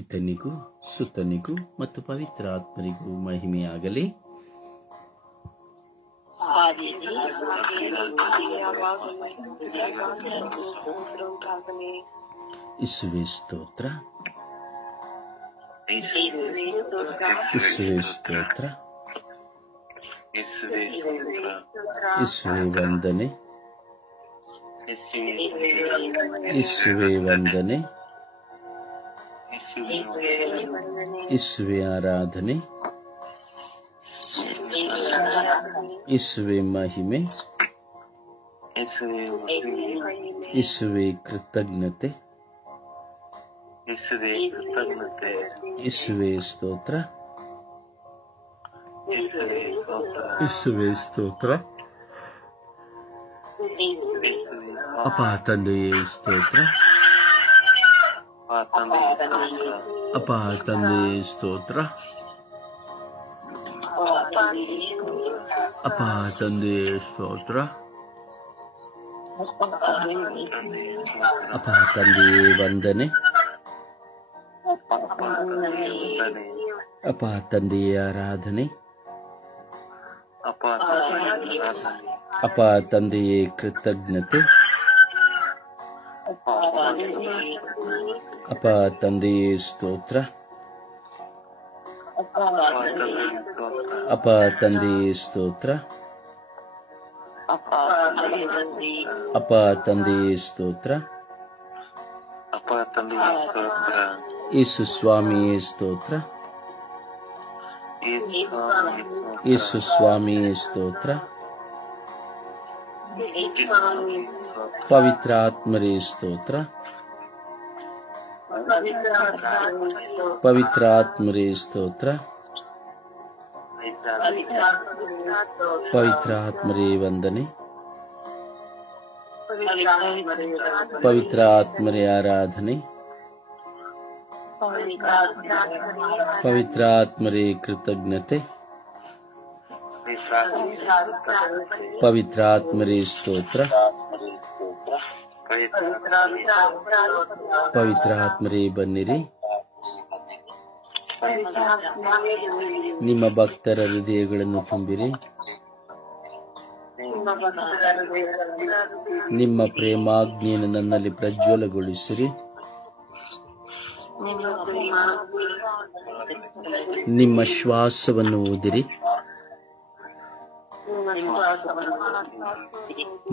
ಪಿತನಿಗೂ ಸುತನಿಗೂ ಮತ್ತು ಪವಿತ್ರ ಆತ್ಮರಿಗೂ ಮಹಿಮೆಯಾಗಲಿ. ಇಸುವೆ ಸ್ತೋತ್ರ, ಇಸುವೆ ಸ್ತೋತ್ರ, ಇಸುವೆ ವಂದನೆ, ಇಸುವೆ ವಂದನೆ, ಇಸುವೆ ಆರಾಧನೆ, ಇಸುವೆ ಮಹಿಮೆ, ಇಸುವೆ ಕೃತಜ್ಞತೆ, ಇಸುವೆ ಸ್ತೋತ್ರ, ಇಸುವೆ ಸ್ತೋತ್ರ. ಅಪ್ಪ ತಂದೆಯೇ ಸ್ತೋತ್ರ, ಅಪ್ಪ ತಂದೆಯೇ ಸ್ತೋತ್ರ, ಅಪ್ಪ ತಂದೆಯೇ ಸ್ತೋತ್ರ, ಅಪ್ಪ ತಂದೆಯೇ ವಂದನೆ, ಅಪ್ಪ ತಂದೆಯೇ ಆರಾಧನೆ, ಅಪ್ಪ ತಂದೆಯೇ ಕೃತಜ್ಞತೆ, ಅಪ್ಪ ತಂದೆಯೇ ಸ್ತೋತ್ರ, ಅಪ್ಪ ತಂದೆಯೇ ಸ್ತೋತ್ರ, ಅಪ್ಪ ತಂದೆಯೇ ಸ್ತೋತ್ರ, ಯೇಸು ಸ್ವಾಮಿಯೇ ಸ್ತೋತ್ರ, ಯೇಸು ಸ್ವಾಮಿಯೇ ಸ್ತೋತ್ರ, ಪವಿತ್ರ ಆತ್ಮರೇ ಸ್ತೋತ್ರ, ಪವಿತ್ರ ಆತ್ಮರೇ ಸ್ತೋತ್ರ, ಪವಿತ್ರ ಆತ್ಮರೇ ವಂದನೆ, ಪವಿತ್ರ ಆತ್ಮರೇ ಆರಾಧನೆ, ಪವಿತ್ರ ಆತ್ಮರೇ ಕೃತಜ್ಞತೆ, ಪವಿತ್ರ ಆತ್ಮರೇ ಸ್ತೋತ್ರ, ಪವಿತ್ರ ಆತ್ಮರೇ ಬನ್ನಿರಿ. ನಿಮ್ಮ ಭಕ್ತರ ಹೃದಯಗಳನ್ನು ತುಂಬಿರಿ. ನಿಮ್ಮ ಪ್ರೇಮಾಗ್ನಿಯನ್ನು ನನ್ನಲ್ಲಿ ಪ್ರಜ್ವಲಗೊಳಿಸಿರಿ. ನಿಮ್ಮ ಶ್ವಾಸವನ್ನು ಊದಿರಿ.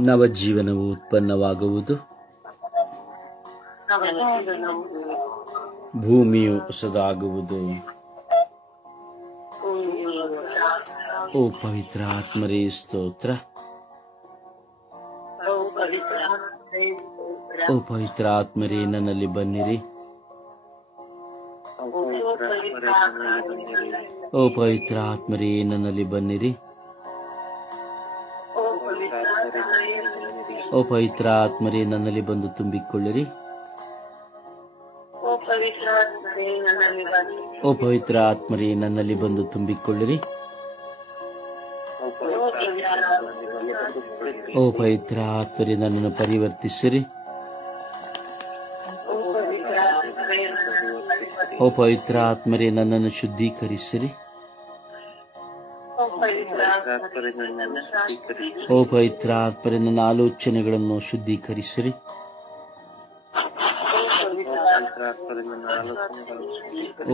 ನವಜೀವನವು ಉತ್ಪನ್ನವಾಗುವುದು. ಭೂಮಿಯು ಹೊಸದಾಗುವುದು. ಓ ಪವಿತ್ರ ಆತ್ಮರೇ ಸ್ತೋತ್ರ, ಓ ಪವಿತ್ರ ಆತ್ಮರೇ ನನ್ನಲ್ಲಿ ಬನ್ನಿರಿ. ಓ ಪವಿತ್ರ ಆತ್ಮರೇ ನನ್ನಲ್ಲಿ ಬನ್ನಿರಿ. ಓ ಪವಿತ್ರ ಆತ್ಮರೇ ನನ್ನಲ್ಲಿ ಬಂದು ತುಂಬಿಕೊಳ್ಳಿರಿ. ಓ ಪವಿತ್ರ ಆತ್ಮರೇ ನನ್ನಲ್ಲಿ ಬಂದು ತುಂಬಿಕೊಳ್ಳಿರಿ. ಓ ಪವಿತ್ರ ಆತ್ಮರೇ ನನ್ನನ್ನು ಪರಿವರ್ತಿಸಿರಿ. ಓ ಪವಿತ್ರ ಆತ್ಮರೇ ನನ್ನನ್ನು ಶುದ್ಧೀಕರಿಸಿರಿ. ಓ ಪವಿತ್ರ ಆತ್ಮರೇ ನನ್ನ ಆಲೋಚನೆಗಳನ್ನು ಶುದ್ಧೀಕರಿಸಿರಿ.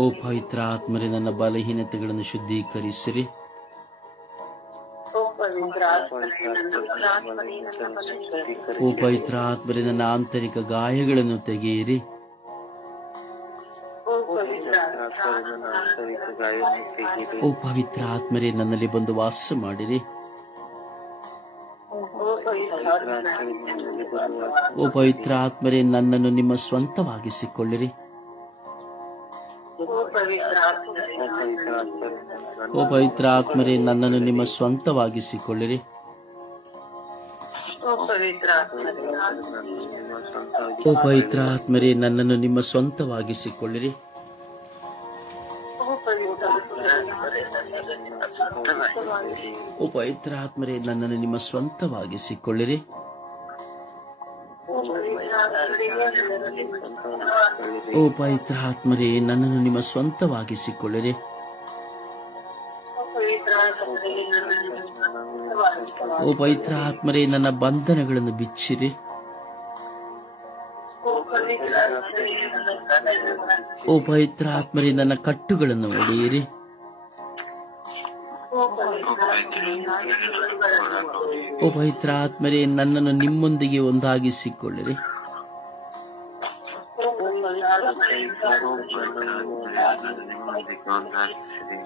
ಓ ಪವಿತ್ರ ಆತ್ಮರೇ ನನ್ನ ಬಲಹೀನತೆಗಳನ್ನು ಶುದ್ಧೀಕರಿಸಿರಿ. ಓ ಪವಿತ್ರ ಆತ್ಮರೇ ನನ್ನ ಆಂತರಿಕ ಗಾಯಗಳನ್ನು ತೆಗೆಯಿರಿ. ಓ ಪವಿತ್ರ ಆತ್ಮರೇ ನನ್ನಲ್ಲಿ ಬಂದು ವಾಸ ಮಾಡಿರಿ. ಓ ಪವಿತ್ರ ಆತ್ಮರೇ ನನ್ನನ್ನು ನಿಮ್ಮ ಸ್ವಂತವಾಗಿಸಿಕೊಳ್ಳಿರಿ. ಓ ಪವಿತ್ರ ಆತ್ಮರೇ ನನ್ನನ್ನು ನಿಮ್ಮ ಸ್ವಂತವಾಗಿಸಿಕೊಳ್ಳಿರಿ. ಓ ಪವಿತ್ರ ಆತ್ಮರೇ ನನ್ನನ್ನು ನಿಮ್ಮ ಸ್ವಂತವಾಗಿಸಿಕೊಳ್ಳಿರಿ. ಓ ಪವಿತ್ರ ಆತ್ಮರೇ ನನ್ನನ್ನು ನಿಮ್ಮ ಸ್ವಂತವಾಗಿಸಿಕೊಳ್ಳಿರಿ. ಓ ಪವಿತ್ರ ಆತ್ಮರೇ, ನನ್ನನ್ನು ನಿಮ್ಮ ಸ್ವಂತವಾಗಿಸಿಕೊಳ್ಳಿರಿ. ಓ ಪವಿತ್ರ ಆತ್ಮರೇ, ನನ್ನ ಬಂಧನಗಳನ್ನು ಬಿಚ್ಚಿರಿ. ಓ ಪವಿತ್ರ ಆತ್ಮರೇ, ನನ್ನ ಕಟ್ಟುಗಳನ್ನು ಒಡೆಯಿರಿ. ಓ ಪವಿತ್ರ ಆತ್ಮರೇ, ನನ್ನನ್ನು ನಿಮ್ಮೊಂದಿಗೆ ಒಂದಾಗಿಸಿಕೊಳ್ಳಿರಿ.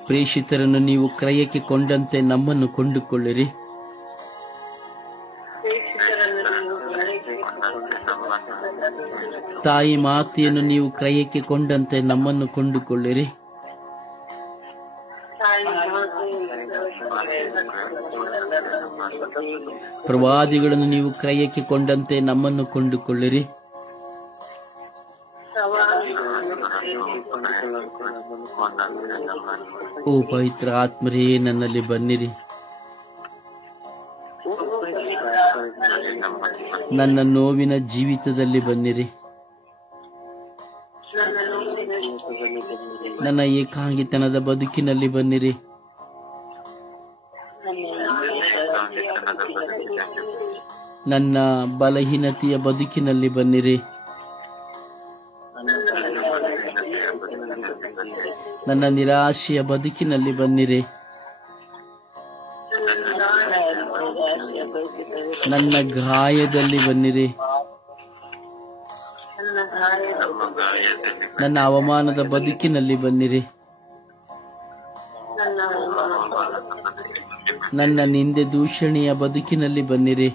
ಪ್ರೇಷಿತರನ್ನು ನೀವು ಕ್ರಯಕ್ಕೆ ಕೊಂಡಂತೆ ನಮ್ಮನ್ನು ಕೊಂಡುಕೊಳ್ಳಿರಿ. ತಾಯಿ ಮಾತೆಯನ್ನು ನೀವು ಕ್ರಯಕ್ಕೆ ಕೊಂಡಂತೆ ನಮ್ಮನ್ನು ಕೊಂಡುಕೊಳ್ಳಿರಿ. ಪ್ರವಾದಿಗಳನ್ನು ನೀವು ಕ್ರಯಕ್ಕೆ ಕೊಂಡಂತೆ ನಮ್ಮನ್ನು ಕೊಂಡುಕೊಳ್ಳಿರಿ. ಓ ಪವಿತ್ರ ಆತ್ಮರೇ, ನನ್ನಲ್ಲಿ ಬನ್ನಿರಿ. ನನ್ನ ನೋವಿನ ಜೀವಿತದಲ್ಲಿ ಬನ್ನಿರಿ. ನನ್ನ ಏಕಾಂಗಿತನದ ಬದುಕಿನಲ್ಲಿ ಬನ್ನಿರಿ. ನನ್ನ ಬಲಹೀನತೆಯ ಬದುಕಿನಲ್ಲಿ ಬನ್ನಿರಿ. ನನ್ನ ನಿರಾಶೆಯ ಬದುಕಿನಲ್ಲಿ ಬನ್ನಿರಿ. ನನ್ನ ಗಾಯದಲ್ಲಿ ಬನ್ನಿರಿ. ನನ್ನ ಅವಮಾನದ ಬದುಕಿನಲ್ಲಿ ಬನ್ನಿರಿ. ನನ್ನ ನಿಂದೆ ದೂಷಣೆಯ ಬದುಕಿನಲ್ಲಿ ಬನ್ನಿರಿ.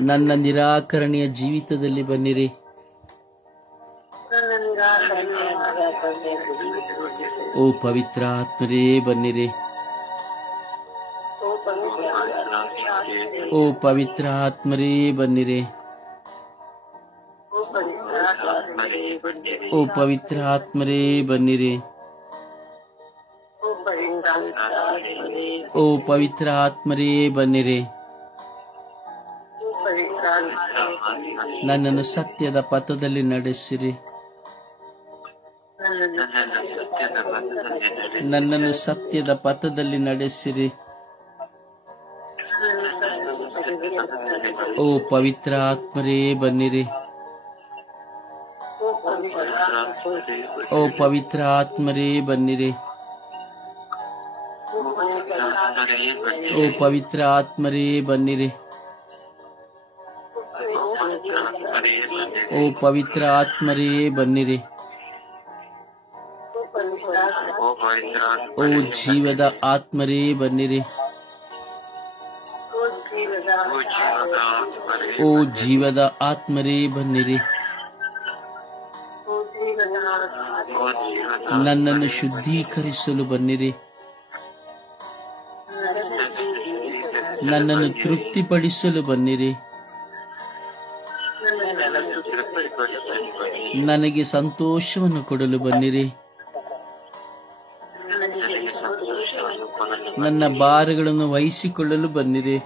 ನನ್ನ ನಿರಾಕರಣೆಯ ಜೀವಿತದಲ್ಲಿ ಬನ್ನಿರಿ. ಓ ಪವಿತ್ರ ಆತ್ಮರೇ, ಬನ್ನಿರಿ. ಓ ಪವಿತ್ರ ಆತ್ಮರೇ, ಬನ್ನಿರಿ. ಓ ಪವಿತ್ರ ಆತ್ಮರೇ, ಬನ್ನಿರಿ. ಓ ಪವಿತ್ರ ಆತ್ಮರೇ, ಬನ್ನಿರಿ. ನನ್ನನ್ನು ಸತ್ಯದ ಪಥದಲ್ಲಿ ನಡೆಸಿರಿ. ನನ್ನನ್ನು ಸತ್ಯದ ಪಥದಲ್ಲಿ ನಡೆಸಿರಿ. ಓ ಪವಿತ್ರ ಆತ್ಮರೇ, ಬನ್ನಿರಿ. ಓ ಪವಿತ್ರ ಆತ್ಮರೇ, ಬನ್ನಿರಿ. ಓ ಪವಿತ್ರ ಆತ್ಮರೇ, ಬನ್ನಿರಿ. ಓ ಪವಿತ್ರ ಆತ್ಮರೇ, ಬನ್ನಿರಿ. ಓ ಜೀವದ ಆತ್ಮರೇ, ಬನ್ನಿರಿ. ಓ ಜೀವದ ಆತ್ಮರೇ, ಬನ್ನಿರಿ. ನನ್ನನ್ನು ಶುದ್ಧೀಕರಿಸಲು ಬನ್ನಿರಿ. ನನ್ನನ್ನು ತೃಪ್ತಿಪಡಿಸಲು ಬನ್ನಿರಿ. ನನಗೆ ಸಂತೋಷವನ್ನು ಕೊಡಲು ಬನ್ನಿರಿ. ನನ್ನ ಭಾರಗಳನ್ನು ವಹಿಸಿಕೊಳ್ಳಲು ಬನ್ನಿರಿ.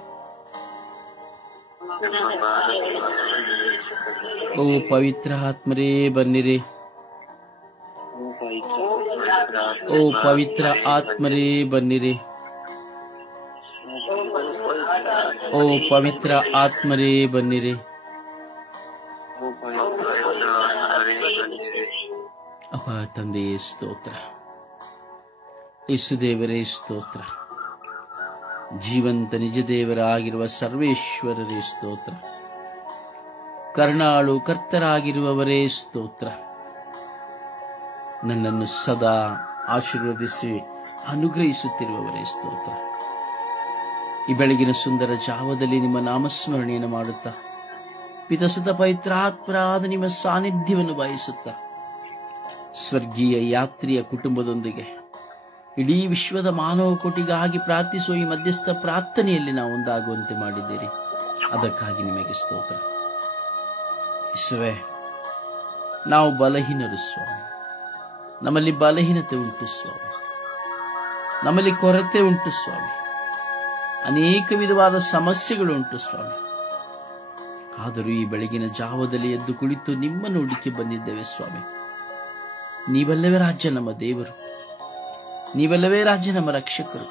ಓ ಪವಿತ್ರ ಆತ್ಮರೇ, ಬನ್ನಿರಿ. ಓ ಪವಿತ್ರ ಆತ್ಮರೇ, ಬನ್ನಿರಿ. ಓ ಪವಿತ್ರ ಆತ್ಮರೇ, ಬನ್ನಿರಿ. ಅಪ್ಪ ತಂದೆಯೇ ಸ್ತೋತ್ರ, ಯೇಸುದೇವರೇ ಸ್ತೋತ್ರ, ಜೀವಂತ ನಿಜ ದೇವರಾಗಿರುವ ಸರ್ವೇಶ್ವರರೇ ಸ್ತೋತ್ರ, ಕರುಣಾಳು ಕರ್ತರಾಗಿರುವವರೇ ಸ್ತೋತ್ರ. ನನ್ನನ್ನು ಸದಾ ಆಶೀರ್ವದಿಸಿ ಅನುಗ್ರಹಿಸುತ್ತಿರುವವರೇ ಸ್ತೋತ್ರ. ಈ ಬೆಳಗಿನ ಸುಂದರ ಜಾವದಲ್ಲಿ ನಿಮ್ಮ ನಾಮಸ್ಮರಣೆಯನ್ನು ಮಾಡುತ್ತಾ, ಪಿತಸುತ ಪವಿತ್ರಾತ್ಮರಾದ ನಿಮ್ಮ ಸಾನ್ನಿಧ್ಯವನ್ನು ಬಯಸುತ್ತಾ, ಸ್ವರ್ಗೀಯ ಯಾತ್ರಿಯ ಕುಟುಂಬದೊಂದಿಗೆ ಇಡೀ ವಿಶ್ವದ ಮಾನವ ಕೋಟಿಗಾಗಿ ಪ್ರಾರ್ಥಿಸುವ ಈ ಮಧ್ಯಸ್ಥ ಪ್ರಾರ್ಥನೆಯಲ್ಲಿ ನಾವು ಒಂದಾಗುವಂತೆ ಮಾಡಿದ್ದೀರಿ. ಅದಕ್ಕಾಗಿ ನಿಮಗೆ ಸ್ತೋತ್ರ. ಯೇಸುವೇ, ನಾವು ಬಲಹೀನರು ಸ್ವಾಮಿ. ನಮ್ಮಲ್ಲಿ ಬಲಹೀನತೆ ಉಂಟು ಸ್ವಾಮಿ. ನಮ್ಮಲ್ಲಿ ಕೊರತೆ ಉಂಟು ಸ್ವಾಮಿ. ಅನೇಕ ವಿಧವಾದ ಸಮಸ್ಯೆಗಳು ಉಂಟು ಸ್ವಾಮಿ. ಆದರೂ ಈ ಬೆಳಗಿನ ಜಾವದಲ್ಲಿ ಎದ್ದು ಕುಳಿತು ನಿಮ್ಮನ್ನು ಹುಡುಕಿ ಬಂದಿದ್ದೇವೆ ಸ್ವಾಮಿ. ನೀವೆಲ್ಲವೇ ರಾಜ್ಯ ನಮ್ಮ ದೇವರು, ನೀವೆಲ್ಲವೇ ರಾಜ್ಯ ನಮ್ಮ ರಕ್ಷಕರು,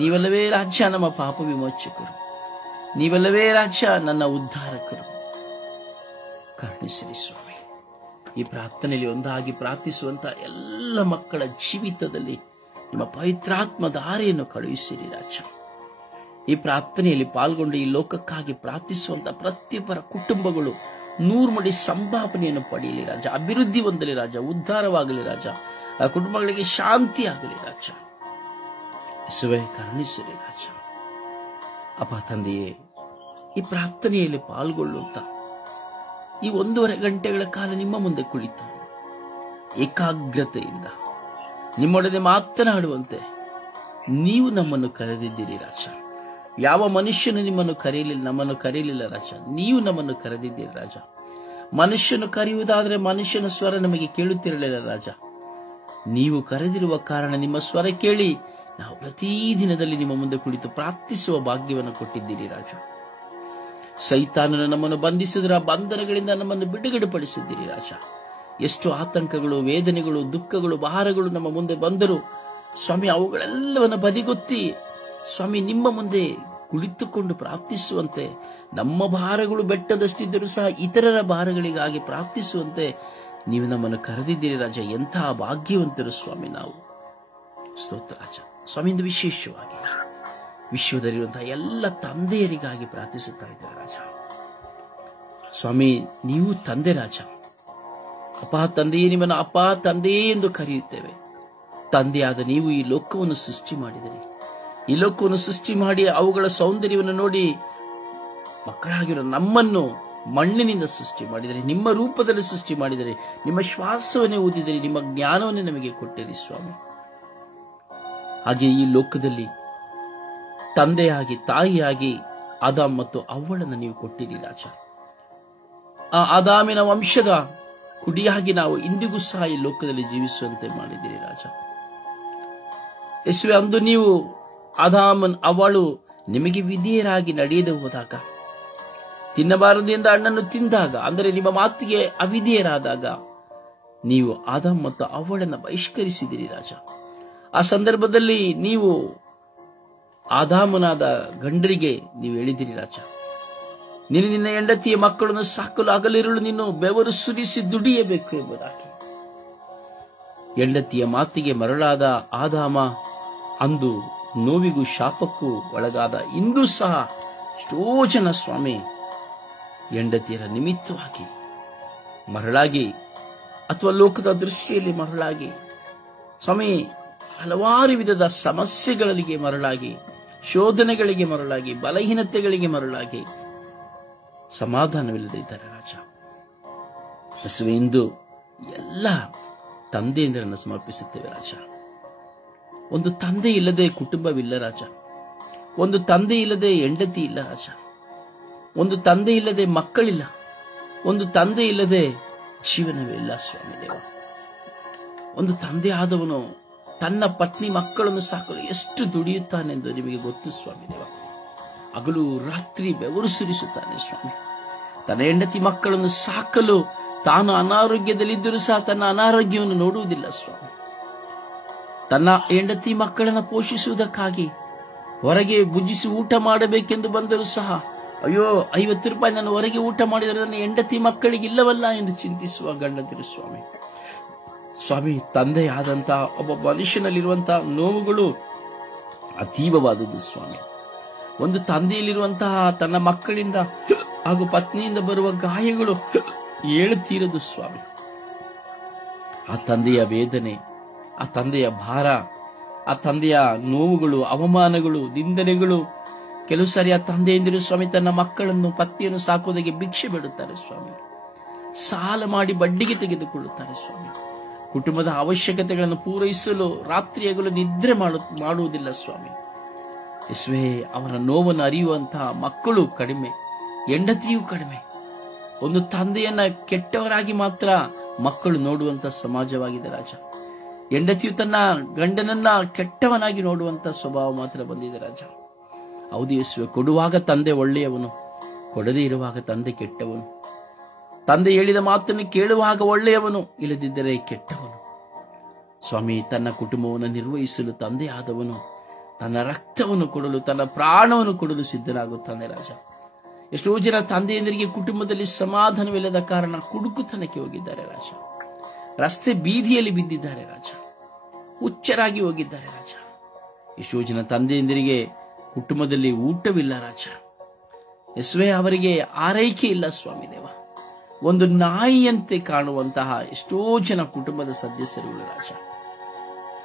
ನೀವೆಲ್ಲವೇ ರಾಜ್ಯ ನಮ್ಮ ಪಾಪ ವಿಮೋಚಕರು, ನೀವೆಲ್ಲವೇ ರಾಜ್ಯ ನನ್ನ ಉದ್ಧಾರಕರು. ಕರುಣಿಸಿರಿ ಸ್ವಾಮಿ. ಈ ಪ್ರಾರ್ಥನೆಯಲ್ಲಿ ಒಂದಾಗಿ ಪ್ರಾರ್ಥಿಸುವಂತಹ ಎಲ್ಲ ಮಕ್ಕಳ ಜೀವಿತದಲ್ಲಿ ನಿಮ್ಮ ಪವಿತ್ರಾತ್ಮ ಧಾರೆಯನ್ನು ಕಳುಹಿಸಿರಿ ರಾಜ. ಈ ಪ್ರಾರ್ಥನೆಯಲ್ಲಿ ಪಾಲ್ಗೊಂಡು ಈ ಲೋಕಕ್ಕಾಗಿ ಪ್ರಾರ್ಥಿಸುವಂತಹ ಪ್ರತಿಯೊಬ್ಬರ ಕುಟುಂಬಗಳು 100 ಮಡಿ ಸಂಭಾವನೆಯನ್ನು ಪಡೆಯಲಿ ರಾಜ, ಅಭಿವೃದ್ಧಿ ಹೊಂದಲಿ ರಾಜ, ಉದ್ಧಾರವಾಗಲಿ ರಾಜ, ಆ ಕುಟುಂಬಗಳಿಗೆ ಶಾಂತಿ ಆಗಲಿ ರಾಜ. ಯೇಸುವೇ ಕರುಣಿಸಿರಿ ರಾಜ. ಅಪ್ಪ ತಂದೆಯೇ, ಈ ಪ್ರಾರ್ಥನೆಯಲ್ಲಿ ಪಾಲ್ಗೊಳ್ಳುವಂತ ಈ 1.5 ಗಂಟೆಗಳ ಕಾಲ ನಿಮ್ಮ ಮುಂದೆ ಕುಳಿತು ಏಕಾಗ್ರತೆಯಿಂದ ನಿಮ್ಮೊಡನೆ ಮಾತನಾಡುವಂತೆ ನೀವು ನಮ್ಮನ್ನು ಕರೆದಿದ್ದೀರಿ ರಾಜ. ಯಾವ ಮನುಷ್ಯನು ನಮ್ಮನ್ನು ಕರೆಯಲಿಲ್ಲ ರಾಜ, ನೀವು ನಮ್ಮನ್ನು ಕರೆದಿದ್ದೀರಿ ರಾಜ. ಮನುಷ್ಯನು ಕರೆಯುವುದಾದರೆ ಮನುಷ್ಯನ ಸ್ವರ ನಮಗೆ ಕೇಳುತ್ತಿರಲಿಲ್ಲ ರಾಜ. ನೀವು ಕರೆದಿರುವ ಕಾರಣ ನಿಮ್ಮ ಸ್ವರ ಕೇಳಿ ನಾವು ಪ್ರತಿದಿನದಲ್ಲಿ ನಿಮ್ಮ ಮುಂದೆ ಕುಳಿತು ಪ್ರಾರ್ಥಿಸುವ ಭಾಗ್ಯವನ್ನು ಕೊಟ್ಟಿದ್ದೀರಿ ರಾಜ. ಸೈತಾನನು ನಮ್ಮನ್ನು ಬಂಧಿಸಿದ್ರ ಬಂಧನಗಳಿಂದ ನಮ್ಮನ್ನು ಬಿಡುಗಡೆಪಡಿಸಿದ್ದೀರಿ ರಾಜ. ಎಷ್ಟು ಆತಂಕಗಳು, ವೇದನೆಗಳು, ದುಃಖಗಳು, ಭಾರಗಳು ನಮ್ಮ ಮುಂದೆ ಬಂದರು ಸ್ವಾಮಿ, ಅವುಗಳೆಲ್ಲವನ್ನು ಬದಿಗೊತ್ತಿ ಸ್ವಾಮಿ ನಿಮ್ಮ ಮುಂದೆ ಕುಳಿತುಕೊಂಡು ಪ್ರಾರ್ಥಿಸುವಂತೆ, ನಮ್ಮ ಭಾರಗಳು ಬೆಟ್ಟದಷ್ಟಿದ್ದರೂ ಸಹ ಇತರರ ಭಾರಗಳಿಗಾಗಿ ಪ್ರಾರ್ಥಿಸುವಂತೆ ನೀವು ನಮ್ಮನ್ನು ಕರೆದಿದ್ದೀರಿ ರಾಜ. ಎಂತಹ ಭಾಗ್ಯವಂತರು ಸ್ವಾಮಿ ನಾವು. ಸ್ತೋತ್ರ ರಾಜ. ಸ್ವಾಮಿಯಿಂದ ವಿಶೇಷವಾಗಿ ವಿಶ್ವದಲ್ಲಿರುವಂತಹ ಎಲ್ಲ ತಂದೆಯರಿಗಾಗಿ ಪ್ರಾರ್ಥಿಸುತ್ತಾ ಇದ್ದಾರೆ ರಾಜ. ಸ್ವಾಮಿ, ನೀವು ತಂದೆ ರಾಜ. ಅಪ್ಪ ತಂದೆಯೇ, ನಿಮ್ಮನ್ನು ಅಪ್ಪ ತಂದೆಯೇ ಎಂದು ಕರೆಯುತ್ತೇವೆ. ತಂದೆಯಾದ ನೀವು ಈ ಲೋಕವನ್ನು ಸೃಷ್ಟಿ ಮಾಡಿದಿರಿ. ಈ ಲೋಕವನ್ನು ಸೃಷ್ಟಿ ಮಾಡಿ ಅವುಗಳ ಸೌಂದರ್ಯವನ್ನು ನೋಡಿ ಮಕ್ಕಳಾಗಿರೋ ನಮ್ಮನ್ನು ಮಣ್ಣಿನಿಂದ ಸೃಷ್ಟಿ ಮಾಡಿದರೆ, ನಿಮ್ಮ ರೂಪದಲ್ಲಿ ಸೃಷ್ಟಿ ಮಾಡಿದರೆ, ನಿಮ್ಮ ಶ್ವಾಸವನ್ನೇ ಊದಿದರೆ, ನಿಮ್ಮ ಜ್ಞಾನವನ್ನೇ ನಮಗೆ ಕೊಟ್ಟಿರಿ ಸ್ವಾಮಿ. ಹಾಗೆ ಈ ಲೋಕದಲ್ಲಿ ತಂದೆಯಾಗಿ ತಾಯಿಯಾಗಿ ಆದಾಮ್ ಮತ್ತು ಅವ್ವಳನ್ನು ನೀವು ಕೊಟ್ಟಿರಿ ರಾಜ. ಆ ಆದಾಮಿನ ವಂಶದ ಕುಡಿಯಾಗಿ ನಾವು ಇಂದಿಗೂ ಸಹ ಈ ಲೋಕದಲ್ಲಿ ಜೀವಿಸುವಂತೆ ಮಾಡಿದಿರಿ ರಾಜ. ಯೇಸುವೆ, ಅಂದು ನೀವು ಆದಾಮನ್ ಅವಳು ನಿಮಗೆ ವಿಧೇಯರಾಗಿ ನಡೆಯದೆ ಹೋದಾಗ, ತಿನ್ನಬಾರದು ಎಂದ ಹಣ್ಣನ್ನು ತಿಂದಾಗ, ಅಂದರೆ ನಿಮ್ಮ ಮಾತಿಗೆ ಅವಿಧೇಯರಾದಾಗ ನೀವು ಆದಾಮ್ ಮತ್ತು ಅವಳನ್ನು ಬಹಿಷ್ಕರಿಸಿದಿರಿ ರಾಜ. ಆ ಸಂದರ್ಭದಲ್ಲಿ ನೀವು ಆದಾಮನಾದ ಗಂಡರಿಗೆ ನೀವು ಹೇಳಿದಿರಿ ರಾಜ, ನೀನು ನಿನ್ನ ಹೆಂಡತಿಯ ಮಕ್ಕಳನ್ನು ಸಾಕಲು ಹಗಲಿರುಳು ನೀನು ಬೆವರು ಸುರಿಸಿ ದುಡಿಯಬೇಕು ಎಂಬುದಾಗಿ. ಹೆಂಡತಿಯ ಮಾತಿಗೆ ಮರಳಾದ ಆದಾಮ ಅಂದು ನೋವಿಗೂ ಶಾಪಕ್ಕೂ ಒಳಗಾದ. ಇಂದು ಸಹ ಎಷ್ಟೋ ಜನ ಸ್ವಾಮಿ ಹೆಂಡತಿಯರ ನಿಮಿತ್ತವಾಗಿ ಮರಳಾಗಿ ಅಥವಾ ಲೋಕದ ದೃಷ್ಟಿಯಲ್ಲಿ ಮರಳಾಗಿ ಸ್ವಾಮಿ ಹಲವಾರು ವಿಧದ ಸಮಸ್ಯೆಗಳಿಗೆ ಮರಳಾಗಿ, ಶೋಧನೆಗಳಿಗೆ ಮರಳಾಗಿ, ಬಲಹೀನತೆಗಳಿಗೆ ಮರಳಾಗಿ ಸಮಾಧಾನವಿಲ್ಲದೆ ಇದ್ದಾರೆ ರಾಜ. ಯೇಸುವೆ, ಇಂದು ಎಲ್ಲ ತಂದೆಯಂದಿರನ್ನು ಸಮರ್ಪಿಸುತ್ತೇವೆ ರಾಜ. ಒಂದು ತಂದೆ ಇಲ್ಲದೆ ಕುಟುಂಬವಿಲ್ಲ ರಾಜ. ಒಂದು ತಂದೆ ಇಲ್ಲದೆ ಹೆಂಡತಿ ಇಲ್ಲ ರಾಜ. ಒಂದು ತಂದೆ ಇಲ್ಲದೆ ಮಕ್ಕಳಿಲ್ಲ. ಒಂದು ತಂದೆ ಇಲ್ಲದೆ ಜೀವನವೇ ಇಲ್ಲ ಸ್ವಾಮಿ ದೇವ. ಒಂದು ತಂದೆ ಆದವನು ತನ್ನ ಪತ್ನಿ ಮಕ್ಕಳನ್ನು ಸಾಕಲು ಎಷ್ಟು ದುಡಿಯುತ್ತಾನೆಂದು ನಿಮಗೆ ಗೊತ್ತು ಸ್ವಾಮಿ ದೇವ. ಹಗಲು ರಾತ್ರಿ ಬೆವರು ಸುರಿಸುತ್ತಾನೆ ಸ್ವಾಮಿ. ತನ್ನ ಹೆಂಡತಿ ಮಕ್ಕಳನ್ನು ಸಾಕಲು ತಾನು ಅನಾರೋಗ್ಯದಲ್ಲಿದ್ದರೂ ಸಹ ತನ್ನ ಅನಾರೋಗ್ಯವನ್ನು ನೋಡುವುದಿಲ್ಲ ಸ್ವಾಮಿ. ತನ್ನ ಹೆಂಡತಿ ಮಕ್ಕಳನ್ನು ಪೋಷಿಸುವುದಕ್ಕಾಗಿ ಹೊರಗೆ ಭುಜಿಸಿ ಊಟ ಮಾಡಬೇಕೆಂದು ಬಂದರೂ ಸಹ, ಅಯ್ಯೋ 50 ರೂಪಾಯಿ ನಾನು ಹೊರಗೆ ಊಟ ಮಾಡಿದರೆ ನನ್ನ ಹೆಂಡತಿ ಮಕ್ಕಳಿಗೆ ಇಲ್ಲವಲ್ಲ ಎಂದು ಚಿಂತಿಸುವ ಗಂಡಂದಿರು ಸ್ವಾಮಿ. ಸ್ವಾಮಿ, ತಂದೆಯಾದಂತಹ ಒಬ್ಬ ಮನುಷ್ಯನಲ್ಲಿರುವಂತಹ ನೋವುಗಳು ಅತೀವವಾದುದು ಸ್ವಾಮಿ. ಒಂದು ತಂದೆಯಲ್ಲಿರುವಂತಹ ತನ್ನ ಮಕ್ಕಳಿಂದ ಹಾಗೂ ಪತ್ನಿಯಿಂದ ಬರುವ ಗಾಯಗಳು ಏಳುತ್ತೀರದು ಸ್ವಾಮಿ. ಆ ತಂದೆಯ ವೇದನೆ, ಆ ತಂದೆಯ ಭಾರ, ಆ ತಂದೆಯ ನೋವುಗಳು, ಅವಮಾನಗಳು, ನಿಂದನೆಗಳು. ಕೆಲವು ಸಾರಿ ಆ ತಂದೆಯಂದಿರು ಸ್ವಾಮಿ ತನ್ನ ಮಕ್ಕಳನ್ನು, ಪತ್ನಿಯನ್ನು ಸಾಕೋದಕ್ಕೆ ಭಿಕ್ಷೆ ಬೇಡುತ್ತಾರೆ ಸ್ವಾಮಿ. ಸಾಲ ಮಾಡಿ ಬಡ್ಡಿಗೆ ತೆಗೆದುಕೊಳ್ಳುತ್ತಾರೆ ಸ್ವಾಮಿ. ಕುಟುಂಬದ ಅವಶ್ಯಕತೆಗಳನ್ನು ಪೂರೈಸಲು ರಾತ್ರಿ ಹಗಲು ನಿದ್ರೆ ಮಾಡುವುದಿಲ್ಲ ಸ್ವಾಮಿ. ಯೇಸುವೇ, ಅವರ ನೋವನ್ನು ಅರಿಯುವಂತಹ ಮಕ್ಕಳು ಕಡಿಮೆ, ಹೆಂಡತಿಯೂ ಕಡಿಮೆ. ಒಂದು ತಂದೆಯನ್ನ ಕೆಟ್ಟವರಾಗಿ ಮಾತ್ರ ಮಕ್ಕಳು ನೋಡುವಂತಹ ಸಮಾಜವಾಗಿದೆ ರಾಜ. ಹೆಂಡತಿಯು ತನ್ನ ಗಂಡನನ್ನ ಕೆಟ್ಟವನಾಗಿ ನೋಡುವಂತ ಸ್ವಭಾವ ಮಾತ್ರ ಬಂದಿದೆ ರಾಜ. ಹೌದು ಯೇಸುವೆ, ಕೊಡುವಾಗ ತಂದೆ ಒಳ್ಳೆಯವನು, ಕೊಡದೇ ಇರುವಾಗ ತಂದೆ ಕೆಟ್ಟವನು, ತಂದೆ ಹೇಳಿದ ಮಾತನ್ನು ಕೇಳುವಾಗ ಒಳ್ಳೆಯವನು, ಇಲ್ಲದಿದ್ದರೆ ಕೆಟ್ಟವನು. ಸ್ವಾಮಿ, ತನ್ನ ಕುಟುಂಬವನ್ನು ನಿರ್ವಹಿಸಲು ತಂದೆ ಆದವನು ತನ್ನ ರಕ್ತವನ್ನು ಕೊಡಲು, ತನ್ನ ಪ್ರಾಣವನ್ನು ಕೊಡಲು ಸಿದ್ಧನಾಗುತ್ತಾನೆ ರಾಜ. ಎಷ್ಟೋ ಜನ ತಂದೆಯಂದರಿಗೆ ಕುಟುಂಬದಲ್ಲಿ ಸಮಾಧಾನವಿಲ್ಲದ ಕಾರಣ ಕುಡುಕುತನಕ್ಕೆ ಹೋಗಿದ್ದಾರೆ ರಾಜ. ರಸ್ತೆ ಬೀದಿಯಲ್ಲಿ ಬಿದ್ದಿದ್ದಾರೆ ರಾಜ. ಹುಚ್ಚರಾಗಿ ಹೋಗಿದ್ದಾರೆ ರಾಜ. ಎಷ್ಟೋ ಜನ ತಂದೆಯಂದರಿಗೆ ಕುಟುಂಬದಲ್ಲಿ ಊಟವಿಲ್ಲ ರಾಜ. ಯೇಸುವೇ, ಅವರಿಗೆ ಆರೈಕೆ ಇಲ್ಲ ಸ್ವಾಮಿ ದೇವ. ಒಂದು ನಾಯಿಯಂತೆ ಕಾಣುವಂತಹ ಎಷ್ಟೋ ಜನ ಕುಟುಂಬದ ಸದಸ್ಯರುಗಳು ರಾಜ.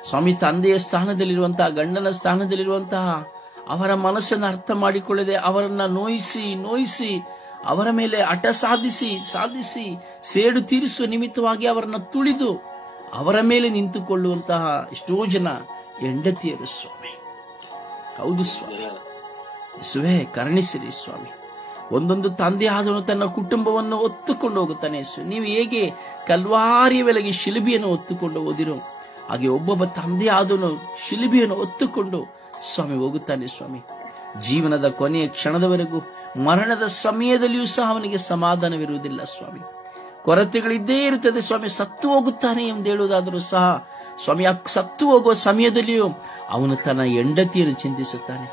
ಸ್ವಾಮಿ, ತಂದೆಯ ಸ್ಥಾನದಲ್ಲಿರುವಂತಹ, ಗಂಡನ ಸ್ಥಾನದಲ್ಲಿರುವಂತಹ ಅವರ ಮನಸ್ಸನ್ನು ಅರ್ಥ ಮಾಡಿಕೊಳ್ಳದೆ ಅವರನ್ನ ನೋಯಿಸಿ ಅವರ ಮೇಲೆ ಹಠ ಸಾಧಿಸಿ ಸೇಡು ತೀರಿಸುವ ನಿಮಿತ್ತವಾಗಿ ಅವರನ್ನು ತುಳಿದು ಅವರ ಮೇಲೆ ನಿಂತುಕೊಳ್ಳುವಂತಹ ಎಷ್ಟೋ ಜನ ಹೆಂಡತಿಯರು ಸ್ವಾಮಿ. ಹೌದು ಸ್ವಾಮಿ. ಯೇಸುವೇ, ಕರುಣಿಸಿರಿ ಸ್ವಾಮಿ. ಒಂದೊಂದು ತಂದೆ ಆದವನು ತನ್ನ ಕುಟುಂಬವನ್ನು ಹೊತ್ತುಕೊಂಡು ಹೋಗುತ್ತಾನೆ. ನೀವು ಹೇಗೆ ಕಲ್ವಾರಿಯ ವೆಲೆಗೆ ಶಿಲುಬೆಯನ್ನು ಹೊತ್ತುಕೊಂಡು ಹೋದಿರೋ ಹಾಗೆ ಒಬ್ಬೊಬ್ಬ ತಂದೆ ಆದವನು ಶಿಲುಬೆಯನ್ನು ಹೊತ್ತುಕೊಂಡು ಸ್ವಾಮಿ ಹೋಗುತ್ತಾನೆ ಸ್ವಾಮಿ. ಜೀವನದ ಕೊನೆಯ ಕ್ಷಣದವರೆಗೂ, ಮರಣದ ಸಮಯದಲ್ಲಿಯೂ ಸಹ ಅವನಿಗೆ ಸಮಾಧಾನವಿರುವುದಿಲ್ಲ ಸ್ವಾಮಿ. ಕೊರತೆಗಳಿದ್ದೇ ಇರುತ್ತದೆ ಸ್ವಾಮಿ. ಸತ್ತು ಹೋಗುತ್ತಾನೆ ಎಂದು ಹೇಳುವುದಾದರೂ ಸಹ ಸ್ವಾಮಿ, ಸತ್ತು ಹೋಗುವ ಸಮಯದಲ್ಲಿಯೂ ಅವನು ತನ್ನ ಹೆಂಡತಿಯನ್ನು ಚಿಂತಿಸುತ್ತಾನೆ,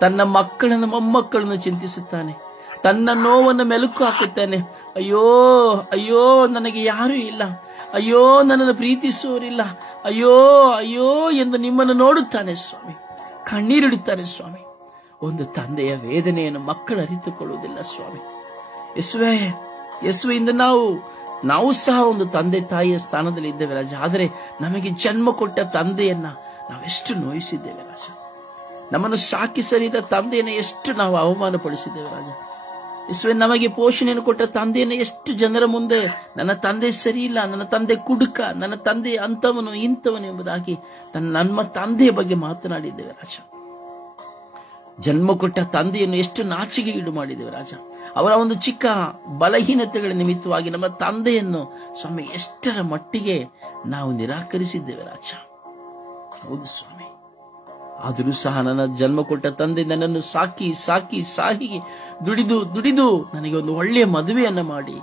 ತನ್ನ ಮಕ್ಕಳನ್ನು ಮೊಮ್ಮಕ್ಕಳನ್ನು ಚಿಂತಿಸುತ್ತಾನೆ, ತನ್ನ ನೋವನ್ನು ಮೆಲುಕು ಹಾಕುತ್ತಾನೆ. ಅಯ್ಯೋ ಅಯ್ಯೋ, ನನಗೆ ಯಾರೂ ಇಲ್ಲ, ಅಯ್ಯೋ ನನ್ನನ್ನು ಪ್ರೀತಿಸುವವರಿಲ್ಲ, ಅಯ್ಯೋ ಅಯ್ಯೋ ಎಂದು ನಿಮ್ಮನ್ನು ನೋಡುತ್ತಾನೆ ಸ್ವಾಮಿ. ಕಣ್ಣೀರಿಡುತ್ತಾನೆ ಸ್ವಾಮಿ. ಒಂದು ತಂದೆಯ ವೇದನೆಯನ್ನು ಮಕ್ಕಳು ಅರಿತುಕೊಳ್ಳುವುದಿಲ್ಲ ಸ್ವಾಮಿ. ಯೇಸುವಿನಿಂದ ನಾವು ಸಹ ಒಂದು ತಂದೆ ತಾಯಿಯ ಸ್ಥಾನದಲ್ಲಿ ಇದ್ದೇವೆ ರಾಜ. ಆದರೆ ನಮಗೆ ಜನ್ಮ ಕೊಟ್ಟ ತಂದೆಯನ್ನ ನಾವೆಷ್ಟು ನೋಯಿಸಿದ್ದೇವೆ ರಾಜ. ನಮ್ಮನ್ನು ಸಾಕಿ ಸರಿದ ತಂದೆಯನ್ನು ಎಷ್ಟು ನಾವು ಅವಮಾನಪಡಿಸಿದ್ದೇವೆ ರಾಜ. ಯೇಸುವೆ, ನಮಗೆ ಪೋಷಣೆಯನ್ನು ಕೊಟ್ಟ ತಂದೆಯನ್ನು ಎಷ್ಟು ಜನರ ಮುಂದೆ ನನ್ನ ತಂದೆ ಸರಿ ಇಲ್ಲ, ನನ್ನ ತಂದೆ ಕುಡುಕ, ನನ್ನ ತಂದೆ ಅಂತವನು ಇಂಥವನು ಎಂಬುದಾಗಿ ನಮ್ಮ ತಂದೆಯ ಬಗ್ಗೆ ಮಾತನಾಡಿದ್ದೇವೆ ರಾಜ. ಜನ್ಮ ಕೊಟ್ಟ ತಂದೆಯನ್ನು ಎಷ್ಟು ನಾಚಿಗೆ ಈಡು ಮಾಡಿದ್ದೇವೆ ರಾಜ. ಅವರ ಒಂದು ಚಿಕ್ಕ ಬಲಹೀನತೆಗಳ ನಿಮಿತ್ತವಾಗಿ ನಮ್ಮ ತಂದೆಯನ್ನು ಸ್ವಾಮಿ ಎಷ್ಟರ ಮಟ್ಟಿಗೆ ನಾವು ನಿರಾಕರಿಸಿದ್ದೇವೆ ರಾಜ. ಹೌದು ಸ್ವಾಮಿ. ಆದರೂ ಸಹ ನನ್ನ ಜನ್ಮ ಕೊಟ್ಟ ತಂದೆ ನನ್ನನ್ನು ಸಾಕಿ ದುಡಿದು ನನಗೆ ಒಂದು ಒಳ್ಳೆಯ ಮದುವೆಯನ್ನ ಮಾಡಿ,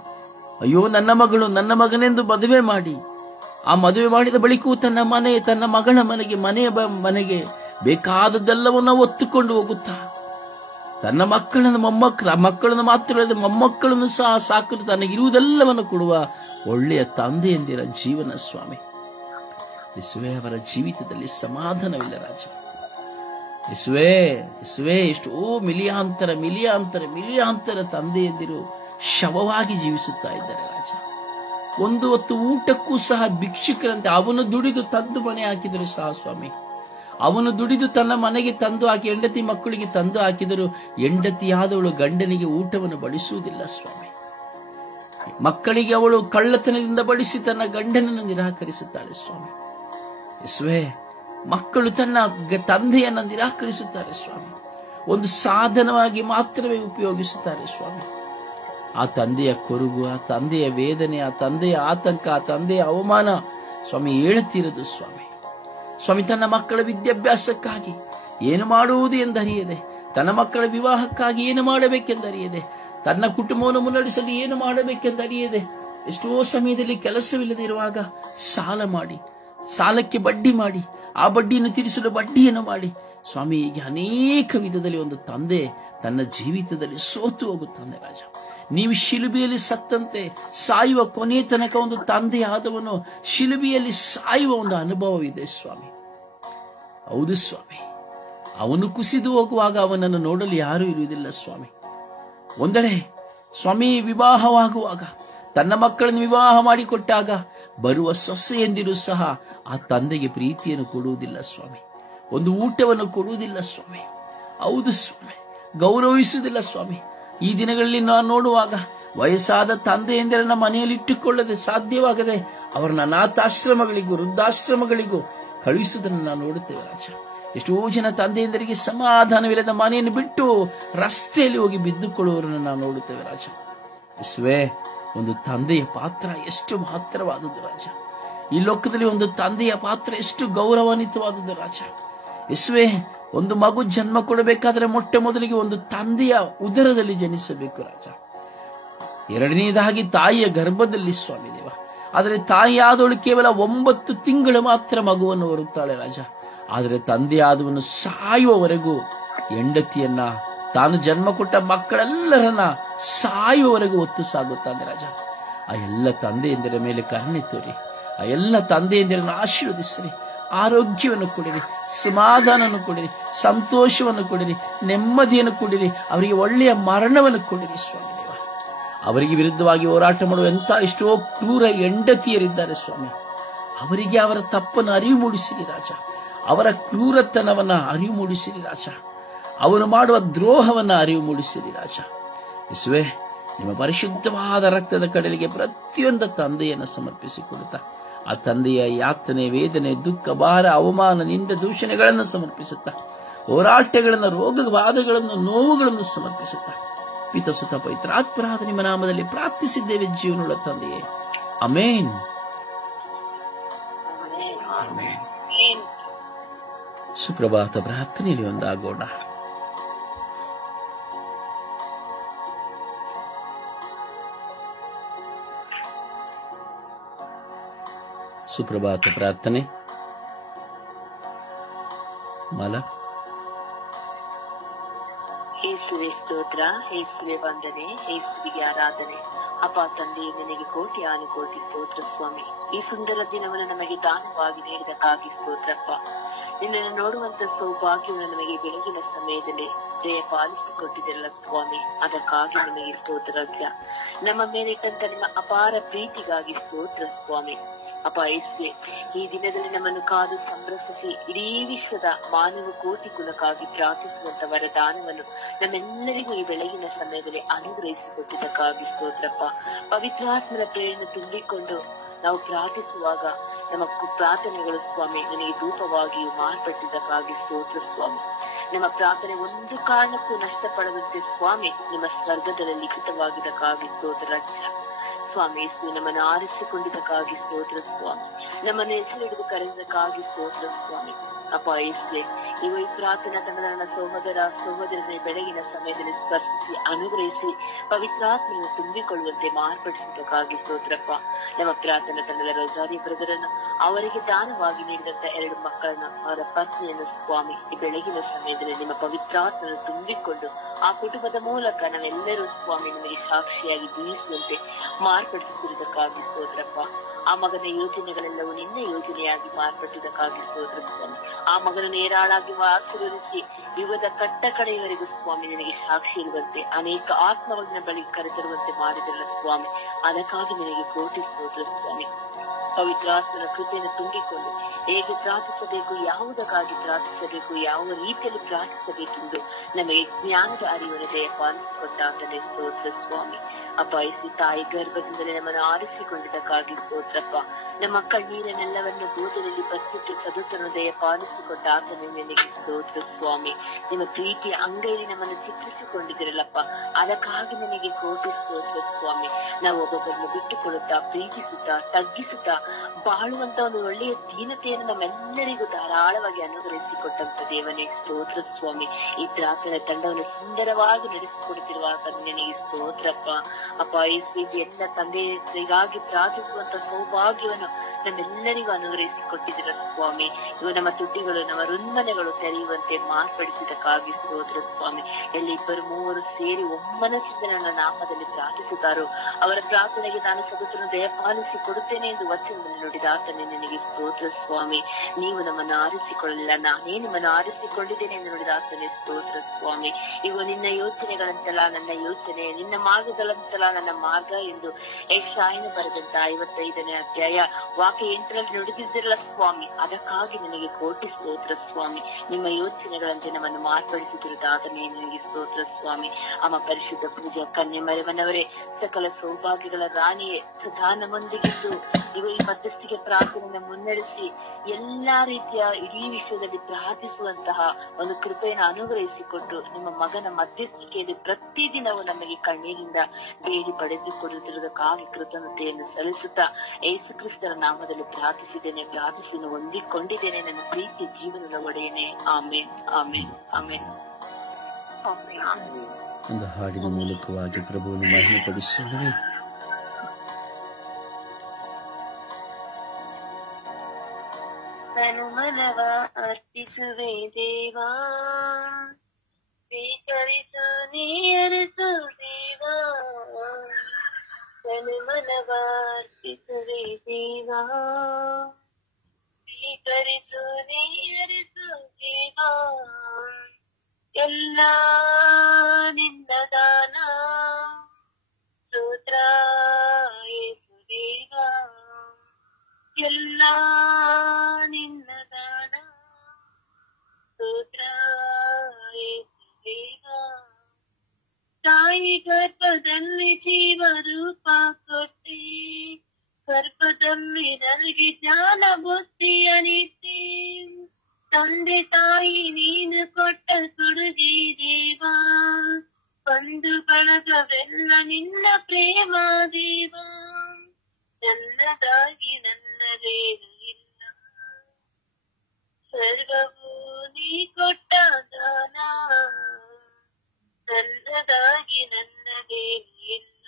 ಅಯ್ಯೋ ನನ್ನ ಮಗಳು ನನ್ನ ಮಗನೆಂದು ಮದುವೆ ಮಾಡಿ, ಆ ಮದುವೆ ಮಾಡಿದ ಬಳಿಕವೂ ತನ್ನ ಮಗಳ ಮನೆಗೆ ಬೇಕಾದದ್ದೆಲ್ಲವನ್ನ ಒತ್ತುಕೊಂಡು ಹೋಗುತ್ತಾ ತನ್ನ ಮಕ್ಕಳನ್ನು ಮಾತ್ರ ಮೊಮ್ಮಕ್ಕಳನ್ನು ಸಹ ಸಾಕಲು ತನಗಿರುವುದೆಲ್ಲವನ್ನು ಕೊಡುವ ಒಳ್ಳೆಯ ತಂದೆಯಂದಿರ ಜೀವನ ಸ್ವಾಮಿ. ಯೇಸುವೇ, ಅವರ ಜೀವಿತದಲ್ಲಿ ಸಮಾಧಾನವಿಲ್ಲ ರಾಜ. ಯೇಸುವೇ, ಎಷ್ಟೋ ಮಿಲಿಯಾಂತರ ತಂದೆಯಂದಿರು ಶವವಾಗಿ ಜೀವಿಸುತ್ತಾ ಇದ್ದಾರೆ ರಾಜ. ಒಂದು ಹೊತ್ತು ಊಟಕ್ಕೂ ಸಹ ಭಿಕ್ಷುಕರಂತೆ ಅವನು ದುಡಿದು ತಂದು ಮನೆ ಹಾಕಿದರು ಸಹ ಸ್ವಾಮಿ. ಅವನು ದುಡಿದು ತನ್ನ ಮನೆಗೆ ತಂದು ಹಾಕಿ ಹೆಂಡತಿ ಮಕ್ಕಳಿಗೆ ತಂದು ಹಾಕಿದರು. ಹೆಂಡತಿಯಾದವಳು ಗಂಡನಿಗೆ ಊಟವನ್ನು ಬಡಿಸುವುದಿಲ್ಲ ಸ್ವಾಮಿ. ಮಕ್ಕಳಿಗೆ ಅವಳು ಕಳ್ಳತನದಿಂದ ಬಡಿಸಿ ತನ್ನ ಗಂಡನನ್ನು ನಿರಾಕರಿಸುತ್ತಾಳೆ ಸ್ವಾಮಿ. ಯೇಸುವೇ, ಮಕ್ಕಳು ತನ್ನ ತಂದೆಯನ್ನ ನಿರಾಕರಿಸುತ್ತಾರೆ ಸ್ವಾಮಿ. ಒಂದು ಸಾಧನವಾಗಿ ಮಾತ್ರವೇ ಉಪಯೋಗಿಸುತ್ತಾರೆ ಸ್ವಾಮಿ. ಆ ತಂದೆಯ ಕೊರಗು, ಆ ತಂದೆಯ ವೇದನೆ, ಆ ತಂದೆಯ ಆತಂಕ, ಆ ತಂದೆಯ ಅವಮಾನ ಸ್ವಾಮಿ ಹೇಳುತ್ತಿರದು ಸ್ವಾಮಿ. ಸ್ವಾಮಿ, ತನ್ನ ಮಕ್ಕಳ ವಿದ್ಯಾಭ್ಯಾಸಕ್ಕಾಗಿ ಏನು ಮಾಡುವುದು ಎಂದರಿಯದೆ, ತನ್ನ ಮಕ್ಕಳ ವಿವಾಹಕ್ಕಾಗಿ ಏನು ಮಾಡಬೇಕೆಂದರಿಯದೆ, ತನ್ನ ಕುಟುಂಬವನ್ನು ಮುನ್ನಡೆಸಲು ಏನು ಮಾಡಬೇಕೆಂದರಿಯದೆ, ಎಷ್ಟೋ ಸಮಯದಲ್ಲಿ ಕೆಲಸವಿಲ್ಲದಿರುವಾಗ ಸಾಲಕ್ಕೆ ಬಡ್ಡಿ ಮಾಡಿ, ಆ ಬಡ್ಡಿಯನ್ನು ತೀರಿಸಲು ಬಡ್ಡಿಯನ್ನು ಮಾಡಿ ಸ್ವಾಮಿ, ಹೀಗೆ ಅನೇಕ ವಿಧದಲ್ಲಿ ಒಂದು ತಂದೆ ತನ್ನ ಜೀವಿತದಲ್ಲಿ ಸೋತು ಹೋಗುತ್ತಾನೆ ರಾಜ. ನೀವು ಶಿಲುಬೆಯಲ್ಲಿ ಸತ್ತಂತೆ ಸಾಯುವ ಕೊನೆಯ ತನಕ ಒಂದು ತಂದೆ ಆದವನು ಶಿಲುಬೆಯಲ್ಲಿ ಸಾಯುವ ಒಂದು ಅನುಭವವಿದೆ ಸ್ವಾಮಿ. ಹೌದು ಸ್ವಾಮಿ. ಅವನು ಕುಸಿದು ಹೋಗುವಾಗ ಅವನನ್ನು ನೋಡಲು ಯಾರೂ ಇರುವುದಿಲ್ಲ ಸ್ವಾಮಿ. ಒಂದೆಡೆ ಸ್ವಾಮಿ ವಿವಾಹವಾಗುವಾಗ ತನ್ನ ಮಕ್ಕಳನ್ನು ವಿವಾಹ ಮಾಡಿಕೊಟ್ಟಾಗ ಬರುವ ಸೊಸೆಯಂದಿರು ಸಹ ಆ ತಂದೆಗೆ ಪ್ರೀತಿಯನ್ನು ಕೊಡುವುದಿಲ್ಲ ಸ್ವಾಮಿ. ಒಂದು ಊಟವನ್ನು ಕೊಡುವುದಿಲ್ಲ ಸ್ವಾಮಿ. ಹೌದು ಸ್ವಾಮಿ, ಗೌರವಿಸುವುದಿಲ್ಲ ಸ್ವಾಮಿ. ಈ ದಿನಗಳಲ್ಲಿ ನಾವು ನೋಡುವಾಗ ವಯಸ್ಸಾದ ತಂದೆಯಂದಿರನ್ನ ಮನೆಯಲ್ಲಿ ಇಟ್ಟುಕೊಳ್ಳದೆ ಸಾಧ್ಯವಾಗದೆ ಅವರನ್ನ ಅನಾಥಾಶ್ರಮಗಳಿಗೂ ವೃದ್ಧಾಶ್ರಮಗಳಿಗೂ ಕಳುಹಿಸುವುದನ್ನು ನಾವು ನೋಡುತ್ತೇವೆ ರಾಜ. ಎಷ್ಟೋ ಜನ ತಂದೆಯಂದರಿಗೆ ಸಮಾಧಾನವಿಲ್ಲದ ಮನೆಯನ್ನು ಬಿಟ್ಟು ರಸ್ತೆಯಲ್ಲಿ ಹೋಗಿ ಬಿದ್ದುಕೊಳ್ಳುವವರನ್ನು ನಾವು ನೋಡುತ್ತೇವೆ ರಾಜ. ಯೇಸುವೇ, ಒಂದು ತಂದೆಯ ಪಾತ್ರ ಎಷ್ಟು ಮಹತ್ತರವಾದದ್ದು ರಾಜ. ಈ ಲೋಕದಲ್ಲಿ ಒಂದು ತಂದೆಯ ಪಾತ್ರ ಎಷ್ಟು ಗೌರವಾನ್ವಿತವಾದದ್ದು ರಾಜ. ಯೇಸುವೆ, ಒಂದು ಮಗು ಜನ್ಮ ಕೊಡಬೇಕಾದ್ರೆ ಮೊಟ್ಟ ಮೊದಲಿಗೆ ಒಂದು ತಂದೆಯ ಉದರದಲ್ಲಿ ಜನಿಸಬೇಕು ರಾಜ. ಎರಡನೇದಾಗಿ ತಾಯಿಯ ಗರ್ಭದಲ್ಲಿ ಸ್ವಾಮಿ ದೇವ. ಆದರೆ ತಾಯಿಯಾದವಳು ಕೇವಲ 9 ತಿಂಗಳು ಮಾತ್ರ ಮಗುವನ್ನು ಹೊರುತ್ತಾಳೆ ರಾಜ. ಆದರೆ ತಂದೆಯಾದವನು ಸಾಯುವವರೆಗೂ ಹೆಂಡತಿಯನ್ನ, ತಾನು ಜನ್ಮ ಕೊಟ್ಟ ಮಕ್ಕಳೆಲ್ಲರನ್ನ ಸಾಯುವವರೆಗೂ ಒತ್ತು ಸಾಗುತ್ತಾನೆ ರಾಜ. ಆ ಎಲ್ಲ ತಂದೆಯಂದಿರ ಮೇಲೆ ಕರುಣೆ ತೋರಿ, ಆ ಎಲ್ಲ ತಂದೆಯಂದಿರನ್ನು ಆಶೀರ್ವದಿಸಿರಿ. ಆರೋಗ್ಯವನ್ನು ಕೊಡಿರಿ, ಸಮಾಧಾನವನ್ನು ಕೊಡಿರಿ, ಸಂತೋಷವನ್ನು ಕೊಡಿರಿ, ನೆಮ್ಮದಿಯನ್ನು ಕೊಡಿರಿ. ಅವರಿಗೆ ಒಳ್ಳೆಯ ಮರಣವನ್ನು ಕೊಡಿರಿ ಸ್ವಾಮಿ ದೇವ. ಅವರಿಗೆ ವಿರುದ್ಧವಾಗಿ ಹೋರಾಟ ಮಾಡುವ ಎಷ್ಟೋ ಕ್ರೂರ ಹೆಂಡತಿಯರಿದ್ದಾರೆ ಸ್ವಾಮಿ. ಅವರಿಗೆ ಅವರ ತಪ್ಪನ್ನು ಅರಿವು ಮೂಡಿಸಿರಿ ರಾಜ. ಅವರ ಕ್ರೂರತನವನ್ನ ಅರಿವು ಮೂಡಿಸಿರಿ ರಾಜ. ಅವರು ಮಾಡುವ ದ್ರೋಹವನ್ನ ಅರಿವು ಮೂಡಿಸಿರಿ ರಾಜ. ಯೇಸುವೆ, ನಿಮ್ಮ ಪರಿಶುದ್ಧವಾದ ರಕ್ತದ ಕಡಲಿಗೆ ಪ್ರತಿಯೊಂದು ತಂದೆಯನ್ನು ಸಮರ್ಪಿಸಿಕೊಡುತ್ತಾ, ಆ ತಂದೆಯ ಯಾತನೆ, ವೇದನೆ, ದುಃಖ, ಭಾರ, ಅವಮಾನ, ನಿಂದ, ದೂಷಣೆಗಳನ್ನು ಸಮರ್ಪಿಸುತ್ತಾ, ಹೋರಾಟಗಳನ್ನು, ರೋಗ ಬಾಧೆಗಳನ್ನು, ನೋವುಗಳನ್ನು ಸಮರ್ಪಿಸುತ್ತಾ, ಪಿತ ಸುತ ಪವಿತ್ರಾತ್ಮರಾದ ನಿಮ್ಮ ನಾಮದಲ್ಲಿ ಪ್ರಾರ್ಥಿಸಿದ್ದೇವೆ ಜೀವನವುಳ್ಳ ತಂದೆಯೇ. ಆಮೆನ್. ಸುಪ್ರಭಾತ ಪ್ರಾರ್ಥನೆಯಲ್ಲಿ ಒಂದಾಗೋಣ. ಸುಪ್ರಭಾತ ಪ್ರಾರ್ಥನೆ. ಮಲ. ಯೇಸುವೆ ಸ್ತೋತ್ರ, ಯೇಸುವೆ ವಂದನೆ, ಯೇಸುವಿಗೆ ಆರಾಧನೆ. ಅಪ್ಪ ತಂದೆ, ನನಗೆ ಕೋಟಿ ಆನುಕೋಟಿ ಸ್ತೋತ್ರ ಸ್ವಾಮಿ. ಈ ಸುಂದರ ದಿನವನ್ನು ನಮಗೆ ದಾನವಾಗಿ ನೀಡಿದಕ್ಕಾಗಿ ಸ್ತೋತ್ರಪ್ಪ. ನಿನ್ನನ್ನು ನೋಡುವಂತ ಸೌಭಾಗ್ಯವನ್ನು ನಮಗೆ ಬೆಳಗಿನ ಸಮಯದಲ್ಲಿ ದಯ ಪಾಲಿಸಿಕೊಟ್ಟಿದ್ದಲ್ಲ ಸ್ವಾಮಿ, ಅದಕ್ಕಾಗಿ ನಿಮಗೆ ಸ್ತೋತ್ರ ರಾಜ್ಯ. ನಮ್ಮ ಮೇಲಿಟ್ಟಂತ ನಿಮ್ಮ ಅಪಾರ ಪ್ರೀತಿಗಾಗಿ ಸ್ತೋತ್ರ ಸ್ವಾಮಿ. ಅಪ್ಪ ಯೇಸುವೆ, ಈ ದಿನದಲ್ಲಿ ನಮ್ಮನ್ನು ಕಾದು ಸಂಭ್ರಮಿಸಿ ಇಡೀ ವಿಶ್ವದ ಮಾನವ ಕೋಟಿ ಕುಲಕ್ಕಾಗಿ ಪ್ರಾರ್ಥಿಸುವಂತ ವರದಾನವನ್ನು ನಮ್ಮೆಲ್ಲರಿಗೂ ಈ ಬೆಳಗಿನ ಸಮಯದಲ್ಲಿ ಅನುಗ್ರಹಿಸಿಕೊಟ್ಟಿದ್ದಕ್ಕಾಗಿ ಸ್ತೋತ್ರಪ್ಪ. ಪವಿತ್ರಾತ್ಮನ ಪ್ರೇರಣೆ ತುಂಬಿಕೊಂಡು ನಾವು ಪ್ರಾರ್ಥಿಸುವಾಗ ನಮ್ಮ ಪ್ರಾರ್ಥನೆಗಳು ಸ್ವಾಮಿ ನಿನಗೆ ಧೂಪವಾಗಿಯೂ ಮಾರ್ಪಟ್ಟಿದ್ದಕ್ಕಾಗಿ ಸ್ತೋತ್ರ ಸ್ವಾಮಿ. ನಮ್ಮ ಪ್ರಾರ್ಥನೆ ಒಂದು ಕಾರಣಕ್ಕೂ ನಷ್ಟಪಡದಂತೆ ಸ್ವಾಮಿ ನಿಮ್ಮ ಸ್ವರ್ಗದಲ್ಲಿ ಲಿಖಿತವಾಗಿದ್ದಕ್ಕಾಗಿ ಸ್ತೋತ್ರ ರಾಜ್ಯ. ಸ್ವಾಮಿ ಯೇಸು, ನಮ್ಮನ್ನು ಆರಿಸಿಕೊಂಡಿದ್ದಕ್ಕಾಗಿ ಸ್ತೋತ್ರ ಸ್ವಾಮಿ. ನಮ್ಮನ್ನು ಹೆಸರು ಹಿಡಿದು ಕರೆದಕ್ಕಾಗಿ ಸ್ತೋತ್ರ ಸ್ವಾಮಿ. ಅಪ್ಪ ಯೇಸುವೆ, ನೀವು ಈ ಪ್ರಾರ್ಥನಾ ತಂಡದ ನನ್ನ ಸಹೋದರನೇ ಬೆಳಗಿನ ಸಮಯದಲ್ಲಿ ಸ್ಪರ್ಶಿಸಿ ಅನುಗ್ರಹಿಸಿ ಪವಿತ್ರಾತ್ಮನ್ನು ತುಂಬಿಕೊಳ್ಳುವಂತೆ ಮಾರ್ಪಡಿಸಿದ್ದಕ್ಕಾಗಿ ಸ್ತೋತ್ರಪ್ಪ. ನಮ್ಮ ಪ್ರಾರ್ಥನಾ ತಂಡದ ರೋಜಾರಿ ಬ್ರದರನ್ನು, ಅವರಿಗೆ ದಾನವಾಗಿ ನೀಡಿದಂತ 2 ಮಕ್ಕಳನ್ನ, ಅವರ ಪತ್ನಿಯನ್ನು ಸ್ವಾಮಿ ಈ ಬೆಳಗಿನ ಸಮಯದಲ್ಲಿ ನಿಮ್ಮ ಪವಿತ್ರಾತ್ಮನ್ನು ತುಂಬಿಕೊಂಡು ಆ ಕುಟುಂಬದ ಮೂಲಕ ನಾವೆಲ್ಲರೂ ಸ್ವಾಮಿ ನಿಮಗೆ ಸಾಕ್ಷಿಯಾಗಿ ಜೀವಿಸುವಂತೆ ಮಾರ್ಪಡಿಸುತ್ತಿರುವುದಕ್ಕಾಗಿ ಸ್ತೋತ್ರಪ್ಪ. ಆ ಮಗನ ಯೋಜನೆಗಳೆಲ್ಲವೂ ನಿನ್ನ ಯೋಜನೆಯಾಗಿ ಮಾರ್ಪಟ್ಟಿದ್ದಕ್ಕಾಗಿ ಸ್ತೋತ್ರ ಸ್ವಾಮಿ. ಆ ಮಗನನ್ನು ಏರಾಳಾಗಿ ಆಶೀರ್ವದಿಸಿ ಯುಗದ ಕಟ್ಟ ಕಡೆಯವರೆಗೂ ಸ್ವಾಮಿ ನಿನಗೆ ಸಾಕ್ಷಿ ಇರುವಂತೆ ಅನೇಕ ಆತ್ಮಗಳನ್ನ ಬಳಿ ಕರೆತರುವಂತೆ ಮಾಡಿದಲ್ಲ ಸ್ವಾಮಿ, ಅದಕ್ಕಾಗಿ ನಿನಗೆ ಕೋಟಿ ಸ್ತೋತ್ರ ಸ್ವಾಮಿ. ಪವಿತ್ರಾತ್ಮನ ಕೃಪೆಯನ್ನು ತುಂಬಿಕೊಂಡು ಹೇಗೆ ಪ್ರಾರ್ಥಿಸಬೇಕು, ಯಾವುದಕ್ಕಾಗಿ ಪ್ರಾರ್ಥಿಸಬೇಕು, ಯಾವ ರೀತಿಯಲ್ಲಿ ಪ್ರಾರ್ಥಿಸಬೇಕೆಂದು ನಮಗೆ ಜ್ಞಾನದ ಅರಿವನ್ನು ದಯ ಪಾಲಿಸಿಕೊಟ್ಟಾಗಲೇ ಸ್ತೋತ್ರ ಸ್ವಾಮಿ. ಅಪಾಯಿಸಿ ತಾಯಿ ಗರ್ಭದಿಂದಲೇ ನಮ್ಮನ್ನು ಆರಿಸಿಕೊಂಡಿದ್ದಕ್ಕಾಗಿ ಸ್ತೋತ್ರಪ್ಪ. ನಮ್ಮ ಕಣ್ಣೀರನ್ನೆಲ್ಲವನ್ನು ಬೋಧನೆಯಲ್ಲಿ ಬಚ್ಚಿಟ್ಟು ಸದುತನ ದಯ ಪಾಲಿಸಿಕೊಟ್ಟಾಗಲೇ ನಿನಗೆ ಸ್ತೋತ್ರ ಸ್ವಾಮಿ. ನಿಮ್ಮ ಪ್ರೀತಿಯ ಅಂಗೈಲಿ ನಮ್ಮನ್ನು ಚಿತ್ರಿಸಿಕೊಂಡಿದ್ದೀರಲ್ಲಪ್ಪ, ಅದಕ್ಕಾಗಿ ನನಗೆ ಕೋಟಿ ಸ್ತೋತ್ರ ಸ್ವಾಮಿ. ನಾವು ಒಬ್ಬೊಬ್ಬರನ್ನು ಬಿಟ್ಟುಕೊಡುತ್ತಾ, ಪ್ರೀತಿಸುತ್ತಾ, ತಗ್ಗಿಸುತ್ತಾ ಬಾಳುವಂತ ಒಂದು ಒಳ್ಳೆಯ ದೀನತೆಯನ್ನು ನಮ್ಮೆಲ್ಲರಿಗೂ ಧಾರಾಳವಾಗಿ ಅನುಗ್ರಹಿಸಿಕೊಟ್ಟಂತ ದೇವನೇ ಸ್ತೋತ್ರ ಸ್ವಾಮಿ. ಈ ಪ್ರಾರ್ಥನೆ ತಂಡವನ್ನು ಸುಂದರವಾಗಿ ನಡೆಸಿಕೊಡುತ್ತಿರುವಾಗ ನಿನಗೆ ಸ್ತೋತ್ರಪ್ಪ. ಅಪ್ಪ ಯೇಸುವಿಗೆ ಎಲ್ಲ ತಂದೆಗಾಗಿ ಪ್ರಾರ್ಥಿಸುವಂತ ಸೌಭಾಗ್ಯವನ್ನು ನಮ್ಮೆಲ್ಲರಿಗೂ ಅನುಗ್ರಹಿಸಿಕೊಟ್ಟಿದ್ದೀರ ಸ್ವಾಮಿ. ಇವು ನಮ್ಮ ತುಟಿಗಳು, ನಮ್ಮ ರುನ್ಮನೆಗಳು ತೆರೆಯುವಂತೆ ಮಾರ್ಪಡಿಸಿದಕ್ಕಾಗಿ ಸ್ತೋತ್ರ ಸ್ವಾಮಿ. ಎಲ್ಲಿ 2-3 ಸೇರಿ ಒಮ್ಮನಸ್ಸಿಂದ ನನ್ನ ನಾಮದಲ್ಲಿ ಪ್ರಾರ್ಥಿಸುತ್ತಾರೋ ಅವರ ಪ್ರಾರ್ಥನೆಗೆ ನಾನು ಸದುತರನ್ನು ದಯಪಾಲಿಸಿ ಕೊಡುತ್ತೇನೆ ಎಂದು ವಚನದಲ್ಲಿ ನುಡಿದ ಆತನೇ ನಿನಗೆ ಸ್ತೋತ್ರ ಸ್ವಾಮಿ. ನೀವು ನಮ್ಮನ್ನು ಆರಿಸಿಕೊಳ್ಳಲಿಲ್ಲ, ನಾನೇ ನಿಮ್ಮನ್ನು ಆರಿಸಿಕೊಂಡಿದ್ದೇನೆ ಎಂದು ನುಡಿದ ಆತನೇ ಸ್ತೋತ್ರ ಸ್ವಾಮಿ. ಇವು ನಿನ್ನ ಯೋಚನೆಗಳಂತಲ್ಲ ನನ್ನ ಯೋಚನೆ, ನಿನ್ನ ಮಾರ್ಗಗಳಂತಲ್ಲ ನನ್ನ ಮಾರ್ಗ ಎಂದು ಯೆಶಾಯನ ಬರೆದಂತ 55ನೇ ಅಧ್ಯಾಯ ವಾಕ್ಯ 8ರಲ್ಲಿ ನುಡಿದಿದ್ದಿರಲ್ಲ ಸ್ವಾಮಿ, ಅದಕ್ಕಾಗಿ ನಿನಗೆ ಕೋಟಿ ಸ್ತೋತ್ರ ಸ್ವಾಮಿ. ನಿಮ್ಮ ಯೋಚನೆಗಳಂತೆ ನಮ್ಮನ್ನು ಮಾರ್ಪಡಿಸುತ್ತಿರುವುದು ಆತನೇ ನಿನಗೆ ಸ್ತೋತ್ರ ಸ್ವಾಮಿ. ಅಮ್ಮ ಪರಿಶುದ್ಧ ಪೂಜಾ ಕನ್ಯೆ ಮರಿಯಮ್ಮನವರೇ, ಸಕಲ ಸೌಭಾಗ್ಯಗಳ ರಾಣಿಯೇ, ಸದಾ ನಮ್ಮೊಂದಿಗಿದ್ದು ಇವು ಈ ಮಧ್ಯಸ್ಥಿಕೆ ಪ್ರಾರ್ಥನೆಯನ್ನು ಮುನ್ನಡೆಸಿ ಎಲ್ಲಾ ರೀತಿಯ ಇಡೀ ವಿಷಯದಲ್ಲಿ ಪ್ರಾರ್ಥಿಸುವಂತಹ ಒಂದು ಕೃಪೆಯನ್ನು ಅನುಗ್ರಹಿಸಿಕೊಟ್ಟು ನಿಮ್ಮ ಮಗನ ಮಧ್ಯಸ್ಥಿಕೆಯಲ್ಲಿ ಪ್ರತಿದಿನವೂ ನಮಗೆ ಕಣ್ಣೀರಿಂದ ಬೇಡಿ ಪಡೆದುಕೊಳ್ಳುತ್ತಿರುವುದಕ್ಕಾಗಿ ಕೃತಜ್ಞತೆಯನ್ನು ಸಲ್ಲಿಸುತ್ತಾ ಯೇಸು ಕ್ರಿಸ್ತರ ನಾಮ ನಾಮದಲ್ಲಿ ಪ್ರಾರ್ಥಿಸಿದ್ದೇನೆ, ಪ್ರಾರ್ಥಿಸಿನ ಹೊಂದಿಕೊಂಡಿದ್ದೇನೆ ನನ್ನ ಪ್ರೀತಿ ಜೀವನದ ಒಡೆಯನೆ. ಆಮೇನ್, ಆಮೇನ್, ಆಮೇನ್, ಆಮೇನ್. ಒಂದು ಹಾಡಿನ ಮೂಲಕವಾಗಿ ಪ್ರಭುವನ್ನು ಮಹಿಮೆಪಡಿಸೋಣವೇ. ನಾನು ಮನವ ಅರ್ಪಿಸುವೆ ದೇವಾ, ಸ್ವೀಕರಿಸು ನೀ ಅರಸು ದೇವಾ. ನಾನು ಮನವ ಅರ್ಪಿಸುವೆ ದೇವಾ, ಸ್ವೀಕರಿಸು ನೀ ಅರಸು ದೇವಾ. ಎಲ್ಲ ನಿನ್ನ ದಾನ ಸ್ತೋತ್ರ ಯೇಸು ದೇವಾ, ಎಲ್ಲ ನಿನ್ನ ದಾನ ಸ್ತೋತ್ರ ಯೇಸು ದೇವಾ. ತಾಯಿ ಗರ್ಭದಲ್ಲಿ ಜೀವರೂಪ ಕೊಟ್ಟಿ, ಗರ್ಭದಲ್ಲಿ ನನಗೆ ಜ್ಞಾನ ಬುದ್ಧಿಯ ನೀತಿ. ತಂದೆ ತಾಯಿ ನೀನು ಕೊಟ್ಟ ಕೊಡುಗೆ ದೇವಾ, ಬಂಧು ಬಳಗವೆಲ್ಲ ನಿನ್ನ ಪ್ರೇಮ ದೇವಾ. ನನ್ನದಾಗಿ ನನ್ನದೇನು ಇಲ್ಲ, ಸರ್ವವೂ ನೀ ಕೊಟ್ಟ ದಾನ. ನನ್ನದಾಗಿ ನನ್ನದೇನು ಇಲ್ಲ,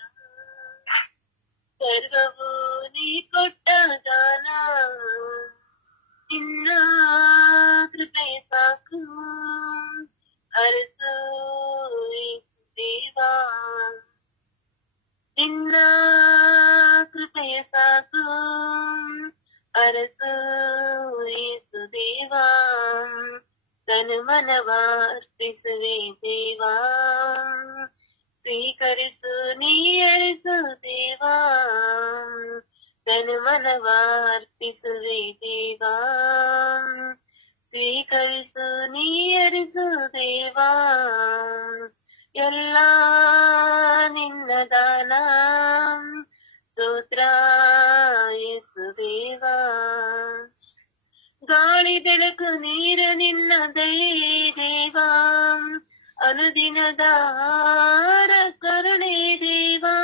ಸರ್ವವೂ ನೀ ಕೊಟ್ಟ ದಾನ. ನಿನ್ನ ಕೃಪೆ ಸಾಕು ಅರಸು ದೇವಾ, ನಿನ್ನ ಕೃಪೆಯ ಸಾಕು ಅರಸು ಯೇಸು ದೇವಾ. ತನು ಮನವ ಅರ್ಪಿಸುವೆ ದೇವಾ, ಸ್ವೀಕರಿಸು ನೀ ಅರಸು ದೇವಾ. ತನು ಮನವ ಅರ್ಪಿಸುವೆ ದೇವಾ, ಸ್ವೀಕರಿಸು ನೀ ಅರಸು ದೇವಾ. ಎಲ್ಲ ನಿನ್ನ ದಾನ ಸ್ತೋತ್ರ ಯೇಸು ದೇವಾ. ಗಾಳಿ ಬೆಳಕು ನೀರು ನಿನ್ನ ದಯೆ ದೇವಾ, ಅನುದಿನದ ಆಹಾರ ಕರುಣೆ ದೇವಾ.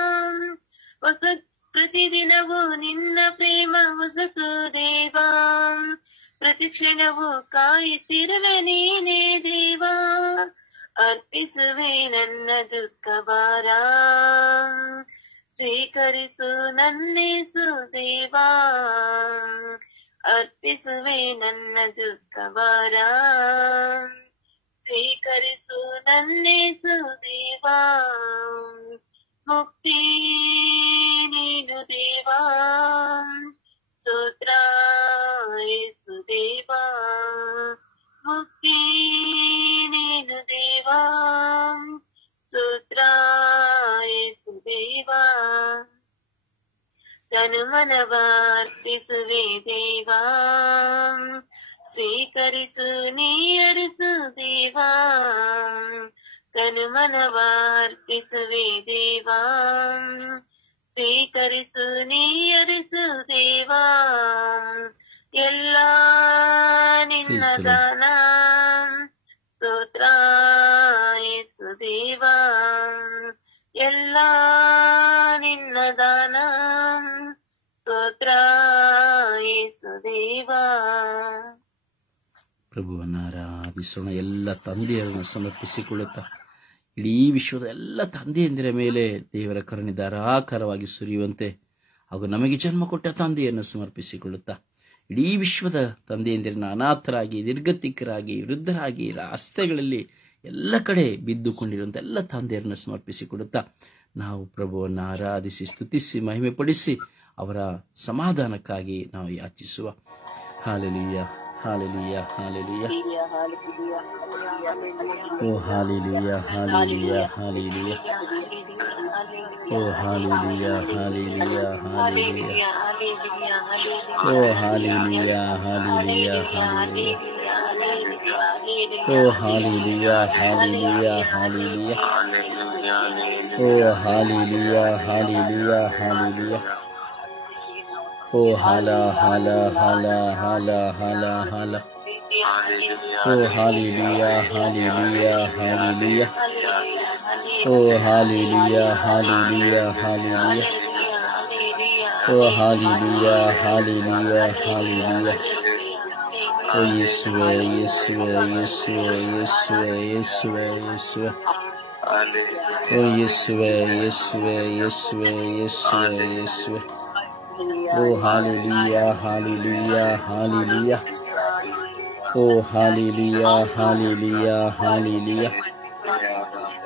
ಹೊಸ ಪ್ರತಿದಿನವೂ ನಿನ್ನ ಪ್ರೇಮ ಹೊಸಕು ದೇವಾ, ಪ್ರತಿಕ್ಷಣವೂ ಕಾಯುತ್ತಿರುವೆ ನೀನೇ ದೇವಾ. ಅರ್ಪಿಸುವೆ ನನ್ನ ದುಃಖ ಭಾರ, ಸ್ವೀಕರಿಸು ನನ್ನೇಸು ದೇವಾ. ಅರ್ಪಿಸುವೆ ನನ್ನ ದುಃಖ ಭಾರ, ಸ್ವೀಕರಿಸು ನನ್ನೇಸು ದೇವಾ. ಮುಕ್ತಿ ನೀನು ದೇವಾ, ಸ್ತೋತ್ರ ಯೇಸು ದೇವಾ. ಮುಕ್ತಿ ನೀನು ದೇವಾ, ಸ್ತೋತ್ರ ಯೇಸು ದೇವಾ. ತನು ಮನವ ಅರ್ಪಿಸುವೆ ದೇವಾ, ಸ್ವೀಕರಿಸು ನೀ ಅರಸು ದೇವಾ. ತನು ಮನವ ಅರ್ಪಿಸುವೆ ದೇವಾ, ಸ್ವೀಕರಿಸು ನೀ ಅರಸು ದೇವಾ. ಎಲ್ಲ ನಿನ್ನ ದಾನ ಸ್ತೋತ್ರ ಯೇಸು ದೇವಾ. ಎಲ್ಲ ನಿನ್ನ ದಾನ ಸ್ತೋತ್ರ ಯೇಸು ದೇವಾ. ಪ್ರಭುವನ್ನು ಆರಾಧಿಸೋಣ. ಎಲ್ಲ ತಂದೆಯರನ್ನು ಸಮರ್ಪಿಸಿಕೊಳ್ಳುತ್ತಾ ಇಡೀ ವಿಶ್ವದ ಎಲ್ಲ ತಂದೆಯಂದಿರ ಮೇಲೆ ದೇವರ ಕರುಣೆ ಧಾರಾಕಾರವಾಗಿ ಸುರಿಯುವಂತೆ ಹಾಗೂ ನಮಗೆ ಜನ್ಮ ಕೊಟ್ಟ ತಂದೆಯನ್ನು ಸಮರ್ಪಿಸಿಕೊಳ್ಳುತ್ತಾ ಇಡೀ ವಿಶ್ವದ ತಂದೆಯಂದಿರನ್ನ ಅನಾಥರಾಗಿ, ನಿರ್ಗತಿಕರಾಗಿ, ವೃದ್ಧರಾಗಿ, ರಸ್ತೆಗಳಲ್ಲಿ ಎಲ್ಲ ಕಡೆ ಬಿದ್ದುಕೊಂಡಿರುವಂಥ ಎಲ್ಲ ತಂದೆಯರನ್ನು ಸಮರ್ಪಿಸಿಕೊಡುತ್ತಾ ನಾವು ಪ್ರಭುವನ್ನು ಆರಾಧಿಸಿ, ಸ್ತುತಿಸಿ, ಮಹಿಮೆಪಡಿಸಿ ಅವರ ಸಮಾಧಾನಕ್ಕಾಗಿ ನಾವು ಯಾಚಿಸುವ. Hallelujah, hallelujah, hallelujah. ಓ ಹಾಲೆಲೂಯಾ, ಹಾಲೆಲೂಯಾ, ಹಾಲೆಲೂಯಾ. ಓ ಹಾಲೆಲೂಯಾ, ಹಾಲೆಲೂಯಾ, ಹಾಲೆಲೂಯಾ. ಓ ಹಾಲೆಲೂಯಾ, ಹಾಲೆಲೂಯಾ, ಹಾಲೆಲೂಯಾ. ಓ ಹಾಲೆಲೂಯಾ, ಹಾಲೆಲೂಯಾ, ಹಾಲೆಲೂಯಾ. ಓ ಹಾಲೆಲೂಯಾ, ಹಾಲೆಲೂಯಾ, ಹಾಲೆಲೂಯಾ. ಓ ಹಾಲ ಹಾಲ ಹಾಲ ಹಾಲ ಹಾಲ ಹಾಲ. ಓ ಹಾಲೆಲೂಯಾ, ಹಾಲೆಲೂಯಾ, ಹಾಲೆಲೂಯಾ. ಓ ಹಾಲೆಲೂಯಾ, ಹಾಲೆಲೂಯಾ, ಹಾಲೆಲೂಯಾ. ಓ ಹಾಲೆಲೂಯಾ, ಹಾಲೆಲೂಯಾ, ಹಾಲೆಲೂಯಾ. ಓ ಯೇಸುವೆ, ಯೇಸುವೆ, ಯೇಸುವೆ, ಯೇಸುವೆ, ಯೇಸುವೆ, ಯೇಸುವೆ. ಓ ಯೇಸುವೆ, ಯೇಸುವೆ, ಯೇಸುವೆ, ಯೇಸುವೆ, ಯೇಸುವೆ. ಓ ಹಾಲೆಲೂಯಾ, ಹಾಲೆಲೂಯಾ, ಹಾಲೆಲೂಯಾ. ಓ ಹಾಲೆಲೂಯಾ, ಹಾಲೆಲೂಯಾ, ಹಾಲೆಲೂಯಾ.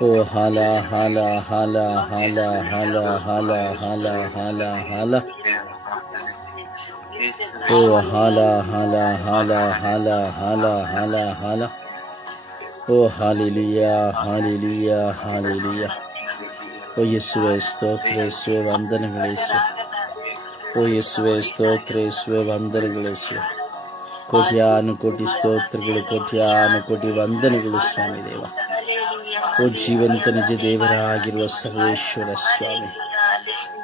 ಓ ಹಾಲ ಹಾಲ ಹಾಲ ಹಾಲ ಹಾಲ ಹಾಲ ಹಾಲ ಹಾಲ ಹಾಲ. ಓ ಹಾಲ ಹಾಲ ಹಾಲ ಹಾಲ ಹಾಲ ಹಾಲ ಹಾಲ. ಓ ಹಾಲೆಲೂಯಾ, ಹಾಲೆಲೂಯಾ, ಹಾಲೆಲೂಯಾ. ಓ ಯೇಸುವೆ ಸ್ತೋತ್ರ, ಯೇಸುವೆ ವಂದನೆಗಳು ಯೇಸುವೆ. ಓ ಯೇಸುವೆ ಸ್ತೋತ್ರ, ಯೇಸುವೆ ವಂದನೆಗಳು ಯೇಸುವೆ. ಕೋಟ್ಯಾನು ಕೋಟಿ ಸ್ತೋತ್ರಗಳು, ಕೋಟ್ಯಾನು ಕೋಟಿ ವಂದನೆಗಳು ಸ್ವಾಮಿ ದೇವ. ಓ ಜೀವಂತ ನಿಜ ದೇವರಾಗಿರುವ ಸರ್ವೇಶ್ವರ ಸ್ವಾಮಿ,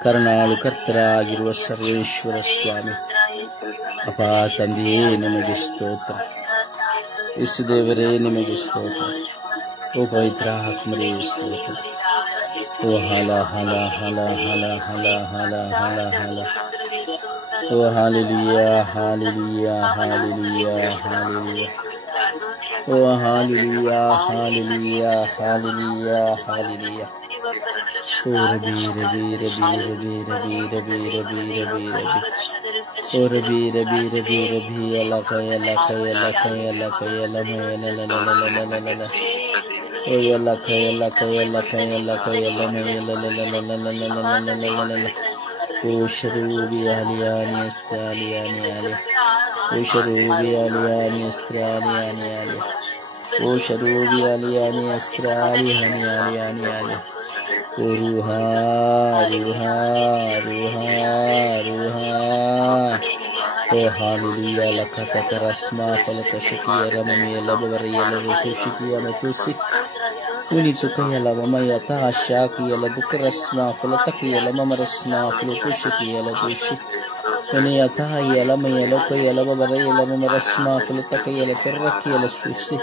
ಕರುಣಾಳು ಕರ್ತರಾಗಿರುವ ಸರ್ವೇಶ್ವರ ಸ್ವಾಮಿ, ಅಪ ತಂದೆಯೇ ನಿಮಗೆ ಸ್ತೋತ್ರ. ಯೇಸು ದೇವರೇ ನಿಮಗೆ ಸ್ತೋತ್ರ. ಓ ಪವಿತ್ರ ಆತ್ಮರೇ ಸ್ತೋತ್ರ. ಓ ಹಾಲ ಹಾಲ ಹಾಲ ಹಾಲ ಹಾಲ ಹಾಲ ಹಾಲ ಹಾಲ. ಓ ಹಾಲೆಲೂಯಾ, ಹಾಲೆಲೂಯಾ, ಹಾಲೆಲೂಯಾ, ಹಾಲೆಲೂಯಾ. ಓ ಹಾಲೆಲೂಯಾ, ಹಾಲೆಲೂಯಾ, ಹಾಲೆಲೂಯಾ, ಹಾಲೆಲೂಯಾ. ಓ ರಬಿ ರಬಿ ರಬಿ ರಬಿ ರಬಿ ರಬಿ ರಬಿ ರಬಿ ರಬಿ. ಓ ರಬಿ ರಬಿ ರಬಿ ರಬಿ ಅಲ ಕಯಲ ಕಯಲ ಕಯಲ ಕಯಲ ಮಯಲ. ಓ ಎಲ್ಲ ಕಯಲ ಕಯಲ ಕಯಲ ಕಯಲ ಮಯಲ. ಓ ಶರೂಬಿ ಅಲಿಯಾನಿ ಅಸ್ತ್ರಾಲಿಯಾನಿ ಅಲಿ. ಓ ಶರೂಬಿ ಅಲಿಯಾನಿ ಅಸ್ತ್ರಾಲಿಯಾನಿ ಅಲಿ. ಓ ಶರೂಬಿ ಅಲಿಯಾನಿ ಅಸ್ತ್ರಾಲಿ ಹನಿ ಅಲಿಯಾನಿ ಅಲಿ. ಓ ರೂಹಾ ರೂಹಾ ರೂಹಾ ರೂಹಾ. ಓ ಹಾಲೆಲೂಯಾ, ಲಖತಕ ರಸ್ಮಾ ಫಲಕ ಶುಕಿಯ ರಮಮಿಯ ಲಬವರೆಯಲ ಋತುಶುಕಿಯ ಮತುಸಿ. ಉನಿತು ಕಯಲ ಮಮಯತ ಶಾಕಿಯಲ ಬುಕರಸ್ಮಾ ಫಲತಕಿಯಲ ಮಮರಸ್ಮಾ ಫಲುಕುಶಕಿಯಲ ತುಷಿ. ಉನಿಯತ ಯಲಮಯಲ ಕಯಲ ಬರೆಯಲ ಮಮರಸ್ಮಾ ಫಲತಕಯಲ ಪೆರ್ರಕಿಯಲ ಸುಸಿ.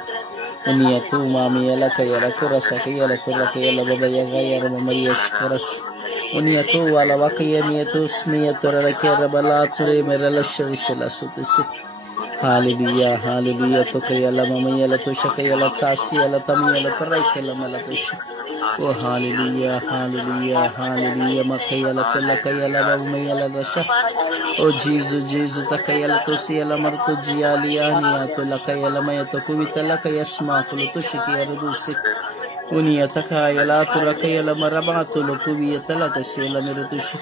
ಉನಿಯತು ಮಾಮಿಯಲ ಕಯಲ ಕುರಸಕಯಲ ಕುರ್ರಕಯಲ ಬಬಯಗಯರ ಮಮರಿಯಶ್ಕರಸ್. ಉನಿಯತು ವಲವಕಯನಿಯತು ಸ್ಮಿಯತು ರರಕೆರ ಬಲಾತುರೆ ಮೆರಲ ಶರಿಶಲ ಸುತಿಸಿ. Hallelujah, hallelujah. ತುಕಯಲ ಮಮಯಲ ತುಷಕಯಲ ಸಾಸಿಯಲ ತಮಿಯಲ ಪರೈಕೆಲ ಮಲ ತುಷ. ಓ ಹಾಲೆಲೂಯಾ, ಹಾಲೆಲೂಯಾ, ಹಾಲೆಲೂಯಾ. ಮಕಯಲ ಕೆಲ ಕಯಲ ಮಮಯಲ ದಶ. ಓ ಜೀಸು ಜೀಸು ತಕಯಲ ತುಸಿಯಲ ಮರುತು ಜಿಯಾಲಿಯಾನಿಯ ತುಲ ಕಯಲ ಮಯತು ಕುವಿತಲ ಕಯಸ್ಮಾ ಫುಲು ತುಷಿಕಿಯ ರುದುಸಿ. ಉನಿಯ ತಕಾಯಲ ತುರಕಯಲ ಮರಮಾತುಲು ಕುವಿಯ ತಲ ತಶೇಲ ಮಿರುತುಷಿ.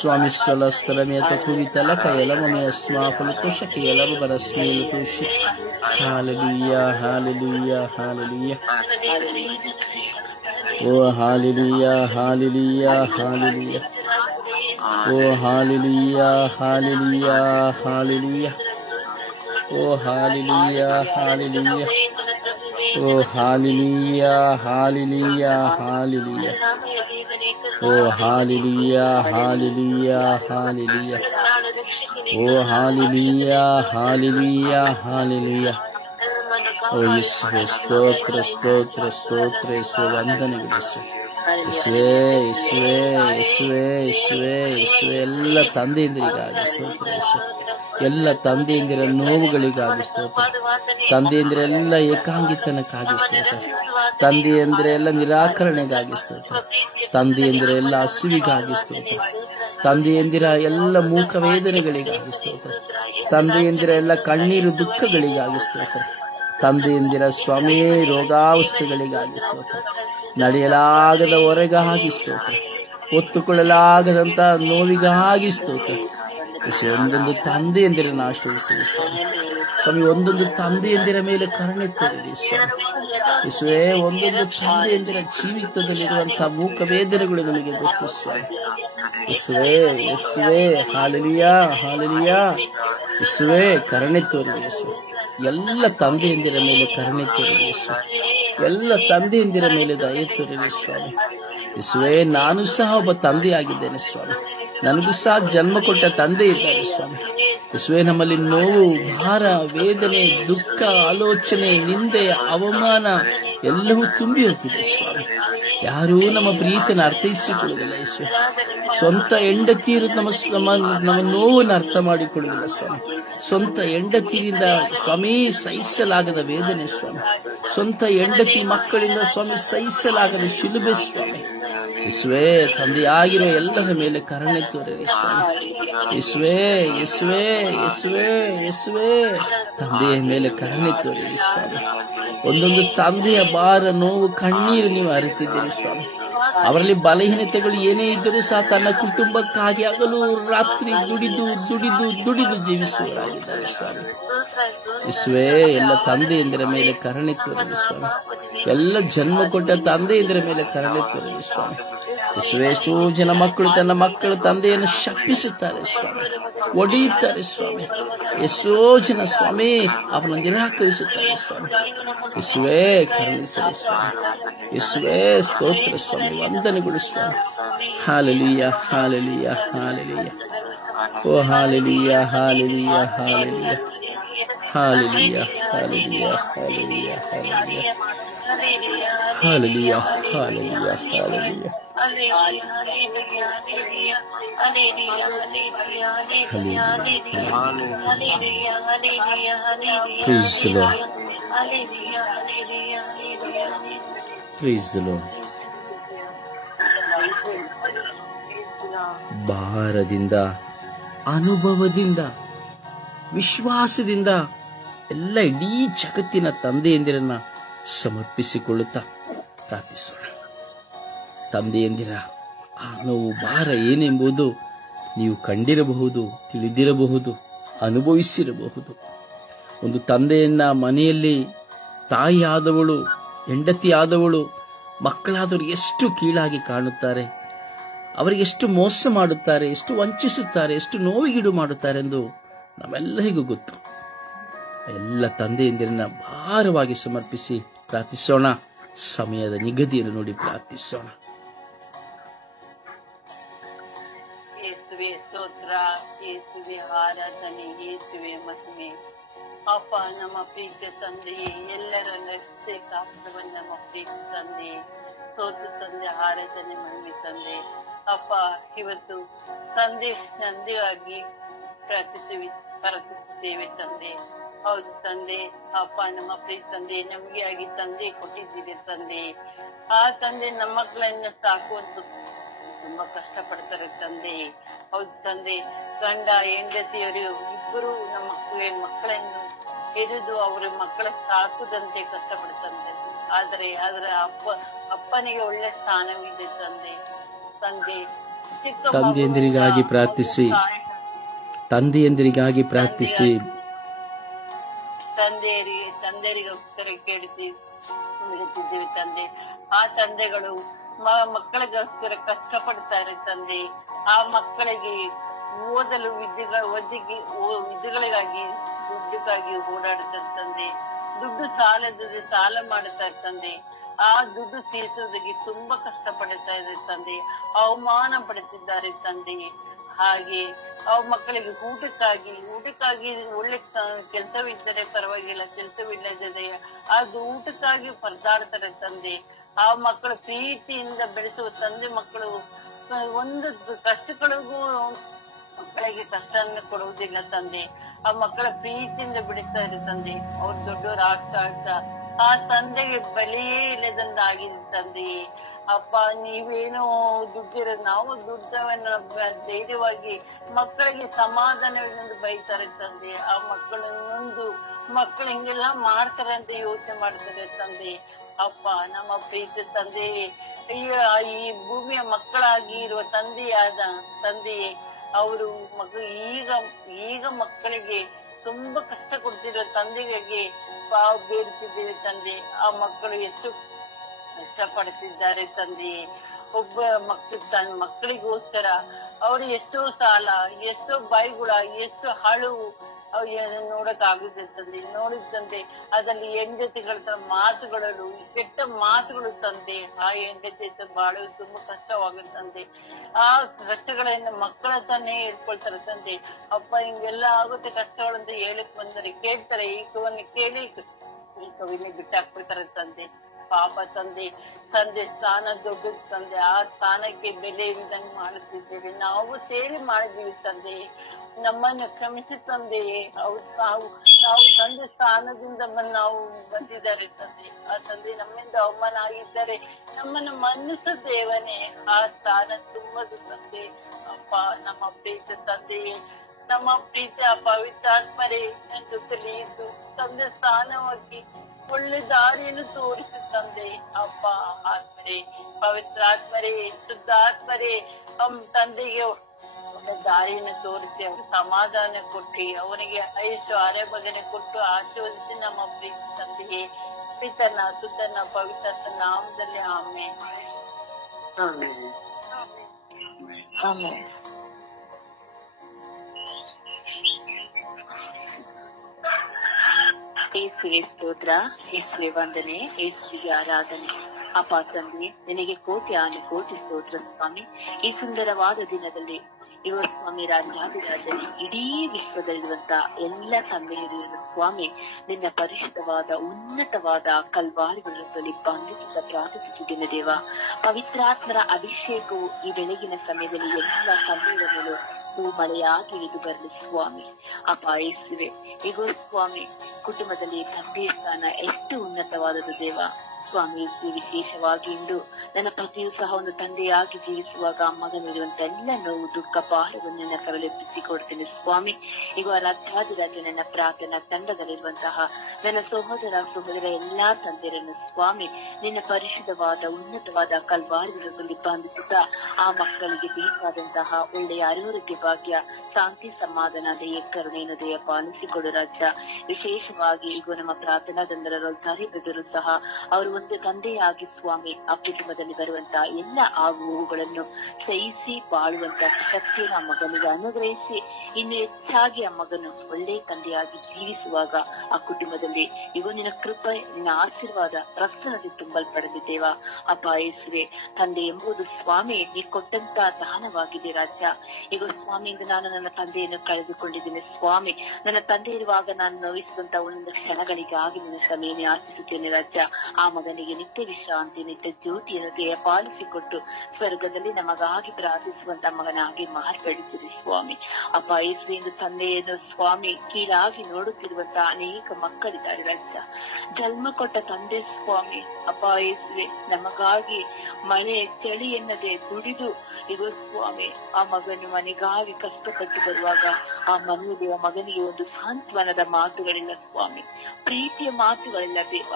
ಸ್ವಾಮಿ ಸ್ವಲಸ್ತರಮೇತ ಕುವಿತಲ ಕಯಲ ಮಮಯಸ್ಮಾ ಫುಲು ತುಷಕಿಯಲ ಬರಸ್ಮೇಲು ತುಷಿ. Hallelujah, hallelujah, hallelujah. ಓ ಹಾಲೆಲೂಯಾ, ಹಾಲೆಲೂಯಾ, ಹಾಲೆಲೂಯಾ. ಓ ಹಾಲೆಲೂಯಾ, ಹಾಲೆಲೂಯಾ, ಹಾಲೆಲೂಯಾ. ಓ ಹಾಲೆಲೂಯಾ, ಹಾಲೆಲೂಯಾ. ಓ ಹಾಲೆಲೂಯಾ, ಹಾಲೆಲೂಯಾ, ಹಾಲೆಲೂಯಾ. ಓ ಹಾಲೆಲೂಯಾ, ಹಾಲೆಲೂಯಾ, ಹಾಲೆಲೂಯಾ. ಓ ಹಾಲೆಲೂಯಾ, ಹಾಲೆಲೂಯಾ, ಹಾಲೆಲೂಯಾ. ಓ ಯೇಸುವೇ ಸ್ತೋತ್ರ, ಸ್ತೋತ್ರ, ಸ್ತೋತ್ರ. ಯೇಸುವೆ ವಂದನೆಗಳು ಯೇಸುವೆ. ಯೇಸುವೆ, ಯೇಸುವೆ, ಯೇಸುವೆ, ಯೇಸುವೆ, ಯೇಸುವೆ. ಎಲ್ಲ ತಂದೆಯಂದಿರಿಗಾಗಿ ಸ್ತೋತ್ರ ಯೇಸುವೆ. ಎಲ್ಲ ತಂದೆಯಂದಿರ ನೋವುಗಳಿಗಾಗಿ ಸ್ತೋತ್ರ. ತಂದೆಯಂದಿರ ಎಲ್ಲ ಏಕಾಂಗಿತನಕ್ಕಾಗಿ ಸ್ತೋತ್ರ. ತಂದೆಯಂದಿರ ಎಲ್ಲ ನಿರಾಕರಣೆಗಾಗಿ ಸ್ತೋತ್ರ. ತಂದೆಯಂದಿರ ಎಲ್ಲ ಹಸಿವಿಗಾಗಿ ಸ್ತೋತ್ರ. ತಂದೆಯಂದಿರ ಎಲ್ಲ ಮೂಕ ವೇದನೆಗಳಿಗಾಗಿ ಸ್ತೋತ್ರ. ತಂದೆಯಂದಿರ ಎಲ್ಲ ಕಣ್ಣೀರು ದುಃಖಗಳಿಗಾಗಿ ಸ್ತೋತ್ರ. ತಂದೆಯಂದಿರ ಸ್ವಾಮಿ ರೋಗಾವಸ್ಥೆಗಳಿಗಾಗಿ ಸ್ತೋತ್ರ. ನಡೆಯಲಾಗದ ಹೊರೆಗಾಗಿ ಸ್ತೋತ್ರ. ಒತ್ತುಕೊಳ್ಳಲಾಗದಂತ ನೋವಿಗಾಗಿ ಸ್ತೋತ್ರ. ಒಂದೊಂದು ತಂದೆಯಂದಿರನ್ನು ಆಶ್ರಯಿಸಿರಿ ಸ್ವಾಮಿ. ಸ್ವಾಮಿ ಒಂದೊಂದು ತಂದೆಯಂದಿರ ಮೇಲೆ ಕರುಣೆ ತೋರಿರಿ ಸ್ವಾಮಿ. ಯೇಸುವೆ ಒಂದೊಂದು ತಂದೆಯಂದಿರ ಜೀವಿತದಲ್ಲಿರುವಂತಹ ಮೂಕ ವೇದನೆಗಳು ನಮಗೆ ಗೊತ್ತು ಸ್ವಾಮಿ. ಯೇಸುವೆ, ಯೇಸುವೆ, ಹಾಲೆಲೂಯಾ, ಹಾಲೆಲೂಯಾ. ಯೇಸುವೆ ಕರುಣೆ ತೋರಿರಿ ಯೇಸುವೆ. ಎಲ್ಲ ತಂದೆಯಂದಿರ ಮೇಲೆ ಕರುಣೆ ತೋರಿರಿ ಯೇಸುವೆ. ಎಲ್ಲ ತಂದೆಯಂದಿರ ಮೇಲೆ ದಯೆ ತೋರಿರಿ ಸ್ವಾಮಿ. ಯೇಸುವೆ ನಾನು ಸಹ ಒಬ್ಬ ತಂದೆಯಾಗಿದ್ದೇನೆ ಸ್ವಾಮಿ. ನನಗೂ ಸಹ ಜನ್ಮ ಕೊಟ್ಟ ತಂದೆ ಇದ್ದಾರೆ ಸ್ವಾಮಿ. ಯೇಸುವೆ ನಮ್ಮಲ್ಲಿ ನೋವು, ಭಾರ, ವೇದನೆ, ದುಃಖ, ಆಲೋಚನೆ, ನಿಂದೆ, ಅವಮಾನ ಎಲ್ಲವೂ ತುಂಬಿ ಹೋಗಿದೆ ಸ್ವಾಮಿ. ಯಾರೂ ನಮ್ಮ ಪ್ರೀತಿಯನ್ನು ಅರ್ಥೈಸಿಕೊಳ್ಳುವುದಿಲ್ಲ ಯೇಸುವೆ. ಸ್ವಂತ ಹೆಂಡತಿಯರು ನಮ್ಮ ನೋವನ್ನು ಅರ್ಥ ಮಾಡಿಕೊಳ್ಳುವುದಿಲ್ಲ ಸ್ವಾಮಿ. ಸ್ವಂತ ಹೆಂಡತಿಯಿಂದ ಸ್ವಾಮಿ ಸಹಿಸಲಾಗದ ವೇದನೆ ಸ್ವಾಮಿ. ಸ್ವಂತ ಹೆಂಡತಿ ಮಕ್ಕಳಿಂದ ಸ್ವಾಮಿ ಸಹಿಸಲಾಗದ ಶಿಲುಬೆ ಸ್ವಾಮಿ. ಯೇಸುವೆ, ತಂದೆಯಾಗಿರುವ ಎಲ್ಲರ ಮೇಲೆ ಕರುಣೆ ತೋರಿರಿ ಸ್ವಾಮಿ. ಯೇಸುವೆ, ಯೇಸುವೆ, ಯೇಸುವೆ, ಯೇಸುವೆ, ತಂದೆಯ ಮೇಲೆ ಕರುಣೆ ತೋರಿರಿ ಸ್ವಾಮಿ. ಒಂದೊಂದು ತಂದೆಯ ಭಾರ, ನೋವು, ಕಣ್ಣೀರು ನೀವು ಅರಿತಿದ್ದೀರಿ ಸ್ವಾಮಿ. ಅವರಲ್ಲಿ ಬಲಹೀನತೆಗಳು ಏನೇ ಇದ್ದರೂ ಸಹ ತನ್ನ ಕುಟುಂಬಕ್ಕಾಗಿ ಹಗಲು ರಾತ್ರಿ ದುಡಿದು ದುಡಿದು ದುಡಿದು ಜೀವಿಸುವವರಾಗಿದ್ದಾರೆ ಸ್ವಾಮಿ. ಯೇಸುವೆ, ಎಲ್ಲ ತಂದೆಯಂದಿರ ಮೇಲೆ ಕರುಣೆ ತೋರಿರಿ ಸ್ವಾಮಿ. ಎಲ್ಲ ಜನ್ಮ ಕೊಟ್ಟ ತಂದೆಯಂದಿರ ಮೇಲೆ ಕರುಣೆ ತೋರಿರಿ ಸ್ವಾಮಿ. ಯೇಸುವೆ, ಎಷ್ಟೋ ಜನ ಮಕ್ಕಳು ತನ್ನ ಮಕ್ಕಳು ತಂದೆಯನ್ನು ಶಪಿಸುತ್ತಾರೆ ಸ್ವಾಮಿ, ಒಡೆಯುತ್ತಾರೆ ಸ್ವಾಮಿ. ಎಷ್ಟೋ ಜನ ಸ್ವಾಮಿ ಅವರನ್ನು ನಿರಾಕರಿಸುತ್ತಾರೆ ಸ್ವಾಮಿ. ಯೇಸುವೆ, ಕರುಣಿಸಲಿ ಸ್ವಾಮಿ. ಯೇಸುವೆ, ಸ್ತೋತ್ರ ಸ್ವಾಮಿ, ವಂದನೆಗಳು ಸ್ವಾಮಿ. Hallelujah, hallelujah, hallelujah. ಓ hallelujah, hallelujah, hallelujah, hallelujah, hallelujah, hallelujah, hallelujah, hallelujah, hallelujah, hallelujah. Praise the Lord. Praise the Lord. ಭಾರದಿಂದ, ಅನುಭವದಿಂದ, ವಿಶ್ವಾಸದಿಂದ ಎಲ್ಲ ಇಡೀ ಜಗತ್ತಿನ ತಂದೆಯಂದಿರನ್ನ ಸಮರ್ಪಿಸಿಕೊಳ್ಳುತ್ತಾ ಪ್ರಾರ್ಥಿಸೋಣ. ತಂದೆಯಂದಿರ ಆ ನೋವು, ಭಾರ ಏನೆಂಬುದು ನೀವು ಕಂಡಿರಬಹುದು, ತಿಳಿದಿರಬಹುದು, ಅನುಭವಿಸಿರಬಹುದು. ಒಂದು ತಂದೆಯನ್ನ ಮನೆಯಲ್ಲಿ ತಾಯಿಯಾದವಳು, ಹೆಂಡತಿಯಾದವಳು, ಮಕ್ಕಳಾದವರು ಎಷ್ಟು ಕೀಳಾಗಿ ಕಾಣುತ್ತಾರೆ, ಅವರಿಗೆ ಎಷ್ಟು ಮೋಸ ಮಾಡುತ್ತಾರೆ, ಎಷ್ಟು ವಂಚಿಸುತ್ತಾರೆ, ಎಷ್ಟು ನೋವಿಗೀಡು ಮಾಡುತ್ತಾರೆ ಎಂದು ನಮ್ಮೆಲ್ಲರಿಗೂ ಗೊತ್ತು. ಎಲ್ಲ ತಂದೆಯಂದಿರನ್ನ ಭಾರವಾಗಿ ಸಮರ್ಪಿಸಿ ಪ್ರಾರ್ಥಿಸೋಣ. ಸಮಯದ ನಿಗದಿಯನ್ನು ನೋಡಿ ಪ್ರಾರ್ಥಿಸೋಣ. ಯೇಸುವೆ ಸ್ತೋತ್ರ, ಯೇಸುವೆ ಆರಾಧನೆ, ಯೇಸುವೆ ಮಹಿಮೆ. ಅಪ್ಪ, ನಮ್ಮ ಪ್ರೀತಿಯ ತಂದೆಯೇ, ಎಲ್ಲರನ್ನ ರಕ್ಷೆ ಕಾಪಾಡುವ ನಮ್ಮ ಪ್ರೀತಿ ತಂದೆ, ಸ್ತೋತ್ರ ತಂದೆ, ಆರಾಧನೆ ಮಹಿಮೆ ತಂದೆ. ಅಪ್ಪ, ಇವತ್ತು ತಂದೆಯಾಗಿ ಪ್ರಾರ್ಥಿಸುತ್ತೇವೆ ತಂದೆ. ಹೌದು ತಂದೆ, ಅಪ್ಪ, ನಮ್ಮ ಪ್ರೀತಿ ತಂದೆ, ನಮಗೆ ಆಗಿ ತಂದೆ ಕೊಟ್ಟಿದ್ದೀರಿ ತಂದೆ. ಆ ತಂದೆ ನಮ್ಮ ಮಕ್ಕಳನ್ನ ಸಾಕುವಂತ ತುಂಬಾ ಕಷ್ಟಪಡ್ತಾರೆ ತಂದೆ. ಹೌದು ತಂದೆ, ಗಂಡ ಹೆಂಡತಿಯರು ಇಬ್ಬರು ನಮ್ಮ ಮಕ್ಕಳನ್ನು ಹಿಡಿದು ಅವರ ಮಕ್ಕಳ ಸಾಕುದಂತೆ ಕಷ್ಟಪಡ್ತಂತೆ. ಆದರೆ ಅಪ್ಪನಿಗೆ ಒಳ್ಳೆ ಸ್ಥಾನವಿದೆ ತಂದೆ. ತಂದೆಯಂದಿರಿಗಾಗಿ ಪ್ರಾರ್ಥಿಸಿ, ತಂದೆಯಂದಿರಿಗಾಗಿ ಪ್ರಾರ್ಥಿಸಿ. ತಂದೆಯರಿಗೋಸ್ಕರ ಕೇಳುತ್ತಿದ್ದೇವೆ ತಂದೆ. ಆ ತಂದೆಗಳು ಮಕ್ಕಳಿಗೋಸ್ಕರ ಕಷ್ಟಪಡ್ತಾರೆ ತಂದೆ. ಆ ಮಕ್ಕಳಿಗೆ ಓದಲು ವಿದ್ಯೆಗಳಿಗಾಗಿ ದುಡ್ಡಿಗಾಗಿ ಓಡಾಡುತ್ತಾರೆ ತಂದೆ. ದುಡ್ಡು ಸಾಲ ಮಾಡುತ್ತಾರೆ ತಂದೆ. ಆ ದುಡ್ಡು ತೀರಿಸುವುದಕ್ಕೆ ತುಂಬಾ ಕಷ್ಟಪಡುತ್ತಾ ಇದೆ ತಂದೆ. ಅವಮಾನ ಪಡುತ್ತಿದ್ದಾರೆ ತಂದೆ. ಹಾಗೆ ಮಕ್ಕಳಿಗೆ ಊಟಕ್ಕಾಗಿ ಒಳ್ಳೆ ಕೆಲಸವಿದ್ದರೆ ಪರವಾಗಿಲ್ಲ, ಕೆಲಸವಿಲ್ಲದೆ ಅದು ಊಟಕ್ಕಾಗಿ ಪರದಾಡ್ತಾರೆ ತಂದೆ. ಆ ಮಕ್ಕಳ ಪ್ರೀತಿಯಿಂದ ಬೆಳೆಸುವ ತಂದೆ ಮಕ್ಕಳು ಒಂದು ಕಷ್ಟಗಳಿಗೂ ಮಕ್ಕಳಿಗೆ ಕಷ್ಟವನ್ನು ಕೊಡುವುದಿಲ್ಲ ತಂದೆ. ಆ ಮಕ್ಕಳ ಪ್ರೀತಿಯಿಂದ ಬಿಡಿಸ್ತಾರೆ ತಂದೆ. ಅವ್ರು ದೊಡ್ಡವರು ಆಗ್ತಾ ಆ ತಂದೆಗೆ ಬೆಲೆಯೇ ಇಲ್ಲದಂದಾಗಿದೆ ತಂದೆ. ಅಪ್ಪ, ನೀವೇನೋ ದುಡ್ಡಿರೋ, ನಾವು ದುಡ್ಡವನ್ನು ಧೈರ್ಯವಾಗಿ ಮಕ್ಕಳಿಗೆ ಸಮಾಧಾನವೆಂದು ಬೈತಾರೆ ತಂದೆ. ಆ ಮಕ್ಕಳನ್ನೊಂದು ಮಕ್ಕಳು ಹಿಂಗೆಲ್ಲ ಮಾಡ್ತಾರೆ ಅಂತ ಯೋಚನೆ ಮಾಡ್ತಾರೆ ತಂದೆ. ಅಪ್ಪ, ನಮ್ಮ ಪ್ರೀತಿ ತಂದೆ, ಈ ಭೂಮಿಯ ಮಕ್ಕಳಾಗಿ ಇರುವ ತಂದೆಯೇ, ಅವರು ಈಗ ಮಕ್ಕಳಿಗೆ ತುಂಬಾ ಕಷ್ಟ ಕೊಡ್ತಿರೋ ತಂದೆಗೆ ಬೇಡುತ್ತಿದ್ದೇವೆ ತಂದೆ. ಆ ಮಕ್ಕಳು ಎಷ್ಟು ಕಷ್ಟಪಡುತ್ತಿದ್ದಾರೆ ತಂದೆ. ಒಬ್ಬ ಮಕ್ಕಳಿಗೋಸ್ಕರ ಅವರು ಎಷ್ಟೋ ಸಾಲ, ಎಷ್ಟೋ ಬೈಗುಳ, ಎಷ್ಟು ಹಳುವು ನೋಡಕ್ ಆಗುತ್ತೆ ತಂದೆ. ನೋಡಿದಂತೆ ಅದರಲ್ಲಿ ಹೆಂಡತಿಗಳ ಮಾತುಗಳು, ಕೆಟ್ಟ ಮಾತುಗಳು ತಂದೆ. ಆ ಹೆಂಡತಿ ಬಾಳೋದು ತುಂಬಾ ಕಷ್ಟವಾಗುತ್ತಂತೆ. ಆ ಕಷ್ಟಗಳನ್ನ ಮಕ್ಕಳ ತಾನೇ ಹೇಳ್ಕೊಳ್ತಾರೆ ತಂದೆ. ಅಪ್ಪ, ಹಿಂಗೆಲ್ಲ ಆಗುತ್ತೆ ಕಷ್ಟಗಳಂತ ಹೇಳಕ್ ಬಂದರೆ ಕೇಳ್ತಾರೆ. ಈ ಕವನ್ನ ಕೇಳಿ ಈ ಕವಿನ ಬಿಟ್ಟಾಕ್ಬಿಡ್ತಾರೆ ತಂದೆ. ಪಾಪ ತಂದೆ ಸ್ಥಾನ ದೊಡ್ಡದು ತಂದೆ. ಆ ಸ್ಥಾನಕ್ಕೆ ಬೆಲೆ ಇಲ್ಲದಂಗೆ ಮಾಡುತ್ತಿದ್ದೇವೆ. ನಾವು ಸೇರಿ ಮಾಡಿದೀವಿ ತಂದೆ, ನಮ್ಮನ್ನು ಕ್ಷಮಿಸಿ ತಂದೆಯೇ. ನಾವು ತಂದೆ ಸ್ಥಾನದಿಂದ ನಾವು ಬಂದಿದ್ದಾರೆ ತಂದೆ. ಆ ತಂದೆ ನಮ್ಮಿಂದ ಅವಮಾನ ಆಗಿದ್ದರೆ ನಮ್ಮನ್ನು ಮನ್ನಿಸು ದೇವನೇ. ಆ ಸ್ಥಾನ ತುಂಬದು ತಂದೆ. ಅಪ್ಪ, ನಮ್ಮ ಪ್ರೀತಿ ತಂದೆಯೇ, ನಮ್ಮ ಪ್ರೀತಿ ಪವಿತ್ರಾತ್ಮರೇ ನನ್ನ ಜೊತೆಲಿ ಇದ್ದು ತಂದೆ ಸ್ಥಾನವಾಗಿ ಒಳ್ಳೆ ದಾರಿಯನ್ನು ತೋರಿಸು ತಂದೆ. ಅಪ್ಪ ಆತ್ಮರೇ, ಪವಿತ್ರಾತ್ಮರೇ, ಶುದ್ಧಾತ್ಮರೇ, ತಂದೆಗೆ ಒಳ್ಳೆ ದಾರಿಯನ್ನು ತೋರಿಸಿ ಅವ್ರ ಸಮಾಧಾನ ಕೊಟ್ಟಿ ಅವನಿಗೆ ಆರೋಗ್ಯವನ್ನು ಕೊಟ್ಟು ಆಶೀರ್ವದಿಸಿ ನಮ್ಮ ಪ್ರೀತಿ ತಂದೆಗೆ ಪಿತನ ಸುತನ ಪವಿತ್ರ ನಾಮದಲ್ಲಿ ಆಮೇಲೆ. ಯೇಸುವೆ ಸ್ತೋತ್ರ, ಯೇಸುವೆ ವಂದನೆ, ಯೇಸುವಿಗೆ ಆರಾಧನೆ. ಅಪ್ಪ ತಂದೆ, ನಿನಗೆ ಕೋಟಿ ಕೋಟಿ ಸ್ತೋತ್ರ ಸ್ವಾಮಿ. ಈ ಸುಂದರವಾದ ದಿನದಲ್ಲಿ ಇವತ್ತು ಸ್ವಾಮಿ ರಾಜ್ಯಾಧಿರಾಜನೇ, ಇಡೀ ವಿಶ್ವದಲ್ಲಿರುವಂತ ಎಲ್ಲ ತಂದೆಯರು ಸ್ವಾಮಿ ನಿನ್ನ ಪರಿಶುದ್ಧವಾದ ಉನ್ನತವಾದ ಕಲ್ವಾರಿಗಳಲ್ಲಿ ಬಂಧಿಸುತ್ತಾ ಪ್ರಾರ್ಥಿಸುತ್ತಿದ್ದೇನೆ ದೇವ. ಪವಿತ್ರಾತ್ಮರ ಅಭಿಷೇಕವು ಈ ಬೆಳಗಿನ ಸಮಯದಲ್ಲಿ ಎಲ್ಲ ತಂದೆಯರ ಮೇಲೂ ಮಳೆಯಾಗಿ ಇಳಿದು ಬರಲಿ ಸ್ವಾಮಿ. ಅಪ್ಪ ಯೇಸುವೆ, ಈಗೋ ಸ್ವಾಮಿ ಕುಟುಂಬದಲ್ಲಿ ತಂದೆಯ ಸ್ಥಾನ ಎಷ್ಟು ಉನ್ನತವಾದದ್ದು ದೇವ. ಸ್ವಾಮಿ ಯೇಸು, ವಿಶೇಷವಾಗಿ ಇಂದು ನನ್ನ ಪತಿಯು ಸಹ ಒಂದು ತಂದೆಯಾಗಿ ಜೀವಿಸುವಾಗ ಮಗನಿರುವಂತ ಎಲ್ಲ ನೋವು ದುಃಖ ಭಾರವನ್ನು ನಿನ್ನ ಕರಲೆಪ್ಪಿಸಿಕೊಡ್ತೇನೆ ಸ್ವಾಮಿ. ಈಗ ರಾಜ್ಯಾಧಿರಾಜ ನನ್ನ ಪ್ರಾರ್ಥನಾ ತಂಡದಲ್ಲಿರುವಂತಹ ನನ್ನ ಸಹೋದರ ಎಲ್ಲಾ ತಂದೆಯರನ್ನು ಸ್ವಾಮಿ ನಿನ್ನ ಪರಿಶುದ್ಧವಾದ ಉನ್ನತವಾದ ಕಲ್ವಾರಿಗಳಲ್ಲಿ ಬಂಧಿಸುತ್ತಾ ಆ ಮಕ್ಕಳಿಗೆ ಬೇಕಾದಂತಹ ಒಳ್ಳೆಯ ಆರೋಗ್ಯ ಭಾಗ್ಯ, ಶಾಂತಿ, ಸಮಾಧಾನ, ದಯ, ಕರುಣೆಯನ್ನು ದಯ ಪಾಲಿಸಿಕೊಡು ರಾಜ್ಯ. ವಿಶೇಷವಾಗಿ ಈಗ ನಮ್ಮ ಪ್ರಾರ್ಥನಾ ತಂಡದಲ್ಲಿ ಬೆದರು ಸಹ ಅವರು ಒಂದು ತಂದೆಯಾಗಿ ಸ್ವಾಮಿ ಆ ಕುಟುಂಬದಲ್ಲಿ ಬರುವಂತಹ ಎಲ್ಲ ಆಗುವುಗಳನ್ನು ಸಹಿಸಿ ಬಾಳುವಂತ ಶಕ್ತಿಯನ್ನು ಆ ಮಗನಿಗೆ ಅನುಗ್ರಹಿಸಿ ಇನ್ನು ಹೆಚ್ಚಾಗಿ ಆ ಮಗನು ಒಳ್ಳೆ ತಂದೆಯಾಗಿ ಜೀವಿಸುವಾಗ ಆ ಕುಟುಂಬದಲ್ಲಿ ಈಗ ನಿನ್ನ ಕೃಪೆ, ನಿನ್ನ ಆಶೀರ್ವಾದ, ಪ್ರಸನ್ನತೆ ತುಂಬಲ್ಪಡಲಿದ್ದೇವ. ಅಪ್ಪ ಯೇಸುವೆ, ತಂದೆ ಎಂಬುದು ಸ್ವಾಮಿ ನೀ ಕೊಟ್ಟಂತ ದಾನವಾಗಿದೆ ರಾಜ್ಯ. ಈಗ ಸ್ವಾಮಿಯಿಂದ ನಾನು ನನ್ನ ತಂದೆಯನ್ನು ಕಳೆದುಕೊಂಡಿದ್ದೇನೆ ಸ್ವಾಮಿ. ನನ್ನ ತಂದೆ ಇರುವಾಗ ನಾನು ನೋಯಿಸಿದಂತ ಒಂದೊಂದು ಕ್ಷಣಗಳಿಗಾಗಿ ನಿನ್ನ ಶ್ರಮೆಯನ್ನು ಯಾಚಿಸುತ್ತೇನೆ ರಾಜ್ಯ. ಆ ಮಗನಿಗೆ ನಿತ್ಯ ವಿಶ್ರಾಂತಿ, ನಿತ್ಯ ಜ್ಯೋತಿಯನ್ನು ದಯ ಪಾಲಿಸಿಕೊಟ್ಟು ಸ್ವರ್ಗದಲ್ಲಿ ನಮಗಾಗಿ ಪ್ರಾರ್ಥಿಸುವಂತ ಮಗನಾಗಿ ಮಾರ್ಪಡಿಸಿರಿ ಸ್ವಾಮಿ. ಅಪ್ಪ ಯೇಸುವೆ, ಇಂದು ತಂದೆಯನ್ನು ಸ್ವಾಮಿ ಕೀಳಾಗಿ ನೋಡುತ್ತಿರುವಂತ ಅನೇಕ ಮಕ್ಕಳಿದ್ದಾರೆ ರಾಜ್ಯ. ಜನ್ಮ ಕೊಟ್ಟ ತಂದೆ ಸ್ವಾಮಿ ಅಪ್ಪ ಯೇಸುವೆ ನಮಗಾಗಿ ಮಳೆ ಚಳಿ ಎನ್ನದೆ ದುಡಿದು ಇದು ಸ್ವಾಮಿ ಆ ಮಗನು ಮನೆಗಾಗಿ ಕಷ್ಟಪಟ್ಟು ಬರುವಾಗ ಆ ಮಗನಿಗೆ ಒಂದು ಸಾಂತ್ವನದ ಮಾತುಗಳಿಲ್ಲ ಸ್ವಾಮಿ, ಪ್ರೀತಿಯ ಮಾತುಗಳಿಲ್ಲ ದೇವ.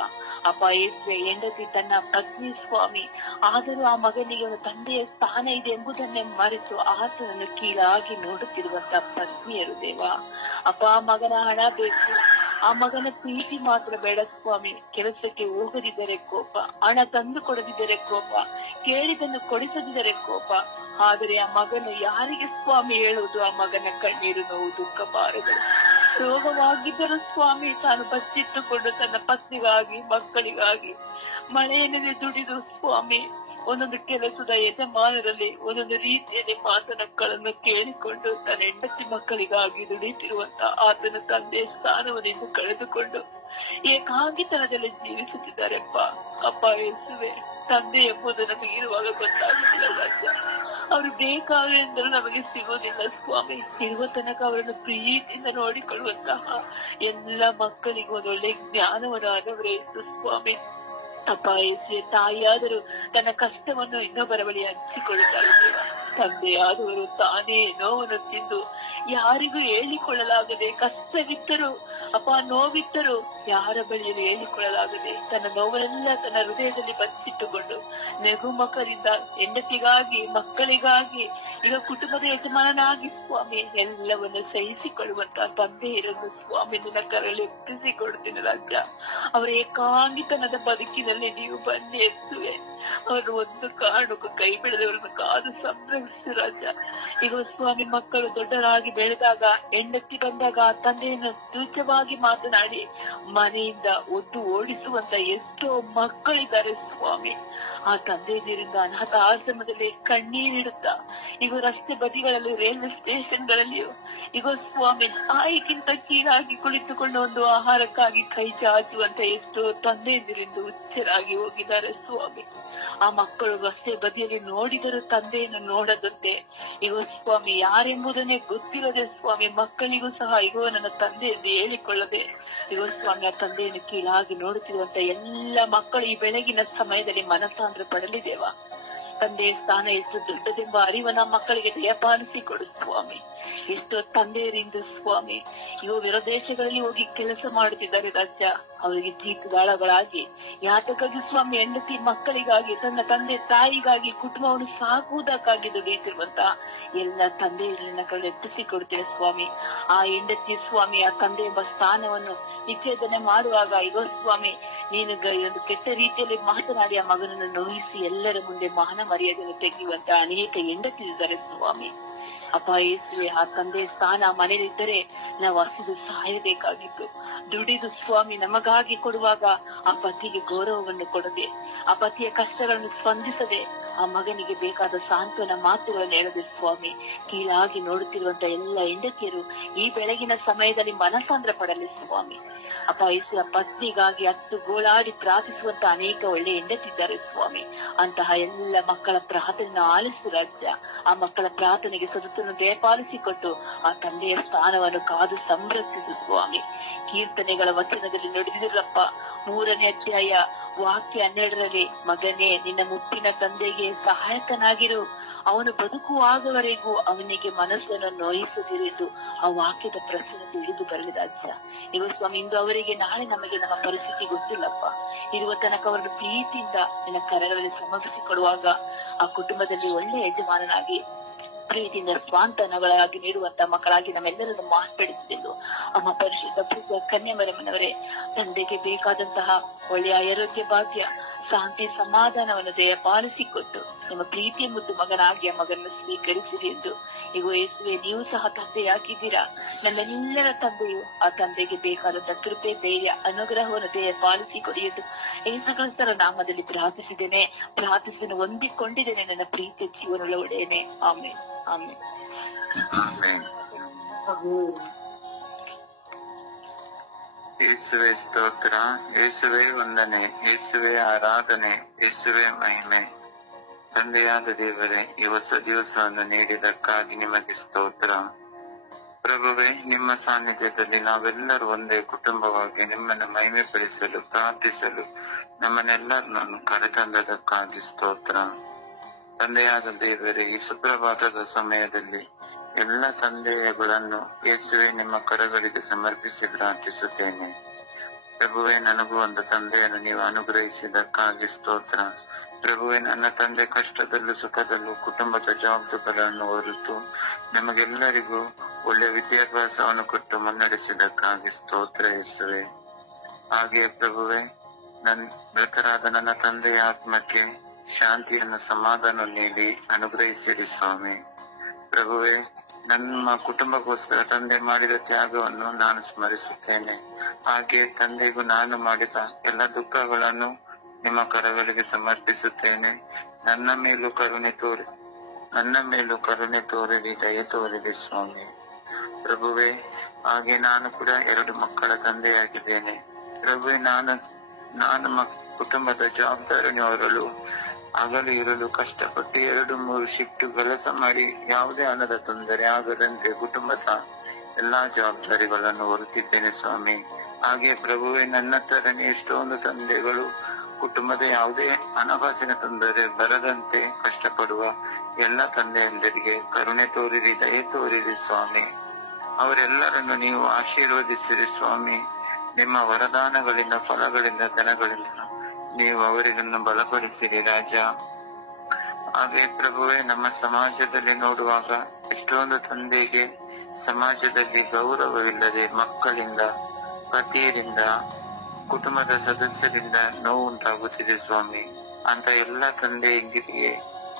ಅಪ್ಪ ಯೇಸುವೆ, ಹೆಂಡತಿ ತನ್ನ ಪತ್ನಿ ಸ್ವಾಮಿ, ಆದರೂ ಆ ಮಗನಿಗೆ ಒಂದು ತಂದೆಯ ಸ್ಥಾನ ಇದೆ ಎಂಬುದನ್ನೇ ಮರೆತು ಆತನನ್ನು ಕೀಳಾಗಿ ನೋಡುತ್ತಿರುವಂತ ಪತ್ನಿಯರು ದೇವ. ಅಪ್ಪ, ಆ ಮಗನ ಹಣ ಬೇಕು, ಆ ಮಗನ ಪ್ರೀತಿ ಮಾತ್ರ ಬೇಡ ಸ್ವಾಮಿ. ಕೆಲಸಕ್ಕೆ ಹೋಗದಿದ್ದರೆ ಕೋಪ, ಹಣ ತಂದು ಕೊಡದಿದ್ದರೆ ಕೋಪ, ಕೇಳಿದನ್ನು ಕೊಡಿಸದಿದ್ದರೆ ಕೋಪ. ಆದರೆ ಆ ಮಗನು ಯಾರಿಗೆ ಸ್ವಾಮಿ ಹೇಳುವುದು? ಆ ಮಗನ ಕಣ್ಣೀರು, ನೋವು, ದುಃಖ, ಭಾರಗಳು ರೋಗವಾಗಿದ್ದರೂ ಸ್ವಾಮಿ ತಾನು ಬಚ್ಚಿಟ್ಟುಕೊಂಡು ತನ್ನ ಪತ್ನಿಗಾಗಿ ಮಕ್ಕಳಿಗಾಗಿ ಮಳೆಯನ್ನೇ ದುಡಿದು ಸ್ವಾಮಿ ಒಂದೊಂದು ಕೆಲಸದ ಯಜಮಾನರಲ್ಲಿ ಒಂದೊಂದು ರೀತಿಯಲ್ಲಿ ಮಾತನಗಳನ್ನು ಕೇಳಿಕೊಂಡು ತನ್ನ ಹೆಂಡತಿ ಮಕ್ಕಳಿಗಾಗಿ ದುಡಿಯುತ್ತಿರುವಂತ ಆತನ ತಂದೆಯ ಸ್ಥಾನವನ್ನು ಕಳೆದುಕೊಂಡು ಏಕಾಂಗಿತನದಲ್ಲಿ ಜೀವಿಸುತ್ತಿದ್ದಾರೆಪ್ಪ. ಅಪ್ಪ ಯೇಸುವೆ, ತಂದೆ ಎಂಬುದು ನಮಗೆ ಇರುವಾಗ ಗೊತ್ತಾಗುತ್ತಿಲ್ಲ ರಾಜ್ಯ. ಅವರು ಬೇಕಾಗೆಂದರೂ ನಮಗೆ ಸಿಗುವುದಿಲ್ಲ ಸ್ವಾಮಿ. ಇರುವ ತನಕ ಅವರನ್ನು ಪ್ರೀತಿಯಿಂದ ನೋಡಿಕೊಳ್ಳುವಂತಹ ಎಲ್ಲ ಮಕ್ಕಳಿಗೂ ಒಂದೊಳ್ಳೆ ಜ್ಞಾನವನ್ನು ಅನುಗ್ರಹಿಸು ಸ್ವಾಮಿ. ಅಪ್ಪ ಯೇಸುವೆ, ತಾಯಿಯಾದರೂ ತನ್ನ ಕಷ್ಟವನ್ನು ಇನ್ನೊಬ್ಬರ ಬಳಿ ಹಂಚಿಕೊಳ್ಳುತ್ತಾರೆ. ತಂದೆಯಾದವರು ತಾನೇ ನೋವನ್ನು ತಿಂದು ಯಾರಿಗೂ ಹೇಳಿಕೊಳ್ಳಲಾಗದೆ, ಕಷ್ಟವಿದ್ದರೂ ಅಪ್ಪ ನೋವಿದ್ದರೂ ಯಾರ ಬಳಿಯಲ್ಲಿ ಹೇಳಿಕೊಳ್ಳಲಾಗದೆ ತನ್ನ ನೋವನ್ನೆಲ್ಲ ತನ್ನ ಹೃದಯದಲ್ಲಿ ಬಚ್ಚಿಟ್ಟುಕೊಂಡು ನಗುಮಕರಿಂದ ಹೆಂಡತಿಗಾಗಿ ಮಕ್ಕಳಿಗಾಗಿ ಈಗ ಕುಟುಂಬದ ಯಜಮಾನನಾಗಿ ಸ್ವಾಮಿ ಎಲ್ಲವನ್ನು ಸಹಿಸಿಕೊಳ್ಳುವಂತ ತಂದೆಯರನ್ನು ಸ್ವಾಮಿ ನಿನ್ನ ಕರಳಿ ಒಪ್ಪಿಸಿಕೊಡ್ತೀನಿ ರಾಜ್ಯ. ಅವರ ಏಕಾಂಗಿತನದ ಬದುಕಿನಲ್ಲಿ ನೀವು ಬನ್ನಿ ಎತ್ತುವೆ. ಅವರು ಒಂದು ಕಾರಣಕ್ಕೂ ಕೈ ಬಿಡದವರನ್ನು ಕಾದು ಸಂರಕ್ಷಿಸಿ ರಾಜ್ಯ. ಈಗ ಸ್ವಾಮಿ ಮಕ್ಕಳು ದೊಡ್ಡರಾಗಿ ಬೆಳೆದಾಗ, ಹೆಂಡತಿ ಬಂದಾಗ ತಂದೆಯನ್ನು ತುಚ್ಛವಾಗಿ ಮಾತನಾಡಿ ಮನೆಯಿಂದ ಒದ್ದು ಓಡಿಸುವಂತ ಎಷ್ಟೋ ಮಕ್ಕಳಿದ್ದಾರೆ ಸ್ವಾಮಿ. ಆ ತಂದೆಯರಿಂದ ಅನಾಥ ಆಶ್ರಮದಲ್ಲಿ ಕಣ್ಣೀರಿಡುತ್ತಾ, ಈಗ ರಸ್ತೆ ಬದಿಗಳಲ್ಲಿ, ರೈಲ್ವೆ ಸ್ಟೇಷನ್ಗಳಲ್ಲಿಯೂ ಈಗ ಸ್ವಾಮಿ ತಾಯಿಗಿಂತ ಕೀಳಾಗಿ ಕುಳಿತುಕೊಂಡು ಒಂದು ಆಹಾರಕ್ಕಾಗಿ ಕೈ ಚಾಚುವಂತ ಎಷ್ಟೋ ತಂದೆಯಂದಿರಿಂದ ಹುಚ್ಚರಾಗಿ ಹೋಗಿದ್ದಾರೆ ಸ್ವಾಮಿ. ಆ ಮಕ್ಕಳು ರಸ್ತೆ ಬದಿಯಲ್ಲಿ ನೋಡಿದರೂ ತಂದೆಯನ್ನು ನೋಡದಂತೆ, ಈಗ ಸ್ವಾಮಿ ಯಾರೆಂಬುದನ್ನೇ ಗೊತ್ತಿರದೆ ಸ್ವಾಮಿ ಮಕ್ಕಳಿಗೂ ಸಹ ಈಗ ನನ್ನ ತಂದೆ ಎಂದು ಹೇಳಿಕೊಳ್ಳದೆ ಈಗ ಸ್ವಾಮಿ ಆ ತಂದೆಯನ್ನು ಕೀಳಾಗಿ ನೋಡುತ್ತಿರುವಂತ ಎಲ್ಲ ಮಕ್ಕಳು ಈ ಬೆಳಗಿನ ಸಮಯದಲ್ಲಿ ಮನಸ್ಸಾಂತರ ಪಡಲಿದೇವಾ. ತಂದೆಯ ಸ್ಥಾನ ಎಷ್ಟು ದೊಡ್ಡದೆಂಬ ಅರಿವನ್ನ ಮಕ್ಕಳಿಗೆ ದಯಪಾಲಿಸಿಕೊಡು ಸ್ವಾಮಿ. ಎಷ್ಟೋ ತಂದೆಯರಿಂದ ಸ್ವಾಮಿ ಇವು ವಿರದೇಶಗಳಲ್ಲಿ ಹೋಗಿ ಕೆಲಸ ಮಾಡುತ್ತಿದ್ದಾರೆ ರಾಜ್ಯ. ಅವರಿಗೆ ಜೀತದಾಳಗಳಾಗಿ ಯಾತಕ್ಕಾಗಿ ಸ್ವಾಮಿ ಹೆಂಡತಿ ಮಕ್ಕಳಿಗಾಗಿ, ತನ್ನ ತಂದೆ ತಾಯಿಗಾಗಿ, ಕುಟುಂಬವನ್ನು ಸಾಕುವುದಕ್ಕಾಗಿ ದುಡಿಯುತ್ತಿರುವಂತ ಎಲ್ಲ ತಂದೆಯರನ್ನ ಎತ್ತಿಸಿಕೊಡ್ತೇನೆ ಸ್ವಾಮಿ. ಆ ಹೆಂಡತಿ ಸ್ವಾಮಿ ಆ ತಂದೆ ಎಂಬ ಸ್ಥಾನವನ್ನು ವಿಚ್ಛೇದನೆ ಮಾಡುವಾಗ ಈಗ ಸ್ವಾಮಿ ನೀನು ಒಂದು ಕೆಟ್ಟ ರೀತಿಯಲ್ಲಿ ಮಾತನಾಡಿ ಆ ಮಗನನ್ನು ನೋಯಿಸಿ ಎಲ್ಲರ ಮುಂದೆ ಮಾನ ಮರ್ಯಾದೆಯನ್ನು ತೆಗೆಯುವಂತ ಅನೇಕ ಹೆಂಡತಿದ್ದಾರೆ ಸ್ವಾಮಿ. ಅಪ್ಪ ಯೇಸುವೆ, ಆ ತಂದೆಯ ಸ್ಥಾನ ಮನೆಯಲ್ಲಿದ್ದರೆ ನಾವು ಹಸಿದು ಸಾಯಬೇಕಾಗಿತ್ತು. ದುಡಿದು ಸ್ವಾಮಿ ನಮಗಾಗಿ ಕೊಡುವಾಗ ಆ ಪತಿಗೆ ಗೌರವವನ್ನು ಕೊಡದೆ, ಆ ಪತಿಯ ಕಷ್ಟಗಳನ್ನು ಸ್ಪಂದಿಸದೆ, ಆ ಮಗನಿಗೆ ಬೇಕಾದ ಸಾಂತ್ವನ ಮಾತುಗಳನ್ನು ಹೇಳದೆ ಸ್ವಾಮಿ ಕೀಳಾಗಿ ನೋಡುತ್ತಿರುವಂತ ಎಲ್ಲ ಹೆಂಡತಿಯರು ಈ ಬೆಳಗಿನ ಸಮಯದಲ್ಲಿ ಮನಸಾಂದ್ರ ಪಡಲಿ ಸ್ವಾಮಿ. ಅಪ್ಪ ಯೇಸು, ಆ ಪತ್ನಿಗಾಗಿ ಹತ್ತು ಗೋಳಾಡಿ ಪ್ರಾರ್ಥಿಸುವಂತ ಅನೇಕ ಒಳ್ಳೆ ಹೆಂಡತಿದ್ದಾರೆ ಸ್ವಾಮಿ. ಅಂತಹ ಎಲ್ಲ ಮಕ್ಕಳ ಪ್ರಾರ್ಥನೆಯನ್ನು ಆಲಿಸು ರಾಜ್ಯ. ಆ ಮಕ್ಕಳ ಪ್ರಾರ್ಥನೆಗೆ ಸದುತನ್ನು ದಯಪಾಲಿಸಿಕೊಟ್ಟು ಆ ತಂದೆಯ ಸ್ಥಾನವನ್ನು ಕಾದು ಸಂರಕ್ಷಿಸು ಸ್ವಾಮಿ. ಕೀರ್ತನೆಗಳ ವಚನದಲ್ಲಿ ನುಡಿದಿರಪ್ಪ 3ನೇ ಅಧ್ಯಾಯ ವಾಕ್ಯ 12ರಲ್ಲಿ, ಮಗನೇ ನಿನ್ನ ಮುಪ್ಪಿನ ತಂದೆಗೆ ಸಹಾಯಕನಾಗಿರು, ಅವನು ಬದುಕುವಾಗವರೆಗೂ ಅವನಿಗೆ ಮನಸ್ಸನ್ನು ನೋಯಿಸುತ್ತಿರೆಂದು ಆ ವಾಕ್ಯದ ಪ್ರಶ್ನೆ ತಿಳಿದು ಬರಲಿ ರಾಜ್ಯ. ಈಗ ಸ್ವಾಮಿ ಇಂದು ಅವರಿಗೆ, ನಾಳೆ ನಮಗೆ ನಮ್ಮ ಪರಿಸ್ಥಿತಿ ಗೊತ್ತಿಲ್ಲಪ್ಪ, ಇರುವ ತನಕ ಅವರನ್ನು ಪ್ರೀತಿಯಿಂದ ನಿನ್ನ ಕರಗಳಲ್ಲಿ ಸಮರ್ಪಿಸಿಕೊಡುವಾಗ ಆ ಕುಟುಂಬದಲ್ಲಿ ಒಳ್ಳೆ ಯಜಮಾನನಾಗಿ ಪ್ರೀತಿಯಿಂದ ಸ್ವಾಂತನಗಳಾಗಿ ನೀಡುವಂತ ಮಕ್ಕಳಾಗಿ ನಮ್ಮೆಲ್ಲರನ್ನು ಮಾರ್ಪಡಿಸಿದೆಂದು ಅಮ್ಮ ಪರಿಶುದ್ಧ ಪೂಜಾ ಕನ್ಯಾಮರಮ್ಮನವರೇ, ತಂದೆಗೆ ಬೇಕಾದಂತಹ ಒಳ್ಳೆಯ ಆರೋಗ್ಯ ಭಾಗ್ಯ, ಶಾಂತಿ, ಸಮಾಧಾನವನ್ನು ದಯಪಾಲಿಸಿಕೊಟ್ಟು ನಿಮ್ಮ ಪ್ರೀತಿಯ ಮುದ್ದು ಮಗನಾಗಿ ಆ ಮಗನನ್ನು ಸ್ವೀಕರಿಸಿರಿ ಎಂದು ಈಗ ಯೇಸುವೆ ನೀವು ಸಹ ತಂದೆಯಾಗಿದ್ದೀರಾ. ನಮ್ಮೆಲ್ಲರ ತಂದೆಯು ಆ ತಂದೆಗೆ ಬೇಕಾದಂತ ಕೃಪೆ, ಧೈರ್ಯ, ಅನುಗ್ರಹವನ್ನು ದಯಪಾಲಿಸಿಕೊಡಿ ಎಂದು ಯೇಸು ಕ್ರಿಸ್ತರ ನಾಮದಲ್ಲಿ ಪ್ರಾರ್ಥಿಸಿದ್ದೇನೆ, ಪ್ರಾರ್ಥಿಸಿದನ್ನು ಹೊಂದಿಕೊಂಡಿದ್ದೇನೆ ನನ್ನ ಪ್ರೀತಿಯ ಜೀವನಗಳ ಒಡೆಯನೆ. ಆಮೇಲೆ ಆಮೇಲೆ ಯೇಸುವೆ ಸ್ತೋತ್ರ, ಯೇಸುವೆ ವಂದನೆ, ಯೇಸುವೆ ಆರಾಧನೆ, ಯೇಸುವೆ ಮಹಿಮೆ. ತಂದೆಯಾದ ದೇವರೇ, ಈ ಹೊಸ ದಿವಸವನ್ನು ನೀಡಿದಕ್ಕಾಗಿ ನಿಮಗೆ ಸ್ತೋತ್ರ. ಪ್ರಭುವೇ, ನಿಮ್ಮ ಸಾನ್ನಿಧ್ಯದಲ್ಲಿ ನಾವೆಲ್ಲರೂ ಒಂದೇ ಕುಟುಂಬವಾಗಿ ನಿಮ್ಮನ್ನು ಮಹಿಮೆಪಡಿಸಲು ಪ್ರಾರ್ಥಿಸಲು ನಮ್ಮನ್ನೆಲ್ಲರನ್ನು ಕರೆತಂದದಕ್ಕಾಗಿ ಸ್ತೋತ್ರ. ತಂದೆಯಾದ ದೇವರೇ, ಈ ಸುಪ್ರಭಾತದ ಸಮಯದಲ್ಲಿ ಎಲ್ಲ ತಂದೆಯಗಳನ್ನು ಯೇಸುವೆ ನಿಮ್ಮ ಕರಗಳಿಗೆ ಸಮರ್ಪಿಸಿ ಪ್ರಾರ್ಥಿಸುತ್ತೇನೆ. ಪ್ರಭುವೆ, ನನಗೂ ಒಂದು ತಂದೆಯನ್ನು ನೀವು ಅನುಗ್ರಹಿಸಿದಕ್ಕಾಗಿ ಸ್ತೋತ್ರ. ಪ್ರಭುವೆ, ನನ್ನ ತಂದೆ ಕಷ್ಟದಲ್ಲೂ ಸುಖದಲ್ಲೂ ಕುಟುಂಬದ ಜವಾಬ್ದಾರಿಗಳನ್ನು ಹೊರತು ನಮಗೆಲ್ಲರಿಗೂ ಒಳ್ಳೆಯ ವಿದ್ಯಾಭ್ಯಾಸವನ್ನು ಕೊಟ್ಟು ಮುನ್ನಡೆಸಿದಕ್ಕಾಗಿ ಸ್ತೋತ್ರ ಯೇಸುವೆ. ಹಾಗೆಯೇ ಪ್ರಭುವೆ, ಮೃತರಾದ ನನ್ನ ತಂದೆಯ ಆತ್ಮಕ್ಕೆ ಶಾಂತಿಯನ್ನು, ಸಮಾಧಾನ ನೀಡಿ ಅನುಗ್ರಹಿಸಿರಿ ಸ್ವಾಮಿ. ಪ್ರಭುವೆ, ನಮ್ಮ ಕುಟುಂಬಕ್ಕೋಸ್ಕರ ತಂದೆ ಮಾಡಿದ ತ್ಯಾಗವನ್ನು ನಾನು ಸ್ಮರಿಸುತ್ತೇನೆ. ಹಾಗೆ ತಂದೆಗೂ ನಾನು ಮಾಡಿದ ಎಲ್ಲ ದುಃಖಗಳನ್ನು ನಿಮ್ಮ ಕರಗಳಿಗೆ ಸಮರ್ಪಿಸುತ್ತೇನೆ. ನನ್ನ ಮೇಲೂ ಕರುಣೆ ತೋರಿರಿ, ದಯೆ ತೋರಿರಿ ಸ್ವಾಮಿ. ಪ್ರಭುವೆ, ಹಾಗೆ ನಾನು ಕೂಡ 2 ಮಕ್ಕಳ ತಂದೆಯಾಗಿದ್ದೇನೆ. ಪ್ರಭುವೆ, ನಾನು ಕುಟುಂಬದ ಜವಾಬ್ದಾರಿಯನ್ನು ಹೊರಲು ಹಗಲು ಇರಲು ಕಷ್ಟಪಟ್ಟು 2-3 ಶಿಫ್ಟ್ ಕೆಲಸ ಮಾಡಿ ಯಾವುದೇ ಹಣದ ತೊಂದರೆ ಆಗದಂತೆ ಕುಟುಂಬದ ಎಲ್ಲಾ ಜವಾಬ್ದಾರಿಗಳನ್ನು ಹೊರುತ್ತಿದ್ದೇನೆ ಸ್ವಾಮಿ. ಹಾಗೆ ಪ್ರಭುವೆ, ನನ್ನ ತರನೇ ಎಷ್ಟೊಂದು ತಂದೆಗಳು ಕುಟುಂಬದ ಯಾವುದೇ ಹಣಕಾಸಿನ ತೊಂದರೆ ಬರದಂತೆ ಕಷ್ಟಪಡುವ ಎಲ್ಲ ತಂದೆಯಂದರಿಗೆ ಕರುಣೆ ತೋರಿರಿ, ದಯೆ ತೋರಿರಿ ಸ್ವಾಮಿ. ಅವರೆಲ್ಲರನ್ನು ನೀವು ಆಶೀರ್ವದಿಸಿರಿ ಸ್ವಾಮಿ. ನಿಮ್ಮ ವರದಾನಗಳಿಂದ, ಫಲಗಳಿಂದ, ಧನಗಳಿಂದ ನೀವು ಅವರಿಗನ್ನು ಬಲಪಡಿಸಿರಿ ರಾಜ. ಹಾಗೆ ಪ್ರಭುವೆ, ನಮ್ಮ ಸಮಾಜದಲ್ಲಿ ನೋಡುವಾಗ ಎಷ್ಟೊಂದು ತಂದೆಗೆ ಸಮಾಜದಲ್ಲಿ ಗೌರವವಿಲ್ಲದೆ ಮಕ್ಕಳಿಂದ, ಪತಿಯರಿಂದ, ಕುಟುಂಬದ ಸದಸ್ಯರಿಂದ ನೋವು ಉಂಟಾಗುತ್ತಿದೆ ಸ್ವಾಮಿ. ಅಂತ ಎಲ್ಲ ತಂದೆಯರಿಗೆ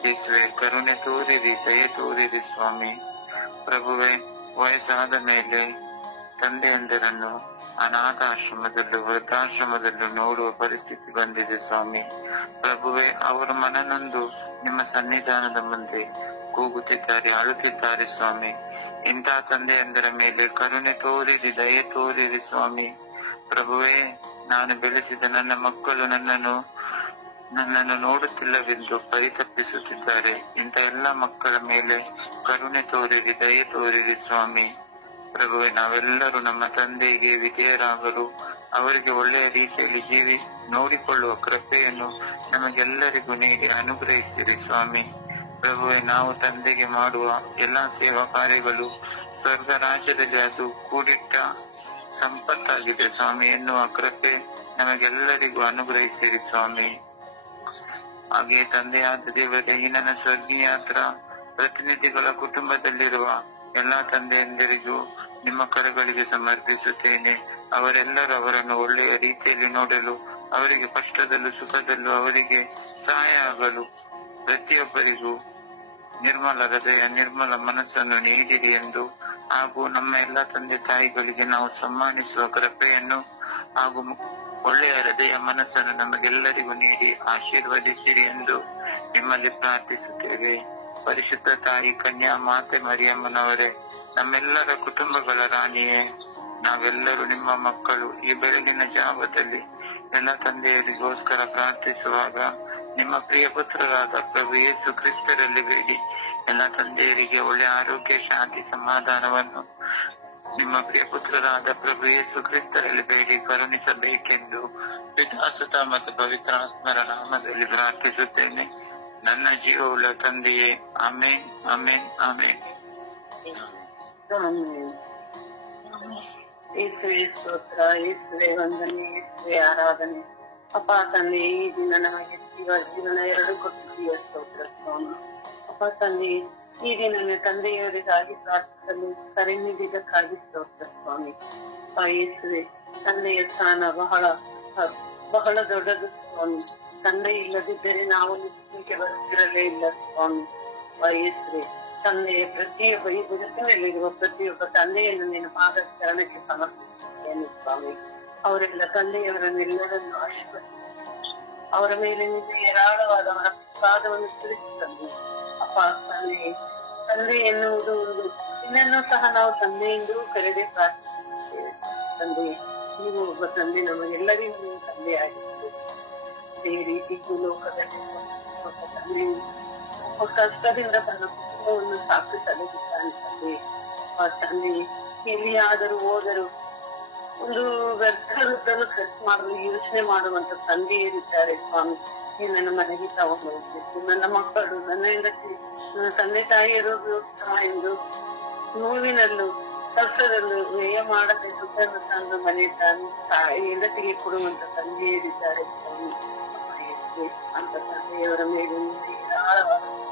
ಯೇಸುವೆ ಕರುಣೆ ತೋರಿರಿ, ದಯೆ ತೋರಿರಿ ಸ್ವಾಮಿ. ಪ್ರಭುವೆ, ವಯಸ್ಸಾದ ಮೇಲೆ ತಂದೆಯಂದಿರನ್ನು ಅನಾಥಾಶ್ರಮದಲ್ಲೂ ವೃದ್ಧಾಶ್ರಮದಲ್ಲೂ ನೋಡುವ ಪರಿಸ್ಥಿತಿ ಬಂದಿದೆ ಸ್ವಾಮಿ. ಪ್ರಭುವೆ, ಅವರು ಮನನೊಂದು ನಿಮ್ಮ ಸನ್ನಿಧಾನದ ಮುಂದೆ ಕೂಗುತ್ತಿದ್ದಾರೆ, ಅಳುತ್ತಿದ್ದಾರೆ ಸ್ವಾಮಿ. ಇಂತಹ ತಂದೆಯಂದರ ಮೇಲೆ ಕರುಣೆ ತೋರಿರಿ, ದಯೆ ತೋರಿರಿ ಸ್ವಾಮಿ. ಪ್ರಭುವೇ, ನಾನು ಬೆಳೆಸಿದ ನನ್ನ ಮಕ್ಕಳು ನನ್ನನ್ನು ನೋಡುತ್ತಿಲ್ಲವೆಂದು ಪರಿತಪ್ಪಿಸುತ್ತಿದ್ದಾರೆ. ಇಂಥ ಎಲ್ಲ ಮಕ್ಕಳ ಮೇಲೆ ಕರುಣೆ ತೋರಿರಿ, ದಯೆ ತೋರಿರಿ ಸ್ವಾಮಿ. ಪ್ರಭುವೆ, ನಾವೆಲ್ಲರೂ ನಮ್ಮ ತಂದೆಗೆ ವಿಧೇಯರಾಗಲು, ಅವರಿಗೆ ಒಳ್ಳೆಯ ರೀತಿಯಲ್ಲಿ ನೋಡಿಕೊಳ್ಳುವ ಕೃಪೆಯನ್ನು ನಮಗೆಲ್ಲರಿಗೂ ನೀಡಿ ಅನುಗ್ರಹಿಸಿರಿ ಸ್ವಾಮಿ. ಪ್ರಭುವೆ, ನಾವು ತಂದೆಗೆ ಮಾಡುವ ಎಲ್ಲಾ ಸೇವಾ ಕಾರ್ಯಗಳು ಸ್ವರ್ಗ ರಾಜ್ಯದಲ್ಲಿ ಅದು ಕೂಡಿಟ್ಟ ಸಂಪತ್ತಾಗಿದೆ ಸ್ವಾಮಿ ಎನ್ನುವ ಕೃಪೆ ನಮಗೆಲ್ಲರಿಗೂ ಅನುಗ್ರಹಿಸಿರಿ ಸ್ವಾಮಿ. ಹಾಗೆಯೇ ತಂದೆಯಾದ ದೇವರೇ, ಈ ನನ್ನ ಸ್ವರ್ಗೀಯಾತ್ರ ಪ್ರತಿನಿಧಿಗಳ ಕುಟುಂಬದಲ್ಲಿರುವ ಎಲ್ಲಾ ತಂದೆಯಂದಿರಿಗೂ ನಿಮ್ಮ ಕರಗಳಿಗೆ ಸಮರ್ಪಿಸುತ್ತೇನೆ. ಅವರೆಲ್ಲರೂ ಅವರನ್ನು ಒಳ್ಳೆಯ ರೀತಿಯಲ್ಲಿ ನೋಡಲು, ಅವರಿಗೆ ಕಷ್ಟದಲ್ಲೂ ಸುಖದಲ್ಲೂ ಅವರಿಗೆ ಸಹಾಯ ಆಗಲು ಪ್ರತಿಯೊಬ್ಬರಿಗೂ ನಿರ್ಮಲ ಹೃದಯ, ನಿರ್ಮಲ ಮನಸ್ಸನ್ನು ನೀಡಿರಿ ಎಂದು, ಹಾಗೂ ನಮ್ಮ ಎಲ್ಲ ತಂದೆ ತಾಯಿಗಳಿಗೆ ನಾವು ಸಮ್ಮಾನಿಸುವ ಕೃಪೆಯನ್ನು ಹಾಗೂ ಒಳ್ಳೆಯ ಹೃದಯ ಮನಸ್ಸನ್ನು ನಮಗೆಲ್ಲರಿಗೂ ನೀಡಿ ಆಶೀರ್ವದಿಸಿರಿ ಎಂದು ನಿಮ್ಮಲ್ಲಿ ಪ್ರಾರ್ಥಿಸುತ್ತೇವೆ. ಪರಿಶುದ್ಧ ತಾಯಿ ಕನ್ಯಾ ಮಾತೆ ಮರಿಯಮ್ಮನವರೇ, ನಮ್ಮೆಲ್ಲರ ಕುಟುಂಬಗಳ ರಾಣಿಯೇ, ನಾವೆಲ್ಲರೂ ನಿಮ್ಮ ಮಕ್ಕಳು ಈ ಬೆಳಗಿನ ಜಾವದಲ್ಲಿ ಎಲ್ಲ ತಂದೆಯರಿಗೋಸ್ಕರ ಪ್ರಾರ್ಥಿಸುವಾಗ ನಿಮ್ಮ ಪ್ರಿಯ ಪುತ್ರರಾದ ಪ್ರಭು ಯೇಸು ಕ್ರಿಸ್ತರಲ್ಲಿ ಬೇಡಿ ಎಲ್ಲ ತಂದೆಯರಿಗೆ ಒಳ್ಳೆ ಆರೋಗ್ಯ, ಶಾಂತಿ, ಸಮಾಧಾನವನ್ನು ನಿಮ್ಮ ಪ್ರಿಯ ಪುತ್ರರಾದ ಪ್ರಭು ಯೇಸು ಕ್ರಿಸ್ತರಲ್ಲಿ ಬೇಡಿ ಕರುಣಿಸಬೇಕೆಂದು ಪಿತಾ, ಸುತ ಮತ್ತು ಪವಿತ್ರ ಆತ್ಮರ ನಾಮದಲ್ಲಿ ಪ್ರಾರ್ಥಿಸುತ್ತೇನೆ. ನನ್ನ ಜೀವವುಳ್ಳ ತಂದೆಯೇ, ಆಮೇನ್, ಆಮೇನ್, ಆಮೇನ್. ಯೇಸುವೆ ಸ್ತೋತ್ರ, ಯೇಸುವೆ ವಂದನೆ, ಯೇಸುವೆ ಆರಾಧನೆ. ಅಪ್ಪ ತಂದೆ, ಈ ದಿನ ನಮಗೆ ಜೀವನ ಎರಡು ಕೊಟ್ಟಿದ್ದೀಯ, ಸ್ತೋತ್ರ ಸ್ವಾಮಿ. ಅಪ್ಪ ತಂದೆ, ಈ ದಿನ ತಂದೆಯವರಿಗಾಗಿ ಪ್ರಾರ್ಥಿಸಲು ಕರೆ ನೀಡಿದ್ದಕ್ಕಾಗಿ ಸ್ತೋತ್ರ ಸ್ವಾಮಿ. ಅಪ್ಪ ಯೇಸುವೆ, ತಂದೆಯ ಸ್ಥಾನ ಬಹಳ ದೊಡ್ಡದು ಸ್ವಾಮಿ. ತಂದೆ ಇಲ್ಲದಿದ್ದರೆ ನಾವು ನಿತ್ಯಕ್ಕೆ ಬರುತ್ತಿರಲೇ ಇಲ್ಲ ಸ್ವಾಮಿ. ಅಪ್ಪ ಯೇಸುವೆ, ತಂದೆಯ ಪ್ರತಿಯೊಬ್ಬ ಈ ಜಗತ್ತಿನಲ್ಲಿರುವ ಪ್ರತಿಯೊಬ್ಬ ತಂದೆಯನ್ನು ನಿನ್ನ ಪಾದ ಚರಣಕ್ಕೆ ಸಮರ್ಪಿಸುತ್ತೇನೆ ಸ್ವಾಮಿ. ಅವರೆಲ್ಲ ತಂದೆಯವರನ್ನೆಲ್ಲರನ್ನು ಆಶೀರ್ವದಿಸಿ ಅವರ ಮೇಲೆ ನಿನ್ನ ಏರಾಳವಾದ ಅವರ ಪಾದವನ್ನು ತಿಳಿಸುತ್ತದೆ. ಅಪ್ಪ ತಂದೆ ಎನ್ನುವುದು ಒಂದು, ಇದನ್ನು ಸಹ ನಾವು ತಂದೆ ಎಂದು ಕರೆದೇ ಪ್ರಾರ್ಥಿಸುತ್ತೇವೆ. ತಂದೆ, ನೀವು ಒಬ್ಬ ತಂದೆ, ನಮಗೆಲ್ಲರಿಗೂ ನೀವು ತಂದೆ ಆಗಿತ್ತು. ಅದೇ ರೀತಿ ಲೋಕದಲ್ಲಿ ಕಷ್ಟದಿಂದ ತನ್ನ ಕುಟುಂಬವನ್ನು ಸಾಕಿಸಲಿದ್ದಾನೆ ತಂದೆ. ಆ ತಂದೆ ಎಲ್ಲಿಯಾದರೂ ಹೋದರೂ ಒಂದು ವ್ಯರ್ಥವನ್ನು ಖರ್ಚು ಮಾಡಲು ಯೋಚನೆ ಮಾಡುವಂತ ತಂದೆಯರಿದ್ದಾರೆ ಸ್ವಾಮಿ. ನನ್ನ ಮನೆಗೆ ತಗೊಂಡು ಹೋಗ್ಬೇಕು, ನನ್ನ ಮಕ್ಕಳು, ನನ್ನ ತಂದೆ ತಾಯಿಯರಿಗೋಸ್ಕರ ಎಂದು ನೋವಿನಲ್ಲೂ ಕಷ್ಟದಲ್ಲೂ ವ್ಯಯ ಮಾಡದೆ ದುಡ್ಡನ್ನು ತಂದು ಮನೆ ಹೆಂಡತಿಗೆ ಕೊಡುವಂತ ತಂದೆಯರಿದ್ದಾರೆ ಸ್ವಾಮಿ. ಅಂತ ತಂದೆಯವರ ಮೇಲೆ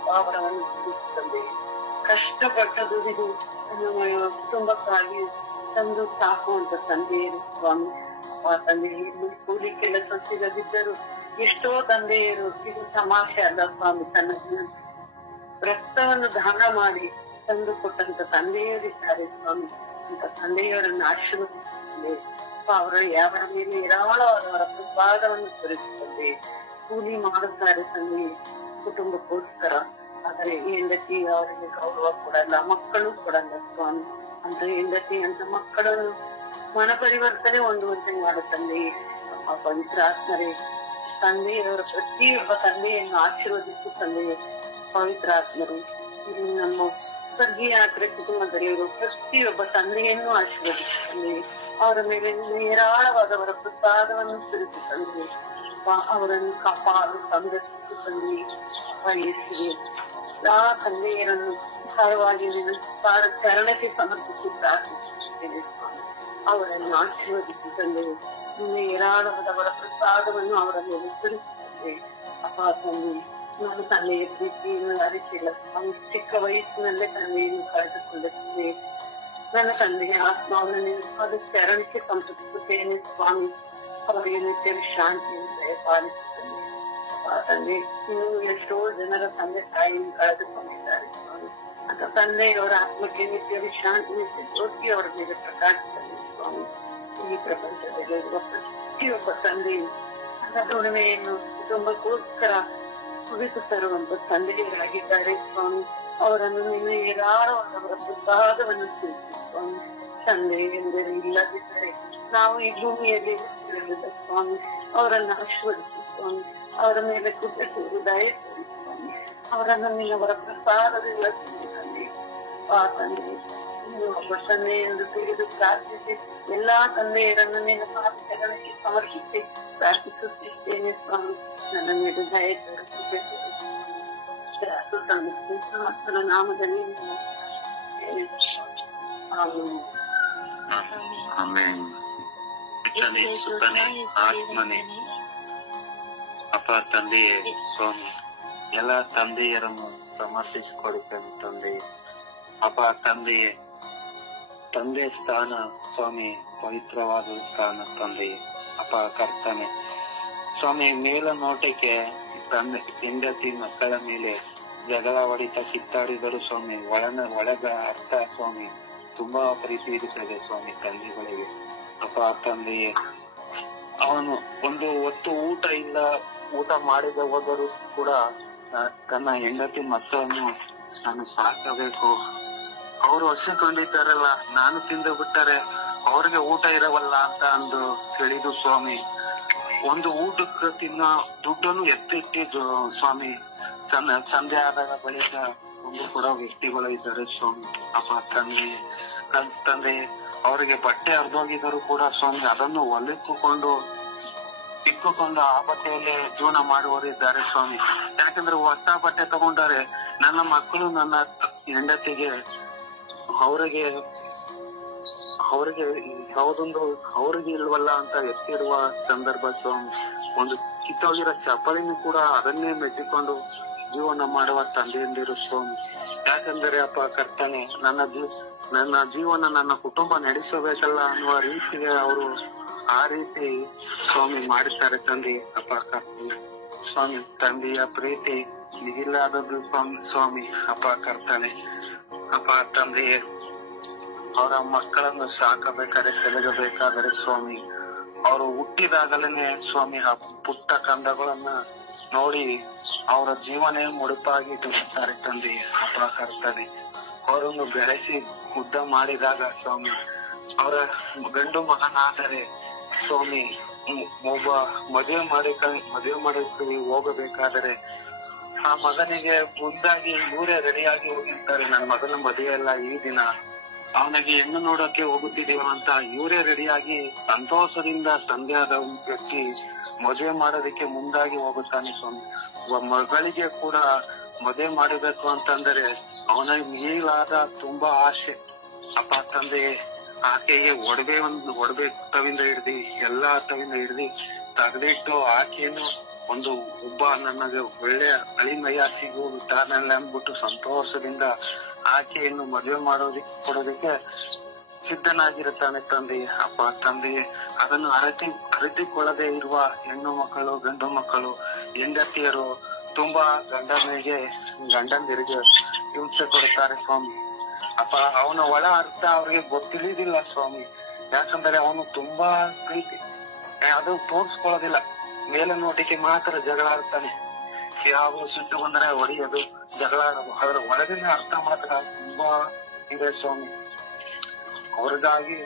ಭಾವವನ್ನು ತಂದೆ ಕಷ್ಟಪಟ್ಟ ದುಡಿದು ಕುಟುಂಬಕ್ಕಾಗಿ ತಂದು ಸಾಕುವಂತ ತಂದೆಯರು ಸ್ವಾಮಿ. ಆ ತಂದೆಯಲ್ಲಿ ಕೂಲಿ ಕೆಲಸ ಸಿಗದಿದ್ದರೂ ಎಷ್ಟೋ ತಂದೆಯರು, ಇದು ತಮಾಷೆ ಅಲ್ಲ ಸ್ವಾಮಿ, ತನ್ನ ರಕ್ತವನ್ನು ದಾನ ಮಾಡಿ ತಂದು ಕೊಟ್ಟಂತ ತಂದೆಯರಿದ್ದಾರೆ ಸ್ವಾಮಿ. ಅಂತ ತಂದೆಯವರನ್ನು ಆಶೀರ್ವದಿಸುತ್ತದೆ. ಅವರ ಮೇಲೆ ಏರಾಳವಾದವರ ಪ್ರಸಾದವನ್ನು ತೋರಿಸುತ್ತದೆ. ಕೂಲಿ ಮಾಡುತ್ತಾರೆ ತಂದೆ ಕುಟುಂಬಕ್ಕೋಸ್ಕರ, ಆದರೆ ಹೆಂಡತಿ ಅವರಿಗೆ ಗೌರವ ಕೊಡಲ್ಲ, ಮಕ್ಕಳು ಕೊಡಲ್ಲ ಸ್ವಾಮಿ. ಅಂತ ಹೆಂಡತಿ ಅಂತ ಮಕ್ಕಳನ್ನು ಮನ ಪರಿವರ್ತನೆ ಹೊಂದುವಂತೆ ಮಾಡುತ್ತಂದೆ. ಪವಿತ್ರ ಆತ್ಮರೇ, ತಂದೆಯವರ ಪ್ರತಿಯೊಬ್ಬ ತಂದೆಯನ್ನು ಆಶೀರ್ವದಿಸು ತಂದೆಯೇ. ಪವಿತ್ರ ಆತ್ಮರು ನಮ್ಮ ಸ್ವರ್ಗೀಯ ಯಾತ್ರೆ ಕುಟುಂಬದಲ್ಲಿರುವ ಪ್ರತಿಯೊಬ್ಬ ತಂದೆಯನ್ನು ಆಶೀರ್ವದಿಸುತ್ತಂದೆ. ಅವರ ಮೇಲೆ ಏರಾಳವಾದವರ ಪ್ರಸಾದವನ್ನು ಸುರಿಸುತ್ತಂದೆ. ಅವರನ್ನು ಕಾಪಾಡು, ಸಂರಕ್ಷಿಸುತ್ತಂದೆ. ವಹಿಸಿದೆ ಆ ತಂದೆಯರನ್ನು ಭಾರವಾಗಿ ಚರಣಕ್ಕೆ ಸಮರ್ಪಿಸಿ ಪ್ರಾರ್ಥಿಸುತ್ತೇವೆ. ಅವರನ್ನು ಆಶೀರ್ವದಿಸಿ ತಂದೆ, ಏರಾಳವಾದವರ ಪ್ರಸಾದವನ್ನು ಅವರ ಮೇಲೆ ಸುರಿಸುತ್ತದೆ. ಅಪ್ಪ ತಂದೆ, ನಾನು ತಂದೆಯ ಪ್ರೀತಿಯನ್ನು ಅರಿತಿಲ್ಲ. ಚಿಕ್ಕ ವಯಸ್ಸಿನಲ್ಲೇ ತಂದೆಯನ್ನು ಕಳೆದುಕೊಳ್ಳುತ್ತದೆ. ನನ್ನ ತಂದೆಯ ಆತ್ಮವನ್ನು ಅದು ಚರಣಕ್ಕೆ ಸಮರ್ಪಿಸುತ್ತೇನೆ ಸ್ವಾಮಿ. ಅವರಿಗೆ ನಿತ್ಯ ಶಾಂತಿಯನ್ನು ದಯಪಾಲಿಸುತ್ತೇನೆ. ತಂದೆ, ಇನ್ನು ಎಷ್ಟೋ ಜನರ ತಂದೆ ತಾಯಿಯನ್ನು ಕಳೆದುಕೊಂಡಿದ್ದಾರೆ ಸ್ವಾಮಿ. ಅಂತ ತಂದೆಯವರ ಆತ್ಮಕ್ಕೆ ನಿತ್ಯ ಶಾಂತಿ, ನಿತ್ಯ ಜ್ಯೋತಿ ಅವರ ಮೇಲೆ ಪ್ರಕಾಶಿಸಲಿ ಸ್ವಾಮಿ. ಈ ಪ್ರಪಂಚದಲ್ಲಿರುವ ಪ್ರತಿಯೊಬ್ಬ ತಂದೆಯು ನನ್ನ ಉಣಿಮೆಯನ್ನು ಕುಟುಂಬಕ್ಕೋಸ್ಕರ ಕುರಿತು ತರುವಂತ ತಂದೆಯರಾಗಿದ್ದಾರೆ ಸ್ವಾಮಿ. ಅವರನ್ನು ನಿನ್ನ ಏರಾಳವಾದವರ ಪ್ರಸಾದವನ್ನು ಸ್ವೀಕರಿಸಿ ಸ್ವಾಮಿ. ತಂದೆ ಎಂದರೆ ಇಲ್ಲದಿದ್ದರೆ ನಾವು ಈ ಭೂಮಿಯಲ್ಲಿ ಇರಲಿಲ್ಲ ಸ್ವಾಮಿ. ಅವರನ್ನು ಆಶೀರ್ವದಿಸಿ ಸ್ವಾಮಿ. ಅವರ ಮೇಲೆ ಕೃತಜ್ಞತೆ ದಯ ತೋರಿ ಸ್ವಾಮಿ. ಅವರನ್ನು ನಿನ್ನವರ ಪ್ರಸಾದದಿಂದ ತಂದೆ ಆ ತಂದೆ ನೀನು ಒಬ್ಬ ತಂದೆ ಎಂದು ತಿಳಿದು ಪ್ರಾರ್ಥಿಸಿ ಎಲ್ಲಾ ತಂದೆಯರನ್ನು ನಿನ್ನ ಪಾದಗಳಿಗೆ ಸಮರ್ಪಿಸಿ ಪ್ರಾರ್ಥಿಸುತ್ತಿದ್ದೇನೆ ಸ್ವಾಮಿ. ನನ್ನ ಮೇಲೆ ದಯ ತೋರಿಸುತ್ತೆ ಮಕ್ಕಳ ನಾಮದಲ್ಲಿ ಆಮೆನ್. ಪಿತನೇ, ಸುತನೇ, ಆತ್ಮನೇ, ಅಪ್ಪ ತಂದೆಯೇ ಸ್ವಾಮಿ, ಎಲ್ಲ ತಂದೆಯರನ್ನು ಸಮರ್ಪಿಸಿಕೊಡುತ್ತೇನೆ ತಂದೆ. ಅಪ್ಪ ತಂದೆಯೇ, ತಂದೆ ಸ್ಥಾನ ಸ್ವಾಮಿ ಪವಿತ್ರವಾದ ಸ್ಥಾನ ತಂದೆಯೇ. ಅಪ್ಪ ಕರ್ತನೆ ಸ್ವಾಮಿ, ಮೇಲನೋಟಕ್ಕೆ ತಂದೆ ಹೆಂಡತಿ ಮಕ್ಕಳ ಮೇಲೆ ಜಗಳ ಹೊಡಿತ ಕಿತ್ತಾಡಿದರು ಸ್ವಾಮಿ. ಒಳಗ ಅರ್ಥ ಸ್ವಾಮಿ ತುಂಬಾ ಪ್ರೀತಿ ಇರುತ್ತದೆ ಸ್ವಾಮಿ ತಂದೆಗಳಿಗೆ. ಅಪ್ಪ ತಂದೆಯೇ, ಅವನು ಒಂದು ಹೊತ್ತು ಊಟ ಮಾಡಿದ ಹೋದರೂ ಕೂಡ ತನ್ನ ಹೆಂಡತಿ ಮಕ್ಕಳನ್ನು ನಾನು ಸಾಕಬೇಕು, ಅವರು ಹಸಿಕೊಂಡಿದ್ದಾರಲ್ಲ, ನಾನು ತಿಂದು ಬಿಟ್ಟರೆ ಅವ್ರಿಗೆ ಊಟ ಇರವಲ್ಲ ಅಂತ ಅಂದು ತಿಳಿದು ಸ್ವಾಮಿ ಒಂದು ಊಟಕ್ಕೆ ತಿನ್ನ ದುಡ್ಡನ್ನು ಎತ್ತಿಟ್ಟಿ ಸ್ವಾಮಿ ಸಂಧೆ ಆದಾಗ ಬಳಿಕ ಒಂದು ಕೊಡೋ ವ್ಯಕ್ತಿಗಳು ಇದ್ದಾರೆ ಸ್ವಾಮಿ. ಅಪ್ಪ ತಂದೆ ಅವರಿಗೆ ಬಟ್ಟೆ ಹರಿದೋಗಿದ್ರು ಕೂಡ ಸ್ವಾಮಿ ಅದನ್ನು ಹೊಲಿಕ್ಕುಕೊಂಡು ಇಟ್ಟುಕೊಂಡು ಆ ಬಟ್ಟೆಯಲ್ಲಿ ಜೀವನ ಮಾಡುವವರು ಇದ್ದಾರೆ ಸ್ವಾಮಿ. ಯಾಕಂದ್ರೆ ಹೊಸ ಬಟ್ಟೆ ತಗೊಂಡಾರೆ ನನ್ನ ಮಕ್ಕಳು ನನ್ನ ಹೆಂಡತಿಗೆ ಅವ್ರಿಗೆ ಯಾವುದೊಂದು ಅವ್ರಿಗೆ ಇಲ್ವಲ್ಲ ಅಂತ ಎತ್ತಿರುವ ಸಂದರ್ಭ ಸ್ವಾಮಿ. ಒಂದು ಕಿತ್ತೋಗಿರೋ ಚಪ್ಪಲಿನೂ ಕೂಡ ಅದನ್ನೇ ಮೆಚ್ಚಿಕೊಂಡು ಜೀವನ ಮಾಡುವ ತಂದೆಯಂದಿರು ಸ್ವಾಮಿ. ಯಾಕಂದ್ರೆ ಅಪ್ಪ ಕರ್ತನೆ, ನನ್ನ ಜೀವನ ನನ್ನ ಕುಟುಂಬ ನಡೆಸಬೇಕಲ್ಲ ಅನ್ನುವ ರೀತಿಗೆ ಅವರು ಆ ರೀತಿ ಸ್ವಾಮಿ ಮಾಡುತ್ತಾರೆ ತಂದೆ. ಅಪ್ಪ ಕರ್ತನೆ ಸ್ವಾಮಿ, ತಂದೆಯ ಪ್ರೀತಿ ಮಿಗಿಲಾದದ್ದು ಸ್ವಾಮಿ. ಅಪ್ಪ ಕರ್ತನೆ, ಅಪ್ಪ ತಂದೆಯೇ, ಅವರ ಮಕ್ಕಳನ್ನು ಸಾಕಬೇಕಾದ್ರೆ ಸೆಲಗಬೇಕಾದರೆ ಸ್ವಾಮಿ ಅವರು ಹುಟ್ಟಿದಾಗಲೇ ಸ್ವಾಮಿ ಆ ಪುಟ್ಟ ಕಂದಗಳನ್ನ ನೋಡಿ ಅವರ ಜೀವನೇ ಮುಡುಪಾಗಿ ತುಂಬುತ್ತಾರೆ ತಂದೆ. ಅಪ್ಪ ಕರ್ತನೆ, ಅವರನ್ನು ಬೆಳೆಸಿ ಉದ್ದ ಮಾಡಿದಾಗ ಸ್ವಾಮಿ ಅವರ ಗಂಡು ಮಗನಾದರೆ ಸ್ವಾಮಿ ಒಬ್ಬ ಮದುವೆ ಮಾಡಿ ಹೋಗಬೇಕಾದರೆ ಆ ಮಗನಿಗೆ ಮುಂದಾಗಿ ಇವರೇ ರೆಡಿಯಾಗಿ ಹೋಗಿರ್ತಾರೆ. ನನ್ನ ಮಗನ ಮದುವೆ ಎಲ್ಲ ಈ ದಿನ, ಅವನಿಗೆ ಹೆಣ್ಣು ನೋಡೋಕೆ ಹೋಗುತ್ತಿದ್ದೇವ ಅಂತ ಇವರೇ ರೆಡಿಯಾಗಿ ಸಂತೋಷದಿಂದ ತಂದೆಯಾದ ವ್ಯಕ್ತಿ ಮದುವೆ ಮಾಡೋದಕ್ಕೆ ಮುಂದಾಗಿ ಹೋಗುತ್ತಾನೆ ಸ್ವಾಮಿ. ಮಗಳಿಗೆ ಕೂಡ ಮದುವೆ ಮಾಡಬೇಕು ಅಂತಂದರೆ ಅವನಿಗೆ ಮೀಲಾದ ತುಂಬಾ ಆಸೆ. ಅಪ್ಪ ತಂದೆ ಆಕೆಗೆ ಒಡವೆ ತವಿಂದ ಹಿಡ್ದಿ ಎಲ್ಲಾ ತವಿಂದ ಹಿಡ್ದಿ ತೆಗೆದಿಟ್ಟು ಆಕೆಯನ್ನು ಒಬ್ಬ ನನಗೆ ಒಳ್ಳೆ ಅಳಿಮಯ್ಯ ಸಿಗುತ್ತಾನಲ್ಲ ಅಂದ್ಬಿಟ್ಟು ಸಂತೋಷದಿಂದ ಆಕೆಯನ್ನು ಮದುವೆ ಕೊಡೋದಕ್ಕೆ ಸಿದ್ಧನಾಗಿರುತ್ತಾನೆ ತಂದೆ. ಅಪ್ಪ ತಂದೆಯೇ, ಅದನ್ನು ಅರಿತುಕೊಳ್ಳದೆ ಇರುವ ಹೆಣ್ಣು ಮಕ್ಕಳು ಗಂಡು ಮಕ್ಕಳು ಹೆಂಡತಿಯರು ತುಂಬಾ ಗಂಡಂದಿರಿಗೆ ಹಿಂಸೆ ಕೊಡುತ್ತಾರೆ ಸ್ವಾಮಿ. ಅಪ್ಪ ಅವನ ಒಳ ಅರ್ಥ ಅವ್ರಿಗೆ ಗೊತ್ತಿಳಿದಿಲ್ಲ ಸ್ವಾಮಿ. ಯಾಕಂದ್ರೆ ಅವನು ತುಂಬಾ ಪ್ರೀತಿ ಅದು ತೋರಿಸ್ಕೊಳ್ಳೋದಿಲ್ಲ, ಮೇಲೆ ನೋಟಿಗೆ ಮಾತ್ರ ಜಗಳ ಆಡ್ತಾನೆ. ಯಾವ ಸಿಟ್ಟು ಬಂದ್ರೆ ಹೊಡೆಯೋದು, ಜಗಳ ಆಡೋದು, ಅದರ ಒಳಗಿನ ಅರ್ಥ ಮಾತ್ರ ತುಂಬಾ ಇದೆ ಸ್ವಾಮಿ. ಅವ್ರಿಗಾಗಿ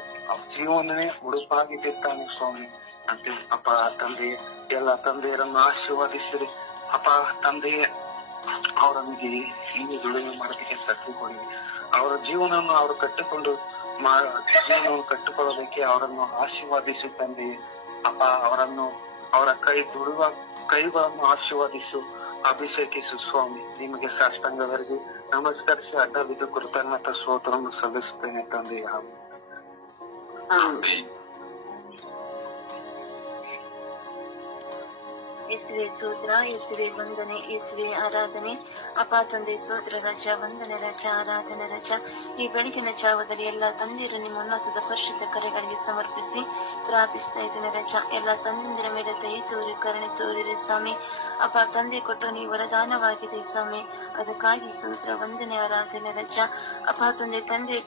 ಜೀವನನೇ ಉಡುಪಾಗಿ ಬಿಡ್ತಾನೆ ಸ್ವಾಮಿ ಅಂತ. ಅಪ್ಪ ತಂದೆ, ಎಲ್ಲ ತಂದೆಯರನ್ನು ಆಶೀರ್ವಾದಿಸಿರಿ. ಅಪ್ಪ ತಂದೆಯೇ, ಅವರೊಂದಿಗೆ ಹಿಂದೆ ದುಡಿಮೆ ಮಾಡೋದಕ್ಕೆ ಶಕ್ತಿ ಕೊಡಿ. ಅವರ ಜೀವನವನ್ನು ಅವರು ಜೀವನವನ್ನು ಕಟ್ಟಿಕೊಳ್ಳೋದಕ್ಕೆ ಅವರನ್ನು ಆಶೀರ್ವಾದಿಸು ತಂದೆ. ಅಪ್ಪ ಅವರ ಕೈಗಳನ್ನು ಆಶೀರ್ವಾದಿಸು, ಅಭಿಷೇಕಿಸು ಸ್ವಾಮಿ. ನಿಮಗೆ ಸಾಷ್ಟಾಂಗವರೆಗೆ ನಮಸ್ಕರಿಸಿ ಅಡ್ಡ ಬಿದ್ದು ಕೃತಜ್ಞತಾ ಸ್ತೋತ್ರವನ್ನು ಸಲ್ಲಿಸುತ್ತೇನೆ ತಂದೆ. ಯೇಸುವೆ ಸ್ತೋತ್ರ, ಯೇಸುವೆ ವಂದನೆ, ಯೇಸುವೆ ಆರಾಧನೆ. ಅಪ್ಪ ತಂದೆ ಸ್ತೋತ್ರ ರಾಜ, ವಂದನೆ ರಾಜ, ಆರಾಧನೆ ರಾಜ. ಈ ಬೆಳಗಿನ ಜಾವದಲ್ಲಿ ಎಲ್ಲ ತಂದೆಯರು ನಿಮ್ಮ ಉನ್ನತದ ಪರಿಶುದ್ಧ ಕರೆಗಳಿಗೆ ಸಮರ್ಪಿಸಿ ಪ್ರಾರ್ಥಿಸ್ತಾ ಇದ್ದೇನೆ ರಾಜ. ಎಲ್ಲ ತಂದೆಯರ ಮೇಲೆ ದಯ ತೋರಿ ಕರುಣೆ ತೋರಿರಿ ಸ್ವಾಮಿ. ಅಪ್ಪ ತಂದೆ ಕೊಟ್ಟು ನೀವು ವರದಾನವಾಗಿದೆ ಸ್ವಾಮಿ. ಅದಕ್ಕಾಗಿ ಸ್ತೋತ್ರ, ವಂದನೆ, ಆರಾಧನೆ ರಜ. ಅಪ್ಪ ತಂದೆ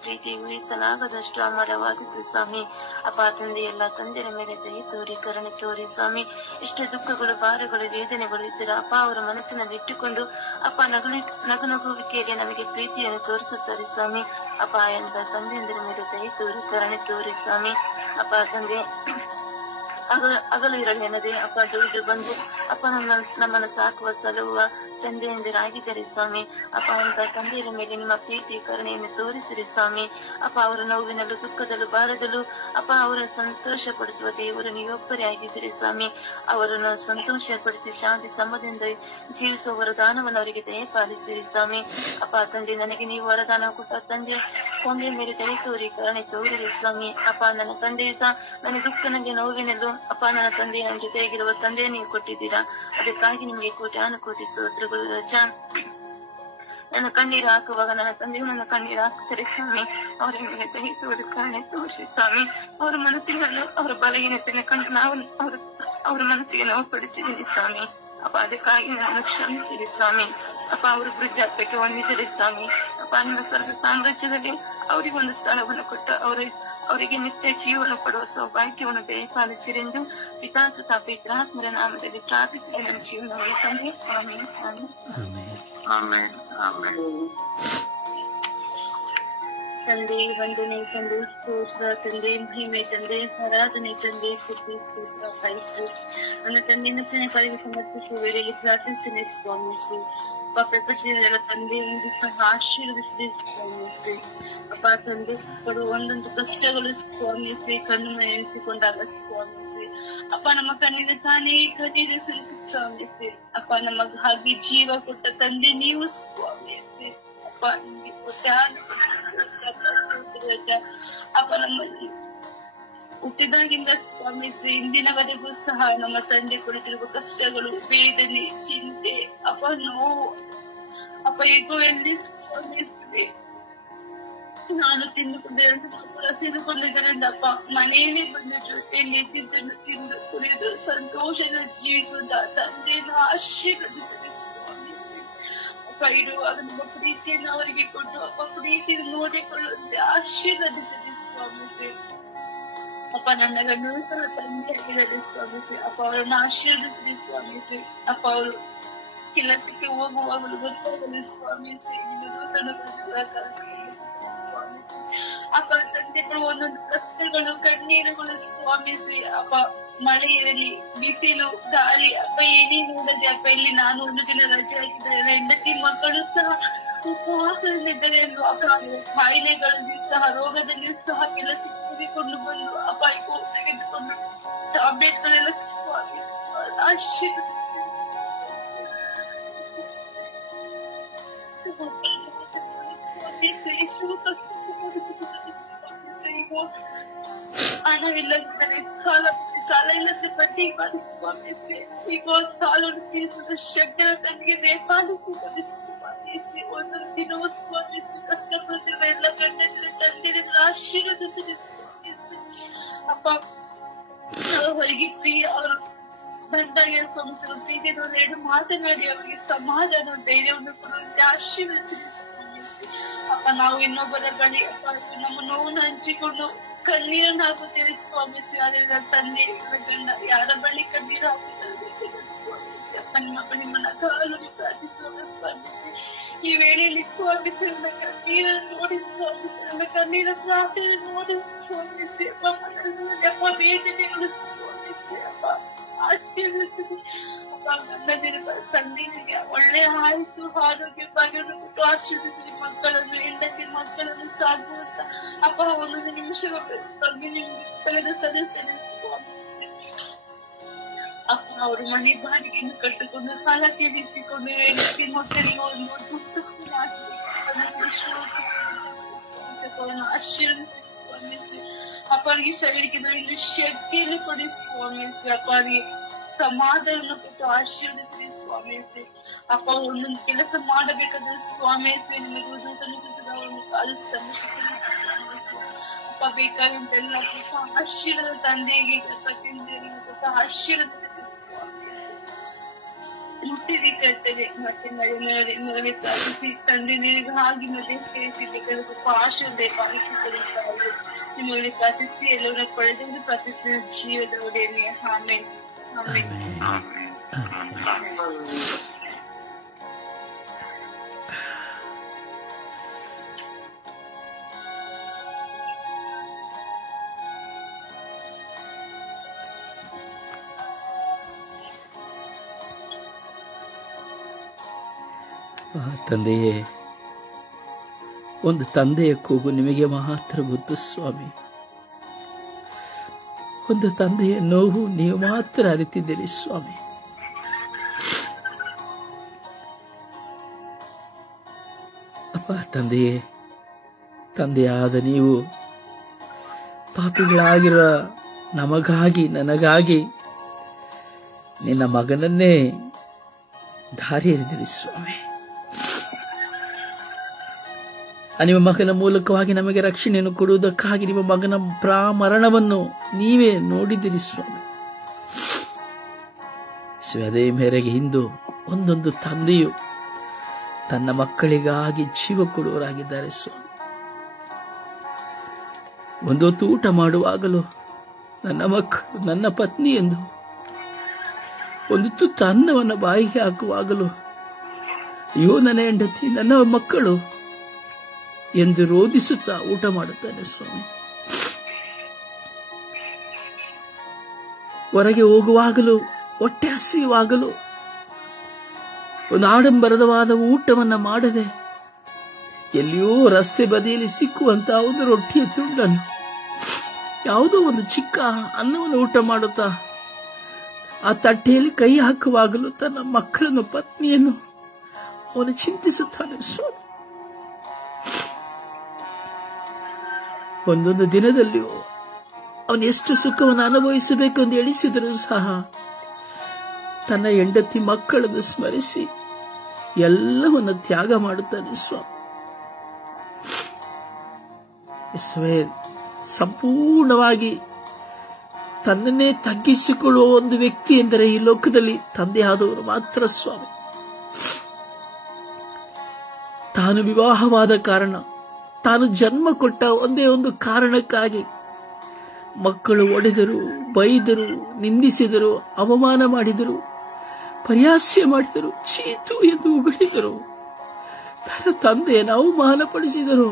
ಪ್ರೀತಿ ಊಹಿಸಲಾಗದಷ್ಟು ಅಮರವಾದದ್ದು ಸ್ವಾಮಿ. ಅಪ್ಪ ತಂದೆ ಎಲ್ಲ ತಂದೆಯ ಮೇಲೆ ದಯ ತೋರಿ ಕರುಣೆ ತೋರಿ ಸ್ವಾಮಿ. ಎಷ್ಟು ದುಃಖಗಳು, ಭಾರಗಳು, ವೇದನೆಗಳು ಇದ್ದರೆ ಅಪ್ಪ ಅವರ ಮನಸ್ಸಿನಲ್ಲಿ ಇಟ್ಟುಕೊಂಡು ಅಪ್ಪ ನಗುವಿಕೆಯಲ್ಲಿ ನಮಗೆ ಪ್ರೀತಿಯನ್ನು ತೋರಿಸುತ್ತಾರೆ ಸ್ವಾಮಿ. ಅಪ್ಪ ಎಂತ ತಂದೆಯಂದರ ಮೇಲೆ ದಯ ತೋರಿ ಕರುಣೆ ತೋರಿ ಸ್ವಾಮಿ. ಅಪ್ಪ ತಂದೆ ಹಗಲು ಇರಲು ಎನ್ನದೆ ಅಪ್ಪ ದುಡಿದು ಬಂದು ಅಪ್ಪ ನಮ್ಮನ್ನು ಸಾಕುವ ಸಲುವ ತಂದೆಯಂದಿರಾಗಿದ್ದಾರೆ ಸ್ವಾಮಿ. ಅಪ್ಪ ಅಂತ ತಂದೆಯರ ಮೇಲೆ ನಿಮ್ಮ ಪ್ರೀತಿ ಕರುಣೆಯನ್ನು ತೋರಿಸಿರಿ ಸ್ವಾಮಿ. ಅಪ್ಪ ಅವರ ನೋವಿನಲ್ಲೂ ದುಃಖದಲ್ಲೂ ಭಾರದಲ್ಲೂ ಅಪ್ಪ ಅವರನ್ನು ಸಂತೋಷ ಪಡಿಸುವ ದೇವರು ನೀವೊಬ್ಬರೇ ಆಗಿದ್ದೀರಿ ಸ್ವಾಮಿ. ಅವರನ್ನು ಸಂತೋಷಪಡಿಸಿ ಶಾಂತಿ ಸಮದಿಂದ ಜೀವಿಸುವ ವರದಾನವನ್ನು ಅವರಿಗೆ ದಯಪಾಲಿಸಿರಿ ಸ್ವಾಮಿ. ಅಪ್ಪ ತಂದೆ ನನಗೆ ನೀವು ವರದಾನ ಕೊಟ್ಟ ತಂದೆ ಮೇಲೆ ದಯ ತೋರಿ ಕರುಣೆ ತೋರಿರಿ ಸ್ವಾಮಿ. ಅಪ್ಪ ನನ್ನ ತಂದೆಯು ಸಹ ನನ್ನ ದುಃಖನಲ್ಲಿ ನೋವಿನಲ್ಲೂ ಅಪ್ಪ ನನ್ನ ತಂದೆ ನನ್ನ ಜೊತೆಗಿರುವ ತಂದೆ ನೀವು ಕೊಟ್ಟಿದ್ದೀರಾ. ಅದಕ್ಕಾಗಿ ನಿಮಗೆ ಕೋಟಿ ಸ್ತೋತ್ರಗಳು ರಜಾ. ನನ್ನ ಕಣ್ಣೀರು ಹಾಕುವಾಗ ನನ್ನ ತಂದೆಯು ನನ್ನ ಕಣ್ಣೀರು ಹಾಕ್ತಾರೆ ಸ್ವಾಮಿ. ಅವರ ಮೇಲೆ ದಯ ತೋರಿ ಕರುಣೆ ತೋರಿಸಿ ಸ್ವಾಮಿ. ಅವರ ಮನಸ್ಸಿನಲ್ಲಿ ಅವರ ಬಲಹೀನತೆಯನ್ನು ಕಂಡು ನಾವು ಅವರ ಮನಸ್ಸಿಗೆ ನೋವು ಪಡಿಸಿದ್ದೀನಿ ಸ್ವಾಮಿ. ಅಪ್ಪ ಅದಕ್ಕಾಗಿ ನಾನು ಕ್ಷಮಿಸಿರಿ ಸ್ವಾಮಿ. ಅಪ್ಪ ಅವರು ವೃದ್ಧಾಪ್ಯಕ್ಕೆ ಹೊಂದಿದ್ದಾರೆ ಸ್ವಾಮಿ. ಅಪ್ಪ ನಿಮ್ಮ ಸ್ವರ್ಗ ಸಾಮ್ರಾಜ್ಯದಲ್ಲಿ ಅವರಿಗೊಂದು ಸ್ಥಳವನ್ನು ಕೊಟ್ಟು ಅವರಿಗೆ ನಿತ್ಯ ಜೀವನ ಕೊಡುವ ಸೌಭಾಗ್ಯವನ್ನು ದಯಪಾಲಿಸಿರೆಂದು ಪಿತಾಸುತ ಪವಿತ್ರಾತ್ಮರ ನಾಮದಲ್ಲಿ ಪ್ರಾರ್ಥಿಸಿದ ನನ್ನ ಜೀವನವನ್ನು ತಂದೆ. ಆಮೇಲೆ ಆಮೇನ್ ಆಮೇನ್. ತಂದೆ ವಂದನೆ, ತಂದೆ ಸ್ತೋತ್ರ, ತಂದೆ ಮಹಿಮೆ, ತಂದೆ ಆರಾಧನೆ, ತಂದೆ ಸ್ತುತಿ ಸ್ತೋತ್ರ ಬಯಸು. ನನ್ನ ತಂದೆ ನಶನಕಾರಿಗೆ ಸಮರ್ಪಿಸುವ ವೇಳೆಯಲ್ಲಿ ಪ್ರಾರ್ಥಿಸ್ತೇನೆ ಸ್ವಾಮಿಸಿ. ಅಪ್ಪ ಪ್ರಪಂಚದಲ್ಲೆಲ್ಲ ತಂದೆ ಆಶೀರ್ವದಿಸಿ ಸ್ವಾಮಿಸಿ. ಅಪ್ಪ ತಂದೆ ಕೊಡುವ ಒಂದೊಂದು ಕಷ್ಟಗಳು ಸ್ವಾಮಿಸಿ ಕಣ್ಣು ಎನಿಸಿಕೊಂಡಾಗ ಸ್ವಾಮಿಸಿ. ಅಪ್ಪ ನಮ್ಮ ಕಣ್ಣಿನ ತಾನೇ ಕಣ್ಣೀರು ಸುರಿಸಿ ಸ್ವಾಮಿಸಿ. ಅಪ್ಪ ನಮಗಾಗಿ ಜೀವ ಕೊಟ್ಟ ತಂದೆ ನೀವು ಸ್ವಾಮಿಸಿ. ಅಪ್ಪ ನಿಮಗೆ ಅಪ್ಪ ನಮ್ಮಲ್ಲಿ ಹುಟ್ಟಿದಾಗಿಂದ ಸ್ವಾಮಿಸಿ ಇಂದಿನವರೆಗೂ ಸಹ ನಮ್ಮ ತಂದೆ ಕುಳಿತಿರುವ ಕಷ್ಟಗಳು, ವೇದನೆ, ಚಿಂತೆ, ಅಪ್ಪ ನೋವು, ಅಪ್ಪ ಇದು ಎಲ್ಲಿ ಸ್ವಾಮಿಸಿ ನಾನು ತಿಂದುಕೊಂಡಿದ್ದರಿಂದ ಅಪ್ಪ ಮನೆಯಲ್ಲಿ ಬಂದ ಜೊತೆಯಲ್ಲಿ ತಿಂದು ಕುಡಿದು ಸಂತೋಷದ ಜೀವಿಸುತ್ತ ತಂದೆಯನ್ನು ಆಶೀರ್ವದಿಸಲಿ ಸ್ವಾಮಿಸಿ. ಅಪ್ಪ ಇರುವಾಗ ನಮ್ಮ ಪ್ರೀತಿಯನ್ನು ಅವರಿಗೆ ಕೊಟ್ಟು ಅಪ್ಪ ಪ್ರೀತಿಯನ್ನು ನೋಡಿಕೊಳ್ಳುವಂತೆ ಆಶೀರ್ವದಿಸಲಿ ಸ್ವಾಮಿಸಿ. ಅಪ್ಪ ನನ್ನ ಗಂಡು ಸಹ ತಂದೆಯಾಗಿರಲಿ ಸ್ವಾಮಿಸಿ. ಅಪ್ಪ ಅವರನ್ನು ಆಶೀರ್ವದಿಸಲಿ ಸ್ವಾಮಿಸಿ. ಅಪ್ಪ ಅವರು ಕೆಲಸಕ್ಕೆ ಹೋಗುವಾಗಲು ಗೊತ್ತಾಗಲಿ ಸ್ವಾಮಿಸಿ. ಸ್ವಾಮಿಸಿ ಅಪ್ಪ ತಂದೆಗಳು ಒಂದೊಂದು ಕಷ್ಟಗಳು, ಕಣ್ಣೀರುಗಳು ಸ್ವಾಮಿಸಿ. ಅಪ್ಪ ಮಳೆ ಇರಲಿ, ಬಿಸಿಲು, ಗಾಳಿ, ಅಪ್ಪ ಏನೇ ನೋಡದೆ ಅಪ್ಪ ಇಲ್ಲಿ ನಾನು ಒಂದು ದಿನ ರಜೆ ಹಾಕಿದರೆ ಹೆಂಡತಿ ಮಕ್ಕಳು ಸಹ ಉಪವಾಸದಲ್ಲಿದ್ದರೆ ಎಂದು ಅಪ್ಪ ಕಾಯಿಲೆಗಳಲ್ಲಿ ಸಹ ರೋಗದಲ್ಲಿ ಸಹ ಕೆಲಸಕ್ಕೆ ಹೋಗಿಕೊಂಡು ಬಂದು ಅಪ್ಪ ತೆಗೆದುಕೊಂಡು ಟ್ಯಾಬ್ಲೆಟ್ಗಳೆಲ್ಲ ಸ್ವಾಮಿ ಆಶೀರ್ವಾದ ಹಣವಿಲ್ಲದಿದ್ದರೆ ಸಾಲ ಇಲ್ಲದೆ ಬಡ್ಡಿ ಮಾಡಿ ಸ್ವಾಮಿಸಿ. ಈಗ ಸಾಲವನ್ನು ತೀರಿಸಿದ ಶಕ್ತಿ ತನಗೆ ದಯಪಾಲಿಸುತ್ತದೆ ಸ್ವಾಮಿಸಿ. ಒಂದೊಂದು ದಿನವೂ ಸ್ವಾಮಿಸಿ ಕಷ್ಟಪಡುತ್ತಿರುವ ಎಲ್ಲ ಗಂಡಂದಿರ ತಂದೆಯಿಂದ ಆಶೀರ್ವದಿಸಲಿ ಸ್ವಾಮಿಸಿ. ಅಪ್ಪ ಹೊರಗೆ ಪ್ರಿಯ ಅವರು ಬಂದಾಗ ಸ್ವಾಮಿಸಿದ ಪ್ರೀತಿಯನ್ನು ಎರಡು ಮಾತನಾಡಿ ಅವರಿಗೆ ಸಮಾಧಾನ ಧೈರ್ಯವನ್ನು ಕೊಡುವಂತೆ ಆಶೀರ್ವದಿಸಲಿ ಸ್ವಾಮಿಸಿ. ಅಪ್ಪ ನಾವು ಇನ್ನೊಬ್ಬರ ಬಳಿ ಅಪ್ಪ ನಮ್ಮ ನೋವನ್ನು ಹಂಚಿಕೊಂಡು ಕಣ್ಣೀರನ್ನು ಹಾಕುತ್ತೇವೆ ಸ್ವಾಮಿಸಿ. ಆದ್ರೆ ತಂದೆ ಗಂಡ ಯಾರ ಬಳಿ ಕಣ್ಣೀರು ಹಾಕುತ್ತಾರೆ ಸ್ವಾಮಿಸಿ. ಅಪ್ಪ ನಿಮ್ಮ ಬಳಿ ನನ್ನ ಕಾಲಲ್ಲಿ ಪ್ರಾರ್ಥಿಸುವಾಗ ಸ್ವಾಮಿಸಿ ಈ ವೇಳೆಯಲ್ಲಿ ಸ್ವಾಮಿಸಿ ನನ್ನ ಕಣ್ಣೀರನ್ನು ನೋಡಿ ಸ್ವಾಮಿಸಿ. ನನ್ನ ಕಣ್ಣೀರ ಪ್ರಾರ್ಥನೆ ನೋಡಿ ಸ್ವಾಮಿಸಿ. ಅಪ್ಪ ವೇದನೆಗಳು ಸ್ವಾಮಿಸಿ. ಅಪ್ಪ ಆಶೀರ್ವದಿಸಿ. ಅಪ್ಪ ಗಂಡನಿರುವ ತಂದೆಗೆ ಒಳ್ಳೆಯ ಆಯುಸ್ಸು, ಆರೋಗ್ಯ, ಭಾಗ್ಯವನ್ನು ಕೊಟ್ಟು ಆಶೀರ್ವದಿಸಿ. ಮಕ್ಕಳನ್ನು, ಹೆಂಡತಿ ಮಕ್ಕಳನ್ನು ಸಾಕುವಂತ ಅಪ್ಪ ಒಂದೊಂದು ನಿಮಿಷಗಳು ನಿಮ್ಗೆ ತೆಗೆದ ಸದಸ್ಯರು ಸ್ವಾಮಿ. ಅಪ್ಪ ಅವರು ಮನೆ ಬಾಡಿಗೆಯನ್ನು ಕಟ್ಟಿಕೊಂಡು ಸಾಲ ತೀರಿಸಿಕೊಂಡು ಹೆಂಡತಿ ಮಕ್ಕಳಿಗೆ ಒಂದು ಆಶೀರ್ವದಿಸಿ ಸ್ವಾಮಿಸಿ. ಅಪ್ಪ ಅವರಿಗೆ ಶರೀರಕ್ಕೆ ಒಂದು ಶಕ್ತಿಯನ್ನು ಕೊಡಿ ಸ್ವಾಮಿಸಿ. ಅಪ್ಪ ಅವರಿಗೆ ಸಮಾಧಾನ ಕೊಟ್ಟು ಆಶೀರ್ವದಿಸಿ ಸ್ವಾಮಿಸಿ. ಅಪ್ಪ ಒಂದೊಂದು ಕೆಲಸ ಮಾಡಬೇಕಾದ್ರೆ ಸ್ವಾಮಿಸಿ ನಿಮಗೆ ಅದು ಸಂರಕ್ಷಿಸಲಿ ಅಪ್ಪ. ಬೇಕಾದಂತೆಲ್ಲ ಆಶೀರ್ವಾದ ತಂದೆಗೆ ಆಶೀರ್ವಾದ ಮುಟ್ಟಿದೆ ಕರ್ತನೆ ಮತ್ತೆ ಮಳೆ ಪ್ರಾರ್ಥಿಸಿ ತಂದೆ ನಿನಗೆ ಹಾಗೆ ಮತ್ತೆ ಸೇರಿಸಿದ್ದಕ್ಕೆ ಪಾಶದೆ ಪಾಲಿಸಿದರೆ ನಿಮ್ಮಲ್ಲಿ ಪ್ರಾರ್ಥಿಸಿ ಎಲ್ಲವನ್ನ ಪಡೆದು ಪ್ರಾರ್ಥಿಸಿದ ಜೀವದ ಒಡೆಯನೇ ಆಮೆನ್ ಆಮೆನ್ ತಂದೆಯೇ, ಒಂದು ತಂದೆಯ ಕೂಗು ನಿಮಗೆ ಮಾತ್ರ ಗೊತ್ತು ಸ್ವಾಮಿ. ಒಂದು ತಂದೆಯ ನೋವು ನೀವು ಮಾತ್ರ ಅರಿತಿದ್ದೀರಿ ಸ್ವಾಮಿ. ಅಪ್ಪ ತಂದೆಯೇ, ತಂದೆಯಾದ ನೀವು ಪಾಪಿಗಳಾಗಿರುವ ನಮಗಾಗಿ ನನಗಾಗಿ ನಿನ್ನ ಮಗನನ್ನೇ ದಾರಿ ಎರೆದಿರಿ ಸ್ವಾಮಿ. ನಿಮ್ಮ ಮಗನ ಮೂಲಕವಾಗಿ ನಮಗೆ ರಕ್ಷಣೆಯನ್ನು ಕೊಡುವುದಕ್ಕಾಗಿ ನಿಮ್ಮ ಮಗನ ಮರಣವನ್ನು ನೀವೇ ನೋಡಿದಿರಿ ಸ್ವಾಮಿ. ಅದೇ ಮೇರೆಗೆ ಇಂದು ಒಂದೊಂದು ತಂದೆಯು ತನ್ನ ಮಕ್ಕಳಿಗಾಗಿ ಜೀವ ಕೊಡುವವರಾಗಿದ್ದಾರೆ ಸ್ವಾಮಿ. ಒಂದೊತ್ತು ಊಟ ಮಾಡುವಾಗಲೂ ನನ್ನ ಮಕ್ಕಳು, ನನ್ನ ಪತ್ನಿ ಎಂದು ಒಂದು ತುತ್ತು ಅನ್ನವನ್ನು ಬಾಯಿಗೆ ಹಾಕುವಾಗಲೂ ಅಯ್ಯೋ ನನ್ನ ಹೆಂಡತಿ, ನನ್ನ ಮಕ್ಕಳು ಎಂದು ರೋಧಿಸುತ್ತಾ ಊಟ ಮಾಡುತ್ತಾನೆ ಸ್ವಾಮಿ. ಹೊರಗೆ ಹೋಗುವಾಗಲೂ, ಹೊಟ್ಟೆ ಹಸಿಯುವಾಗಲೂ ಒಂದು ಆಡಂಬರವಾದ ಊಟವನ್ನ ಮಾಡದೆ ಎಲ್ಲಿಯೋ ರಸ್ತೆ ಬದಿಯಲ್ಲಿ ಸಿಕ್ಕುವಂತಹ ಒಂದು ರೊಟ್ಟಿಯ ತುಂಡನ್ನು, ಯಾವುದೋ ಒಂದು ಚಿಕ್ಕ ಅನ್ನವನ್ನು ಊಟ ಮಾಡುತ್ತಾ ಆ ತಟ್ಟೆಯಲ್ಲಿ ಕೈ ಹಾಕುವಾಗಲೂ ತನ್ನ ಮಕ್ಕಳನ್ನು, ಪತ್ನಿಯನ್ನು ಅವನು ಚಿಂತಿಸುತ್ತಾನೆ ಸ್ವಾಮಿ. ಒಂದೊಂದು ದಿನದಲ್ಲಿಯೂ ಅವನು ಎಷ್ಟು ಸುಖವನ್ನು ಅನುಭವಿಸಬೇಕೆಂದು ಎಣಿಸಿದರೂ ಸಹ ತನ್ನ ಹೆಂಡತಿ ಮಕ್ಕಳನ್ನು ಸ್ಮರಿಸಿ ಎಲ್ಲವನ್ನು ತ್ಯಾಗ ಮಾಡುತ್ತಾನೆ ಸ್ವಾಮಿ. ಸಂಪೂರ್ಣವಾಗಿ ತನ್ನನ್ನೇ ತಗ್ಗಿಸಿಕೊಳ್ಳುವ ಒಂದು ವ್ಯಕ್ತಿ ಎಂದರೆ ಈ ಲೋಕದಲ್ಲಿ ತಂದೆಯಾದವರು ಮಾತ್ರ ಸ್ವಾಮಿ. ತಾನು ವಿವಾಹವಾದ ಕಾರಣ, ತಾನು ಜನ್ಮ ಕೊಟ್ಟ ಒಂದೇ ಒಂದು ಕಾರಣಕ್ಕಾಗಿ ಮಕ್ಕಳು ಒಡೆದರು, ಬೈದರು, ನಿಂದಿಸಿದರು, ಅವಮಾನ ಮಾಡಿದರು, ಪರಿಹಾಸ್ಯ ಮಾಡಿದರು, ಚೀತು ಎಂದು ಉಗುಳಿದರು, ತನ್ನ ತಂದೆಯನ್ನು ಅವಮಾನಪಡಿಸಿದರು.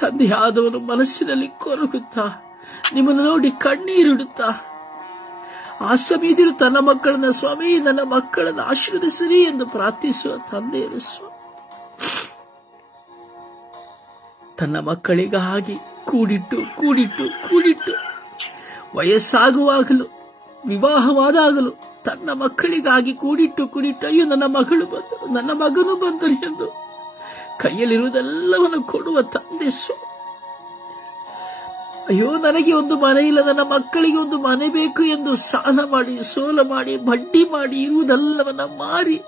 ತಂದೆಯಾದವನು ಮನಸ್ಸಿನಲ್ಲಿ ಕೊರಗುತ್ತಾ, ನಿಮ್ಮನ್ನು ನೋಡಿ ಕಣ್ಣೀರಿಡುತ್ತಾ ಆ ಸಮಯದಲ್ಲಿ ತನ್ನ ಮಕ್ಕಳನ್ನ, ಸ್ವಾಮಿ ನನ್ನ ಮಕ್ಕಳನ್ನು ಆಶೀರ್ವದಿಸಿರಿ ಎಂದು ಪ್ರಾರ್ಥಿಸುವ ತಂದೆಯರು ಸ್ವಾಮಿ. ತನ್ನ ಮಕ್ಕಳಿಗಾಗಿ ಕೂಡಿಟ್ಟು ಕೂಡಿಟ್ಟು ಕೂಡಿಟ್ಟು ವಯಸ್ಸಾಗುವಾಗಲೂ, ವಿವಾಹವಾದಾಗಲೂ ತನ್ನ ಮಕ್ಕಳಿಗಾಗಿ ಕೂಡಿಟ್ಟು ಕೂಡಿಟ್ಟು ಅಯ್ಯೋ ನನ್ನ ಮಗಳು ಬಂದರು, ನನ್ನ ಮಗನು ಬಂದರು ಎಂದು ಕೈಯಲ್ಲಿರುವುದೆಲ್ಲವನ್ನು ಕೊಡುವ ತಂದೆ ಸ್ವಾಮಿ. ಅಯ್ಯೋ ನನಗೆ ಒಂದು ಮನೆ ಇಲ್ಲ, ನನ್ನ ಮಕ್ಕಳಿಗೆ ಒಂದು ಮನೆ ಬೇಕು ಎಂದು ಸಾಲ ಮಾಡಿ, ಸೋಲ ಮಾಡಿ, ಬಡ್ಡಿ ಮಾಡಿ, ಇರುವುದೆಲ್ಲವನ್ನ ಮಾರಿ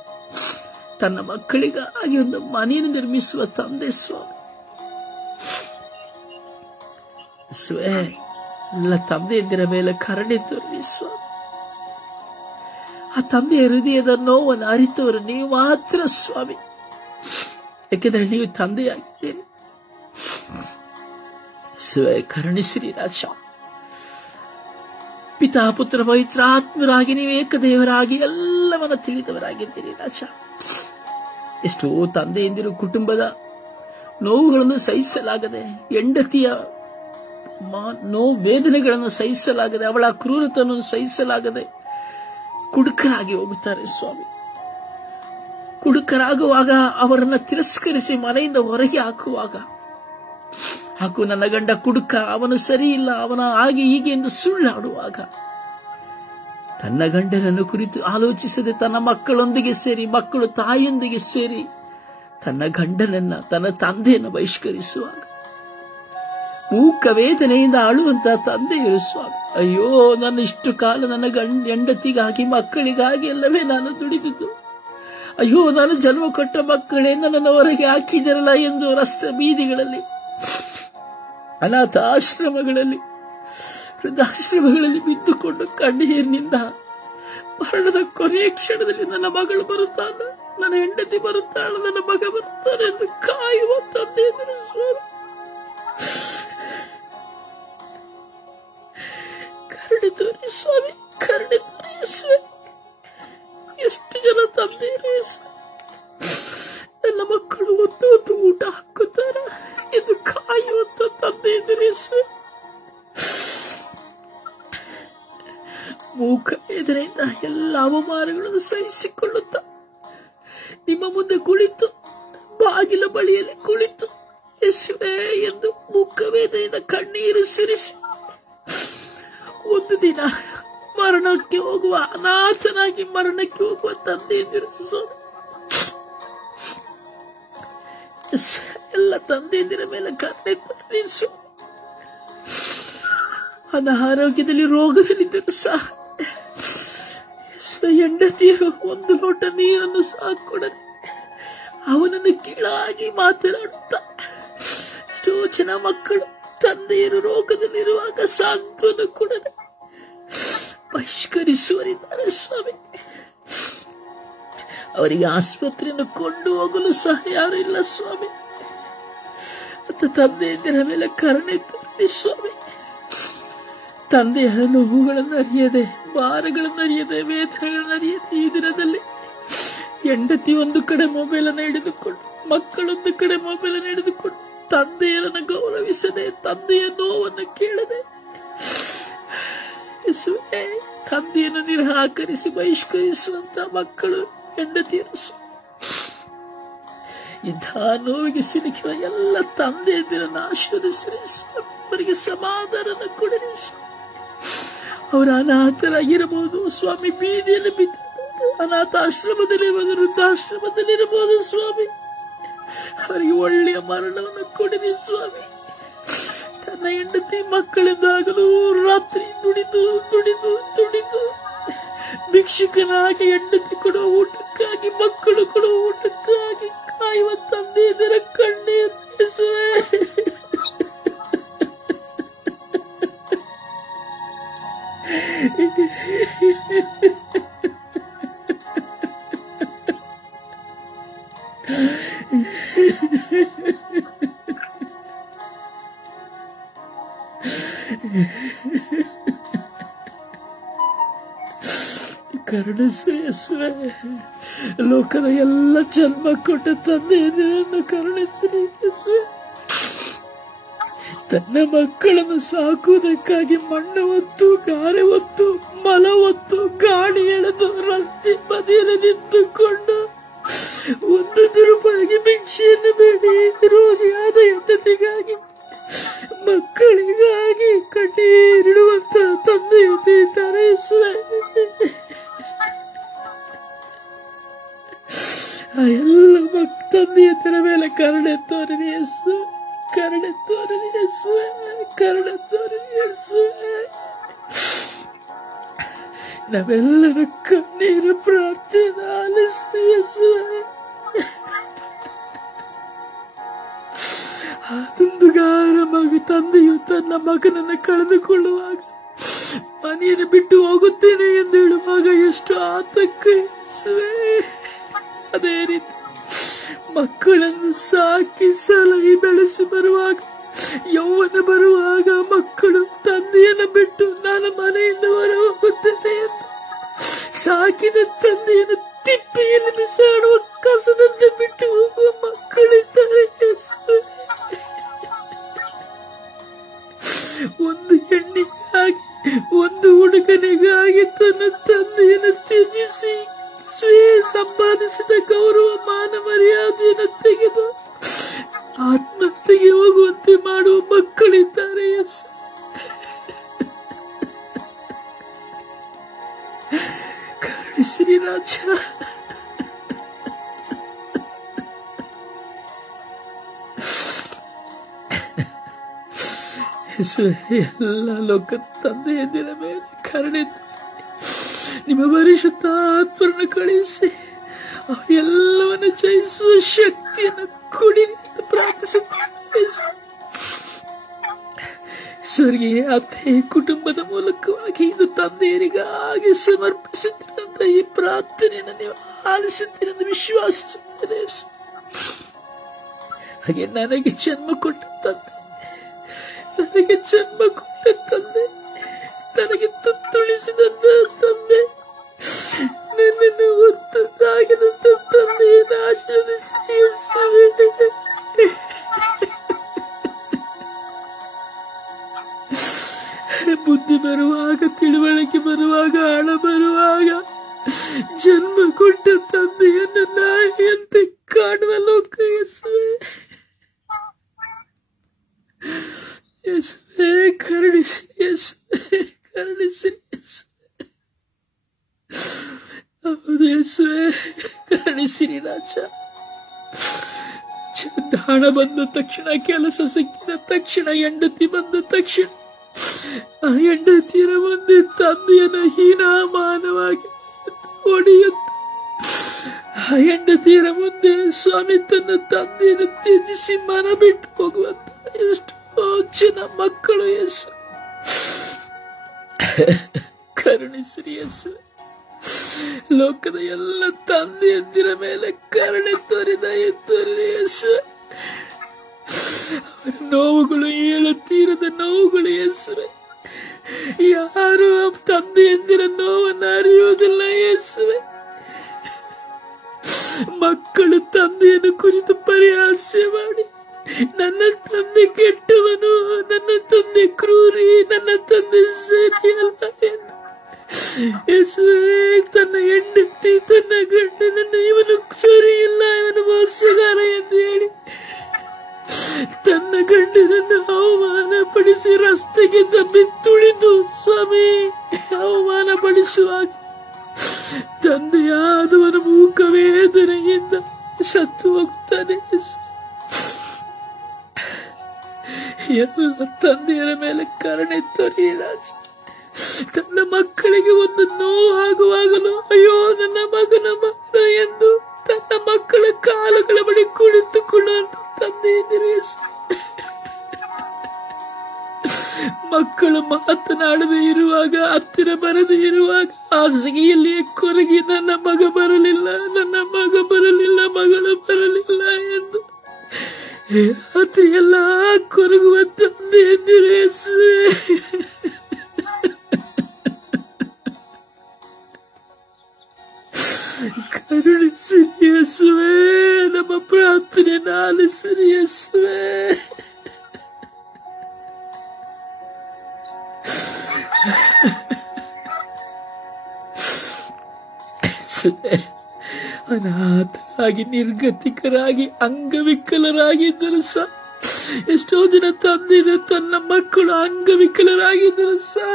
ತನ್ನ ಮಕ್ಕಳಿಗಾಗಿ ಒಂದು ಮನೆಯನ್ನು ನಿರ್ಮಿಸುವ ತಂದೆ ಸ್ವಾಮಿ. ಎಲ್ಲ ತಂದೆಯಂದಿರ ಮೇಲೆ ಕರುಣೆ ತೋರಿ ಸ್ವಾಮಿ. ಆ ತಂದೆಯ ಹೃದಯದ ನೋವನ್ನು ಅರಿತವರು ನೀವು ಮಾತ್ರ ಸ್ವಾಮಿ. ಯಾಕೆಂದರೆ ನೀವು ತಂದೆಯಾಗಿದ್ದೀರಿ. ಕರುಣಿಸಿರಿ ರಾಜ. ಪಿತಾ, ಪುತ್ರ, ಪವಿತ್ರ ಆತ್ಮರಾಗಿ ನೀವು ಏಕದೇವರಾಗಿ ಎಲ್ಲವನ್ನ ತಿಳಿದವರಾಗಿದ್ದೀರಿ ರಾಜ. ಎಷ್ಟೋ ತಂದೆಯಂದಿರು ಕುಟುಂಬದ ನೋವುಗಳನ್ನು ಸಹಿಸಲಾಗದೆ, ಹೆಂಡತಿಯ ವೇದನೆಗಳನ್ನು ಸಹಿಸಲಾಗದೆ, ಅವಳ ಕ್ರೂರತನವನ್ನು ಸಹಿಸಲಾಗದೆ ಕುಡುಕರಾಗಿ ಹೋಗುತ್ತಾರೆ ಸ್ವಾಮಿ. ಕುಡುಕರಾಗುವಾಗ ಅವರನ್ನು ತಿರಸ್ಕರಿಸಿ ಮನೆಯಿಂದ ಹೊರಗೆ ಹಾಕುವಾಗ, ಹಾಕು ನನ್ನ ಗಂಡ ಕುಡುಕ, ಅವನು ಸರಿ ಇಲ್ಲ, ಅವನ ಹಾಗೆ ಹೀಗೆ ಎಂದು ಸುಳ್ಳಾಡುವಾಗ ತನ್ನ ಗಂಡನನ್ನು ಕುರಿತು ಆಲೋಚಿಸದೆ ತನ್ನ ಮಕ್ಕಳೊಂದಿಗೆ ಸೇರಿ, ಮಕ್ಕಳು ತಾಯಿಯೊಂದಿಗೆ ಸೇರಿ ತನ್ನ ಗಂಡನನ್ನ, ತನ್ನ ತಂದೆಯನ್ನು ಬಹಿಷ್ಕರಿಸುವಾಗ ಮೂಕ ವೇದನೆಯಿಂದ ಅಳುವಂತಹ ತಂದೆಯರು ಸ್ವಾಮಿ. ಅಯ್ಯೋ ನನ್ನ ಇಷ್ಟು ಕಾಲ ನನ್ನ ಹೆಂಡತಿಗಾಗಿ, ಮಕ್ಕಳಿಗಾಗಿ ಎಲ್ಲವೇ ನಾನು ದುಡಿದಿದ್ದು. ಅಯ್ಯೋ ನಾನು ಜನ್ಮ ಕೊಟ್ಟ ಮಕ್ಕಳೇ ನನ್ನನ್ನು ಹೊರಗೆ ಹಾಕಿದರಲ್ಲ ಎಂದು ರಸ್ತೆ ಬೀದಿಗಳಲ್ಲಿ, ಅನಾಥ ಆಶ್ರಮಗಳಲ್ಲಿ, ವೃದ್ಧಾಶ್ರಮಗಳಲ್ಲಿ ಬಿದ್ದುಕೊಂಡು ಕಣ್ಣೀರಿನಿಂದ ಮರಣದ ಕೊನೆಯ ಕ್ಷಣದಲ್ಲಿ ನನ್ನ ಮಗಳು ಬರುತ್ತಾನ, ನನ್ನ ಹೆಂಡತಿ ಬರುತ್ತಾಳೆ, ನನ್ನ ಮಗ ಬರುತ್ತಾನೆ ಎಂದು ಕಾಯುವ ತಂದೆ ಇದ್ದಾರೆ ಸ್ವಾಮಿ. ಕರುಣೆ ತೋರಿ ಸ್ವಾಮಿ, ಕರುಣೆ ತೋರಿ ಸ್ವಾಮಿ. ಎಷ್ಟು ಜನ ತಂದೆಯರು ನನ್ನ ಮಕ್ಕಳು ಹೊತ್ತು ಹೊತ್ತು ಊಟ ಹಾಕುತ್ತಾರ ಎಂದು ಕಾಯುವಂತ ತಂದೆ ಇದ್ದಾರೆ ಸ್ವಾಮಿ. ಮೂಕ ವೇದನೆಯಿಂದ ಎಲ್ಲ ಅವಮಾನಗಳನ್ನು ಸಹಿಸಿಕೊಳ್ಳುತ್ತ ನಿಮ್ಮ ಮುಂದೆ ಕುಳಿತು, ಬಾಗಿಲ ಬಳಿಯಲ್ಲಿ ಕುಳಿತು ಯೇಸುವೇ ಎಂದು ಮೂಕ ವೇದನೆಯಿಂದ ಕಣ್ಣೀರು ಸುರಿಸಿ ಒಂದು ದಿನ ಮರಣಕ್ಕೆ ಹೋಗುವ, ಅನಾಥನಾಗಿ ಮರಣಕ್ಕೆ ಹೋಗುವ ತಂದೆ ಎಂದಿರು ಸ್ವಾಮಿ. ಎಲ್ಲ ತಂದೆಯಂದಿರ ಮೇಲೆ ಕರುಣೆ ತೋರಿ ಸ್ವಾಮಿ. ಅನಾರೋಗ್ಯದಲ್ಲಿ ರೋಗದಲ್ಲಿದ್ದರೂ ಸಹ ಹೆಂಡತಿಯರು ಒಂದು ಲೋಟ ನೀರನ್ನು ಸಹ ಕೊಡದೆ ಅವನನ್ನು ಕೀಳಾಗಿ ಮಾತನಾಡುತ್ತಾ ಎಷ್ಟೋ ಜನ ಮಕ್ಕಳು ತಂದೆಯರು ರೋಗದಲ್ಲಿರುವಾಗ ಸಾಂತ್ವನ ಕೊಡದೆ ಬಹಿಷ್ಕರಿಸುವರಿದ್ದಾರೆ ಸ್ವಾಮಿ. ಅವರಿಗೆ ಆಸ್ಪತ್ರೆಯನ್ನು ಕೊಂಡು ಹೋಗಲು ಸಹ ಯಾರು ಇಲ್ಲ ಸ್ವಾಮಿ. ಅಂತ ತಂದೆಯಂದಿರ ಮೇಲೆ ಕರುಣೆ ತೋರಿ ಸ್ವಾಮಿ. ತಂದೆಯ ನೋವುಗಳನ್ನು ಅರಿಯದೆ, ಭಾರಗಳನ್ನು ಅರಿಯದೆ, ವೇದನೆಗಳನ್ನು ಅರಿಯದೆ ಈ ದಿನದಲ್ಲಿ ಹೆಂಡತಿ ಒಂದು ಕಡೆ ಮೊಬೈಲ್ ಅನ್ನು ಹಿಡಿದುಕೊಂಡು, ಮಕ್ಕಳೊಂದು ಕಡೆ ಮೊಬೈಲ್ ಅನ್ನು ಹಿಡಿದುಕೊಂಡು ತಂದೆಯರನ್ನು ಗೌರವಿಸದೆ, ತಂದೆಯ ನೋವನ್ನು ಕೇಳದೆ ತಂದೆಯನ್ನು ನಿರಾಕರಿಸಿ ಬಹಿಷ್ಕರಿಸುವಂತ ಮಕ್ಕಳು, ಹೆಂಡತಿಯರು ಇಂಥ ನೋವಿಗೆ ಸಿಲುಕಿರುವ ಎಲ್ಲ ತಂದೆಯಂದಿರನ್ನು ಆಶೀರ್ವದಿಸಿರಿ ಸ್ವಾಮಿ. ಅವರಿಗೆ ಸಮಾಧಾನ ಕೊಡಿರಿ ಸ್ವಾಮಿ. ಅವರ ಅನಾಥರಾಗಿರಬಹುದು ಸ್ವಾಮಿ, ಬೀದಿಯಲ್ಲಿ ಬಿದ್ದಿರಬಹುದು, ಅನಾಥಾಶ್ರಮದಲ್ಲಿರಬಹುದು, ವೃದ್ಧಾಶ್ರಮದಲ್ಲಿರಬಹುದು ಸ್ವಾಮಿ. ಅವರಿಗೆ ಒಳ್ಳೆಯ ಮರಣವನ್ನು ಕೊಡಿರಿ ಸ್ವಾಮಿ. ತನ್ನ ಹೆಂಡತಿ ಮಕ್ಕಳಿಂದಾಗಲೂ ರಾತ್ರಿ ದುಡಿದು ದುಡಿದು ದುಡಿದು ಭಿಕ್ಷುಕನಾಗಿ ಹೆಂಡತಿ ಕೊಡುವ ಊಟಕ್ಕಾಗಿ, ಮಕ್ಕಳು ಕೊಡುವ ಊಟಕ್ಕಾಗಿ ಕಾಯುವ ತಂದೆ ಇದರ ಕಣ್ಣೀರು ಯೇಸುವೇ. ಕರುಣಿಸು ಯೇಸುವೇ. ಲೋಕದ ಎಲ್ಲ ಜನ್ಮ ಕೊಟ್ಟ ತಂದೆಯನ್ನು ಕರುಣಿಸಿರಿ ಯೇಸುವೇ. ತನ್ನ ಮಕ್ಕಳನ್ನು ಸಾಕುವುದಕ್ಕಾಗಿ ಮಣ್ಣು ಹೊತ್ತು, ಗಾರೆ ಹೊತ್ತು, ಮಲ ಹೊತ್ತು, ಗಾಡಿ ಎಳೆದು ರಸ್ತೆ ಬದಿಯಲ್ಲಿ ನಿಂತುಕೊಂಡು 1 ರೂಪಾಯಿಗೆ ಭಿಕ್ಷೆಯನ್ನು ಬೇಡಿ ರೋಗಿಯಾದ ಹೆಂಡತಿಗಾಗಿ, ಮಕ್ಕಳಿಗಾಗಿ ಕಣ್ಣೀರಿಡುವಂತ ತಂದೆ ಇದ್ದಾರೆ ಯೇಸುವೇ. ಆ ಎಲ್ಲ ತಂದೆಯರ ಮೇಲೆ ಕರುಣೆ ತೋರಿರಿ ಯೇಸುವೇ, ಕರುಣೆ ತೋರಿರಿ ಯೇಸುವೇ, ಕರುಣೆ ತೋರಿರಿ ಯೇಸುವೇ. ನಾವೆಲ್ಲರ ಕಣ್ಣೀರು ಪ್ರಾರ್ಥನೆ ಆಲಿಸಿ ಯೇಸುವೇ. ದುಂದುಗಾರ ತಂದೆಯು ತನ್ನ ಮಗನನ್ನು ಕಳೆದುಕೊಳ್ಳುವಾಗ, ಮನೆಯನ್ನು ಬಿಟ್ಟು ಹೋಗುತ್ತೇನೆ ಎಂದು ಹೇಳುವಾಗ ಎಷ್ಟು ಆತಂಕ ಯೇಸುವೇ. ಅದೇ ರೀತಿ ಮಕ್ಕಳನ್ನು ಸಾಕಿ ಸಲಹಿ ಬೆಳೆಸಿ ಬರುವಾಗ, ಯೌವನ ಬರುವಾಗ ಮಕ್ಕಳು ತಂದೆಯನ್ನು ಬಿಟ್ಟು ನಾನು ಮನೆಯಿಂದ ಹೊರ ಹೋಗುತ್ತೇನೆ ಎಂದು ಸಾಕಿದ ತಂದೆಯನ್ನು ತಿಪ್ಪೆಯಲ್ಲಿ ಬಿಸಾಡುವ ಕಸದಂತೆ ಬಿಟ್ಟು ಹೋಗುವ ಮಕ್ಕಳಿದ್ದಾರೆ. ಒಂದು ಹೆಣ್ಣಿಗಾಗಿ, ಒಂದು ಹುಡುಗನಿಗಾಗಿ ತನ್ನ ತಂದೆಯನ್ನು ತ್ಯಜಿಸಿ ಸಂಪಾದಿಸಿದ ಗೌರವ, ಮಾನ ಮರ್ಯಾದೆಯನ್ನು ತೆಗೆದು ಆತ್ಮಹತ್ಯೆಗೆ ಹೋಗುವಂತೆ ಮಾಡುವ ಮಕ್ಕಳಿದ್ದಾರೆ. ಕರುಣಿಸಿರಿ ರಾಜ. ಎಲ್ಲ ಲೋಕದ ತಂದೆಯಂದಿರ ಮೇಲೆ ಕರುಣೆ ನಿಮ್ಮ ಪರಿಶುದ್ಧ ಆತ್ಮರನ್ನು ಕಳಿಸಿ ಎಲ್ಲವನ್ನು ಜಯಿಸುವ ಶಕ್ತಿಯನ್ನು ಕೊಡಿರಿ ಎಂದು ಪ್ರಾರ್ಥಿಸುತ್ತೇನೆ. ಸ್ವರ್ಗೀಯ ಅತ್ತೆ ಕುಟುಂಬದ ಮೂಲಕವಾಗಿ ಇದು ತಂದೆಯರಿಗಾಗಿ ಸಮರ್ಪಿಸುತ್ತಿರಂತ ಈ ಪ್ರಾರ್ಥನೆಯನ್ನು ನೀವು ಆಲಿಸುತ್ತೀರೆಂದು ವಿಶ್ವಾಸಿಸುತ್ತೇನೆ. ಹಾಗೆ ನನಗೆ ಜನ್ಮ ಕೊಟ್ಟ ತಂದೆ, ನನಗೆ ಜನ್ಮ ಕೊಟ್ಟ ತಂದೆ, ನನಗೆ ತುತ್ತುಳಿಸಿದಂತ ತಂದೆ, ನನ್ನನ್ನು ಹೊತ್ತದಾಗಿದಂತ ತಂದೆಯನ್ನು ಆಶೀರ್ವದಿಸಿ ಬುದ್ಧಿ ಬರುವಾಗ, ತಿಳುವಳಿಕೆ ಬರುವಾಗ, ಹಣ ಬರುವಾಗ ಜನ್ಮ ಕೊಟ್ಟ ತಂದೆಯನ್ನು ನಾಯಿಯಂತೆ ಕಾಣುವ ಲೋಕ ಯೇಸುವೆ, ಯೇಸುವೆ ಕರುಣಿಸಿ, ಯೇಸುವೆ ಕರುಣಿಸಿ, ಹೌದು ಯೇಸುವೆ ಕರುಣಿಸಿರಿ ರಾಜ. ಹಣ ಬಂದ ತಕ್ಷಣ, ಕೆಲಸ ಸಿಕ್ಕಿದ ತಕ್ಷಣ, ಹೆಂಡತಿ ಬಂದ ತಕ್ಷಣ ಆ ಹೆಂಡತಿಯರ ಮುಂದೆ ತಂದೆಯನ್ನು ಹೀನಾಮಾನವಾಗಿ ಹೊಡೆಯುತ್ತ, ಆ ಹೆಂಡತಿಯರ ಮುಂದೆ ಸ್ವಾಮಿ ತನ್ನ ತಂದೆಯನ್ನು ತ್ಯಜಿಸಿ ಮನ ಬಿಟ್ಟು ಹೋಗುವಂತ ಎಷ್ಟೋ ಜನ ಮಕ್ಕಳು ಯೇಸು ಕರುಣಿಸಿರಿ ಯೇಸು. ಲೋಕದ ಎಲ್ಲ ತಂದೆಯಂದಿರ ಮೇಲೆ ಕರುಣೆ ತೋರಿದ ಯೇಸು. ಅವರ ನೋವುಗಳು ಹೇಳುತ್ತೀರದ ನೋವುಗಳು ಯೇಸುವೆ. ಯಾರು ತಂದೆಯಂದಿರ ನೋವನ್ನು ಅರಿಯುವುದಿಲ್ಲ ಯೇಸುವೆ. ಮಕ್ಕಳು ತಂದೆಯನ್ನು ಕುರಿತು ಪರಿಹಾಸ್ಯ ಮಾಡಿ, ನನ್ನ ತಂದೆ ಕೆಟ್ಟವನು, ನನ್ನ ತಂದೆ ಕ್ರೂರಿ, ನನ್ನ ತಂದೆ ಸರಿಯಲ್ಲ ಎಂದು ಯೇಸುವೆ ತನ್ನ ಹೆಂಡತಿ, ತನ್ನ ಗಂಡನನ್ನು ಇವನು ಸರಿಯಿಲ್ಲ, ಇವನು ಮೋಸಗಾರ ಎಂದು ಹೇಳಿ ತನ್ನ ಗಂಡನನ್ನು ಅವಮಾನ ಪಡಿಸಿ ರಸ್ತೆಗೆ ದಬ್ಬಿ ತುಳಿದು ಸ್ವಾಮಿ ಅವಮಾನ ಪಡಿಸುವಾಗ ತಂದೆಯಾದವನ ಮೂಕ ವೇದನೆಯಿಂದ ಸತ್ತು ಹೋಗುತ್ತಾನೆ. ಎಲ್ಲ ತಂದೆಯರ ಮೇಲೆ ಕರುಣೆ ತೋರಿ ರಾಜ. ತನ್ನ ಮಕ್ಕಳಿಗೆ ಒಂದು ನೋವು ಆಗುವಾಗಲೂ ಅಯ್ಯೋ ನನ್ನ ಮಗನ ಮಗ ಎಂದು ತನ್ನ ಮಕ್ಕಳ ಕಾಲುಗಳ ಬಳಿ ಕುಳಿತುಕೊಳ್ಳುವಂತ ತಂದೆ ಇದ್ದೀರಿ. ಮಕ್ಕಳು ಮಾತನಾಡದೆ ಇರುವಾಗ, ಹತ್ತಿರ ಬರದೇ ಇರುವಾಗ ಹಾಸಿಗೆಯಲ್ಲಿಯೇ ಕೊರಗಿ ನನ್ನ ಮಗ ಬರಲಿಲ್ಲ, ನನ್ನ ಮಗ ಬರಲಿಲ್ಲ, ಮಗಳು ಬರಲಿಲ್ಲ ಎಂದು ರಾತ್ರಿ ಎಲ್ಲ ಕೊರಗುವ ತಂದೆ ಎಂದಿರಿ. ಕರುಣಿಸಿರಿ ಯೇಸುವೆ, ನಮ್ಮ ಪ್ರಾರ್ಥನೆಯನ್ನು ಆಲಿಸಿರಿ ಯೇಸುವೆ. ಅನಾಥರಾಗಿ, ನಿರ್ಗತಿಕರಾಗಿ, ಅಂಗವಿಕಲರಾಗಿದ್ದರು ಸಹ ಎಷ್ಟೋ ಜನ ತಂದೆ ತನ್ನ ಮಕ್ಕಳು ಅಂಗವಿಕಲರಾಗಿದ್ದರು ಸಹ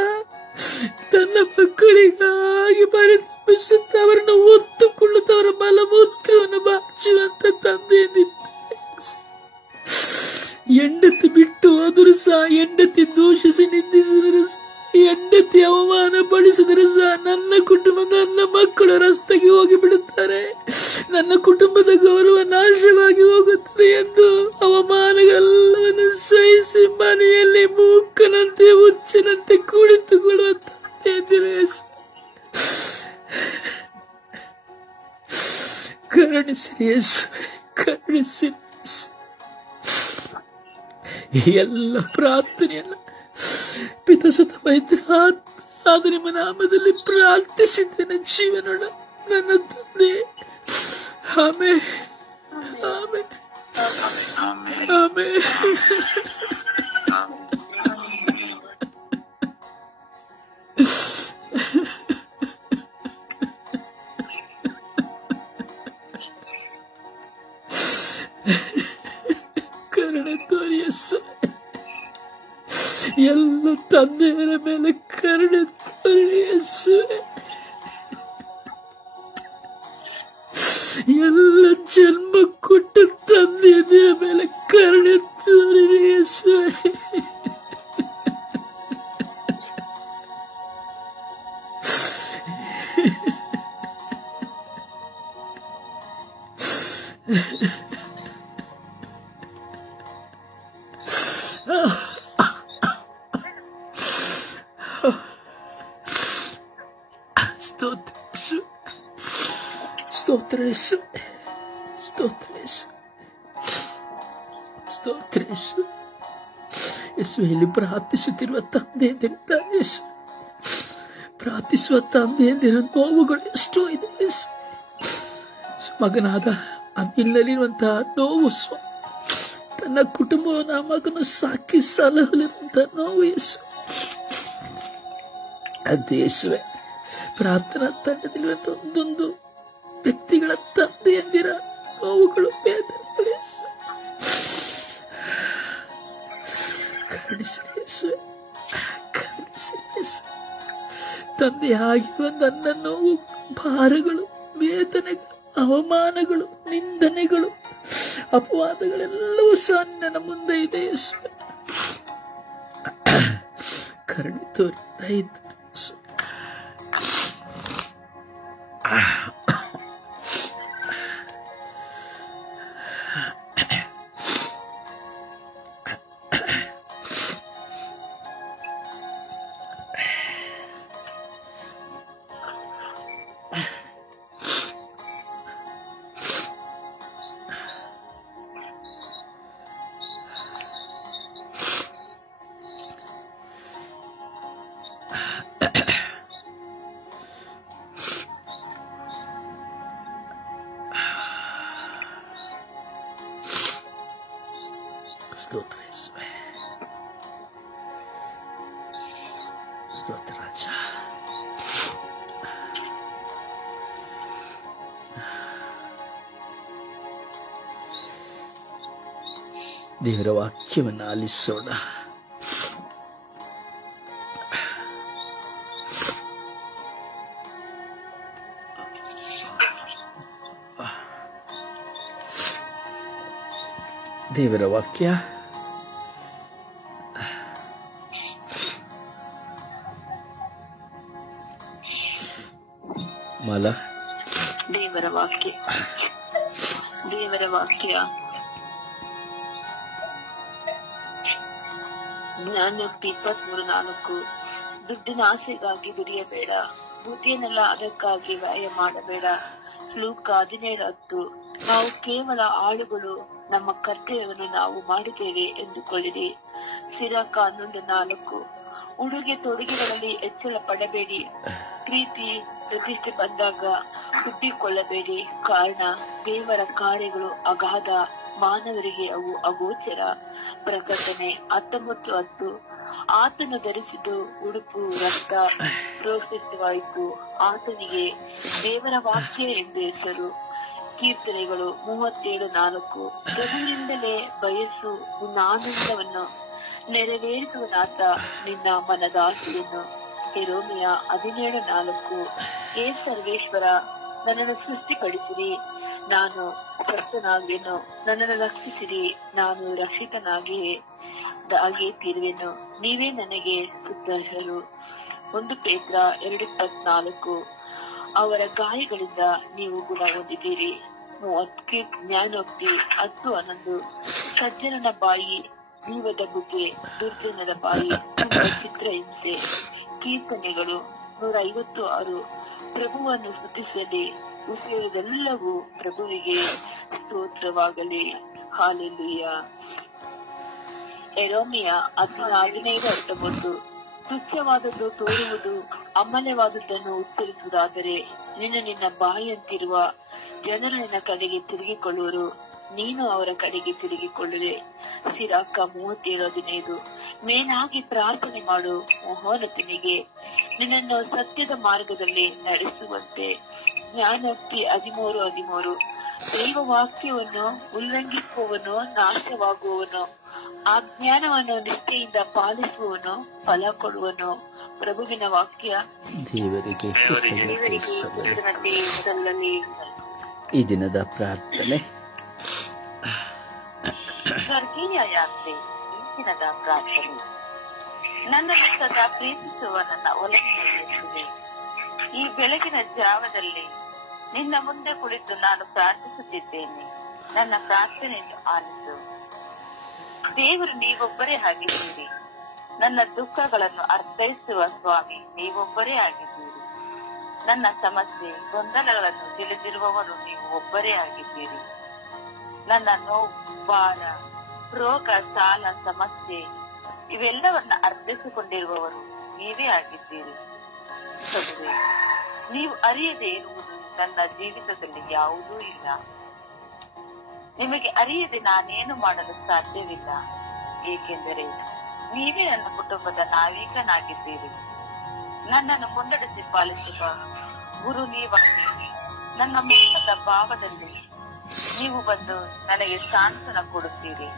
ತನ್ನ ಮಕ್ಕಳಿಗಾಗಿ ಪರಿತಪಿಸುತ್ತ ಅವರನ್ನು ಒತ್ತುಕೊಳ್ಳುತ್ತ ಅವರ ಮಲಮೂತ್ರವನ್ನು ಬಾಚುವಂತ ತಂದೆ. ಹೆಂಡತಿ ಬಿಟ್ಟು ಹೋದರೂ ಸಹ, ಹೆಂಡತಿ ದೂಷಿಸಿ ನಿಂದಿಸಿದರೂ ಸಹ, ಹೆಂಡತಿ ಅವಮಾನ ಪಡಿಸಿದರೆ ಸಹ ನನ್ನ ಕುಟುಂಬ, ನನ್ನ ಮಕ್ಕಳು ರಸ್ತೆಗೆ ಹೋಗಿ ಬಿಡುತ್ತಾರೆ, ನನ್ನ ಕುಟುಂಬದ ಗೌರವ ನಾಶವಾಗಿ ಹೋಗುತ್ತದೆ ಎಂದು ಅವಮಾನಗಳೆಲ್ಲವನ್ನು ಸಹಿಸಿ ಮನೆಯಲ್ಲಿ ಮೂಕನಂತೆ ಹುಚ್ಚನಂತೆ ಕುಳಿತುಕೊಳ್ಳುವಂತ ಕರುಣಿಸಿರಿ ಯೇಸುವೆ, ಕರುಣಿಸಿರಿ ಯೇಸುವೆ. ಎಲ್ಲ ಪ್ರಾರ್ಥನೆಯನ್ನ ಪಿತಸುತ ಪವಿತ್ರ ಆದ ನಿಮ್ಮ ನಾಮದಲ್ಲಿ ಪ್ರಾರ್ಥಿಸಿದ್ದೇನೆ ಜೀವನೋಡ ನನ್ನ ತಂದೆ. Amen, amen, amen. ಕರುಣೆ ತೋರಿ ಯೇಸುವೆ, ಎಲ್ಲ ತಂದೆಯರ ಮೇಲೆ ಕರುಣೆ ತೋರಿ ಯೇಸುವೆ. ಎಲ್ಲ ಜನ್ಮ ಕೊಟ್ಟ ತಂದೆಯ ಮೇಲೆ ಕರುಣೆ ತೋರಿ ಯೇಸುವೆ. ಸ್ತೋತ್ರ ಯೇಸುವೆ, ಸ್ತೋತ್ರ ಯೇಸುವೆ, ಸ್ತೋತ್ರ ಯೇಸುವೆ. ಯೇಸುವೆ, ಇಲ್ಲಿ ಪ್ರಾರ್ಥಿಸುತ್ತಿರುವ ತಂದೆಯಂದಿರ ಯೇಸು, ಪ್ರಾರ್ಥಿಸುವ ತಂದೆಯಂದಿರ ನೋವುಗಳು ಎಷ್ಟೋ ಇದೆ ಯೇಸು. ಮಗನಾದ ಅನಿಲಲ್ಲಿರುವಂತಹ ನೋವು, ತನ್ನ ಕುಟುಂಬವನ್ನು ಆ ಮಗನು ಸಾಕಿ ಸಲಹಲಿರುವಂತಹ ನೋವು ಯೇಸು. ಅದು ಯೇಸುವೆ, ಪ್ರಾರ್ಥನಾ ತಂಡದಲ್ಲಿರುವಂತ ಒಂದೊಂದು ವ್ಯಕ್ತಿಗಳ ತಂದೆಯಂದಿರ ನೋವುಗಳು, ಬೇದನೆಗಳು ಯೇಸು. ಕರುಣಿಸಿರಿ ಯೇಸುವೆ, ಕರುಣಿಸಿರಿ ಯೇಸು. ತಂದೆಯಾಗಿರುವ ನನ್ನ ನೋವು, ಭಾರಗಳು, ವೇದನೆಗಳು, ಅವಮಾನಗಳು, ನಿಂದನೆಗಳು, ಅಪವಾದಗಳೆಲ್ಲವೂ ಸಹ ನನ್ನ ಮುಂದೆ ಇದೆ ಯೇಸು. ಕರುಣೆ ತೋರಿ, ದಯೆ ತೋರಿ ಯೇಸು. ಸ್ತೋತ್ರ ಯೇಸುವೆ, ಸ್ತೋತ್ರ ರಾಜ. ದೇವರ ವಾಕ್ಯವನ್ನು ಆಲಿಸೋಣ. ದೇವರ ವಾಕ್ಯ ಮಾಲ. ದೇವರ ವಾಕ್ಯ ಜ್ಞಾನೋಕ್ತಿ 23:4. ದುಡ್ಡಿನ ಆಸೆಗಾಗಿ ದುಡಿಯಬೇಡ, ಬುದ್ಧಿಯನ್ನೆಲ್ಲ ಅದಕ್ಕಾಗಿ ವ್ಯಯ ಮಾಡಬೇಡ. ಲೂಕ 17:10. ನಾವು ಕೇವಲ ಆಳುಗಳು, ನಮ್ಮ ಕರ್ತವ್ಯವನ್ನು ನಾವು ಮಾಡಿದ್ದೇವೆ ಎಂದುಕೊಳ್ಳಿರಿ. ಸಿರಾಕ 11:4. ಉಡುಗೆ ತೊಡುಗೆಗಳಲ್ಲಿ ಹೆಚ್ಚಳ ಪಡಬೇಡಿ. ಪ್ರೀತಿ ಪ್ರತಿಷ್ಠೆ ಬಂದಾಗ ಹುಟ್ಟಿಕೊಳ್ಳಬೇಡಿ. ಕಾರಣ ದೇವರ ಕಾರ್ಯಗಳು ಅಗಾಧ, ಮಾನವರಿಗೆ ಅವು ಅಗೋಚರ. ಪ್ರಕಟಣೆ 19:10. ಆತನು ಧರಿಸಿದ್ದು ಉಡುಪು ರಕ್ತ ಪ್ರೋತ್ಸಾಹಿತವಾಯಿತು. ಆತನಿಗೆ ದೇವರ ವಾಕ್ಯ ಎಂದು ಹೆಸರು. ಕೀರ್ತನೆಗಳು 37:4. ಪ್ರಭುವಿನಿಂದಲೇ ಬಯಸು, ನಿನ್ನ ಆನಂದವನ್ನು ನೆರವೇರಿಸುವನಾತ ನಿನ್ನ ಮನದಾಸೆಯನ್ನು. ಯೆರೆಮೀಯ 17:4. ಹೇ ಸರ್ವೇಶ್ವರ, ನನ್ನನ್ನು ಸೃಷ್ಟಿಪಡಿಸಿರಿ, ನಾನು ಸ್ವಸ್ಥನಾಗುವೆನು. ನನ್ನನ್ನು ರಕ್ಷಿಸಿರಿ, ನಾನು ರಕ್ಷಿತನಾಗಿಯೇ ತೀರುವೆನು. ನೀವೇ ನನಗೆ ಸುತ್ತಹರು. 1 ಪೇತ್ರ 2:24. ಅವರ ಗಾಯಗಳಿಂದ ನೀವು ಗುಣ ಹೊಂದಿದ್ದೀರಿ. 30. ಜ್ಞಾನೋಕ್ತಿ 10:11. ಸಜ್ಜನನ ಬಾಯಿ ಜೀವದ ಬುಗ್ಗೆ, ದುರ್ಜನರ ಬಾಯಿ ತುಂಬ ಚಿತ್ರಹಿಂಸೆ. ಕೀರ್ತನೆಗಳು 156. ಪ್ರಭುವನ್ನು ಸ್ತುತಿಸಲಿ, ಉಸಿರುವುದೆಲ್ಲವೂ ಪ್ರಭುವಿಗೆ ಸ್ತೋತ್ರವಾಗಲಿ. ಹಾಲೆಲೂಯ. ಯೆರೆಮೀಯ 15:19. ತುಚ್ಛವಾದದ್ದು ತೋರುವುದು, ಅಮೂಲ್ಯವಾದದ್ದನ್ನು ಉತ್ತರಿಸುವುದಾದರೆ ನಿನ್ನ ಬಾಯಿಯಂತಿರುವ ಜನರು ನಿನ್ನ ಕಡೆಗೆ ತಿರುಗಿಕೊಳ್ಳುವರು, ನೀನು ಅವರ ಕಡೆಗೆ ತಿರುಗಿಕೊಳ್ಳುವೆ. ಸಿರಾಕ 37:15. ಮೇಲಾಗಿ ಪ್ರಾರ್ಥನೆ ಮಾಡು, ಮಹೋನ್ನತನಿಗೆ ನಿನ್ನನ್ನು ಸತ್ಯದ ಮಾರ್ಗದಲ್ಲಿ ನಡೆಸುವಂತೆ. ಜ್ಞಾನೋಕ್ತಿ 13:13. ದೈವ ವಾಕ್ಯವನ್ನು ಉಲ್ಲಂಘಿಸುವವನು ನಾಶವಾಗುವವನು, ಅಜ್ಞಾನವನ್ನು ನಿಷ್ಠೆಯಿಂದ ಪಾಲಿಸುವವನು ಫಲ ಕೊಡುವನು. ಪ್ರಭುವಿನ ವಾಕ್ಯ. ದೇವರಿಗೆ ಈ ದಿನದ ಪ್ರಾರ್ಥನೆ. ಸ್ವರ್ಗೀಯ ಯಾತ್ರೆ. ಈ ದಿನದ ಪ್ರಾರ್ಥನೆ. ನನ್ನನ್ನು ಸದಾ ಪ್ರೀತಿಸುವ ನನ್ನ ಒಲವಿನ ಈ ಬೆಳಗಿನ ಜಾವದಲ್ಲಿ ನಿನ್ನ ಮುಂದೆ ಕುಳಿತು ನಾನು ಪ್ರಾರ್ಥಿಸುತ್ತಿದ್ದೇನೆ. ನನ್ನ ಪ್ರಾರ್ಥನೆಯನ್ನು ಆಲಿಸು. ದೇವರು ನೀವೊಬ್ಬರೇ ಆಗಿದ್ದೀರಿ. ನನ್ನ ದುಃಖಗಳನ್ನು ಅರ್ಥೈಸುವ ಸ್ವಾಮಿ ನೀವೊಬ್ಬರೇ ಆಗಿದ್ದೀರಿ. ನನ್ನ ಸಮಸ್ಯೆ ಗೊಂದಲಗಳನ್ನು ತಿಳಿದಿರುವವರು ನೀವು ಒಬ್ಬರೇ ಆಗಿದ್ದೀರಿ. ನನ್ನ ನೋವು, ಭಾರ, ರೋಗ, ಸಾಲ, ಸಮಸ್ಯೆ ಇವೆಲ್ಲವನ್ನ ಅರ್ಪಿಸಿಕೊಂಡಿರುವವರು ನೀವೇ ಆಗಿದ್ದೀರಿ. ಪ್ರಭುವೇ, ನೀವು ಅರಿಯದೆ ಇರುವುದು ನನ್ನ ಜೀವಿತದಲ್ಲಿ ಯಾವುದೂ ಇಲ್ಲ. ನಿಮಗೆ ಅರಿಯದೆ ನಾನೇನು ಮಾಡಲು ಸಾಧ್ಯವಿಲ್ಲ. ಏಕೆಂದರೆ ನೀವೇ ನನ್ನ ಕುಟುಂಬದ ನಾವಿಕನಾಗಿದ್ದೀರಿ. ನನ್ನನ್ನು ಮುನ್ನಡೆಸಿ ಪಾಲಿಸುವ ಗುರು ನೀವಾಗಿದ್ದೀರಿ. ನನ್ನ ಮೋಸದ ಭಾವದಲ್ಲಿ ನೀವು ಬಂದು ನನಗೆ ಸಾಂತ್ವನ ಕೊಡುತ್ತೀರಿ.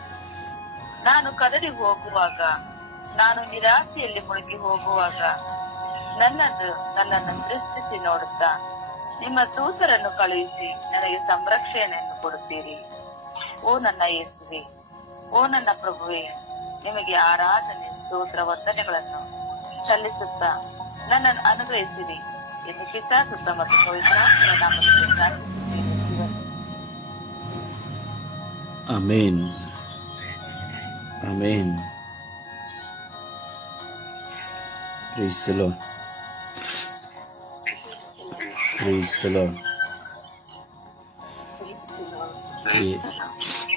ನಾನು ಕದರಿ ಹೋಗುವಾಗ, ನಾನು ನಿರಾಸೆಯಲ್ಲಿ ಮುಳುಗಿ ಹೋಗುವಾಗ ನನ್ನನ್ನು ದೃಷ್ಟಿಸಿ ನೋಡುತ್ತಾ ನಿಮ್ಮ ದೂತರನ್ನು ಕಳುಹಿಸಿ ನನಗೆ ಸಂರಕ್ಷಣೆಯನ್ನು ಕೊಡುತ್ತೀರಿ. ಓ ನನ್ನ ಯೇಸುವೆ, ಓ ನನ್ನ ಪ್ರಭುವೇ, ನಿಮಗೆ ಆರಾಧನೆ, ಸ್ತೋತ್ರ, ವಂದನೆಗಳನ್ನು ಸಲ್ಲಿಸುತ್ತಾ ನನ್ನನ್ನು ಅನುಗ್ರಹಿಸಿರಿ ಎಂದು ಪಿತಾಸುತ್ತ ಮತ್ತು ಪವಿತ್ರಾತ್ಮನ ನಾಮದಲ್ಲಿ ಪ್ರಾರ್ಥಿಸುತ್ತೇನೆ. Amen, amen. Praise the Lord. Praise the Lord.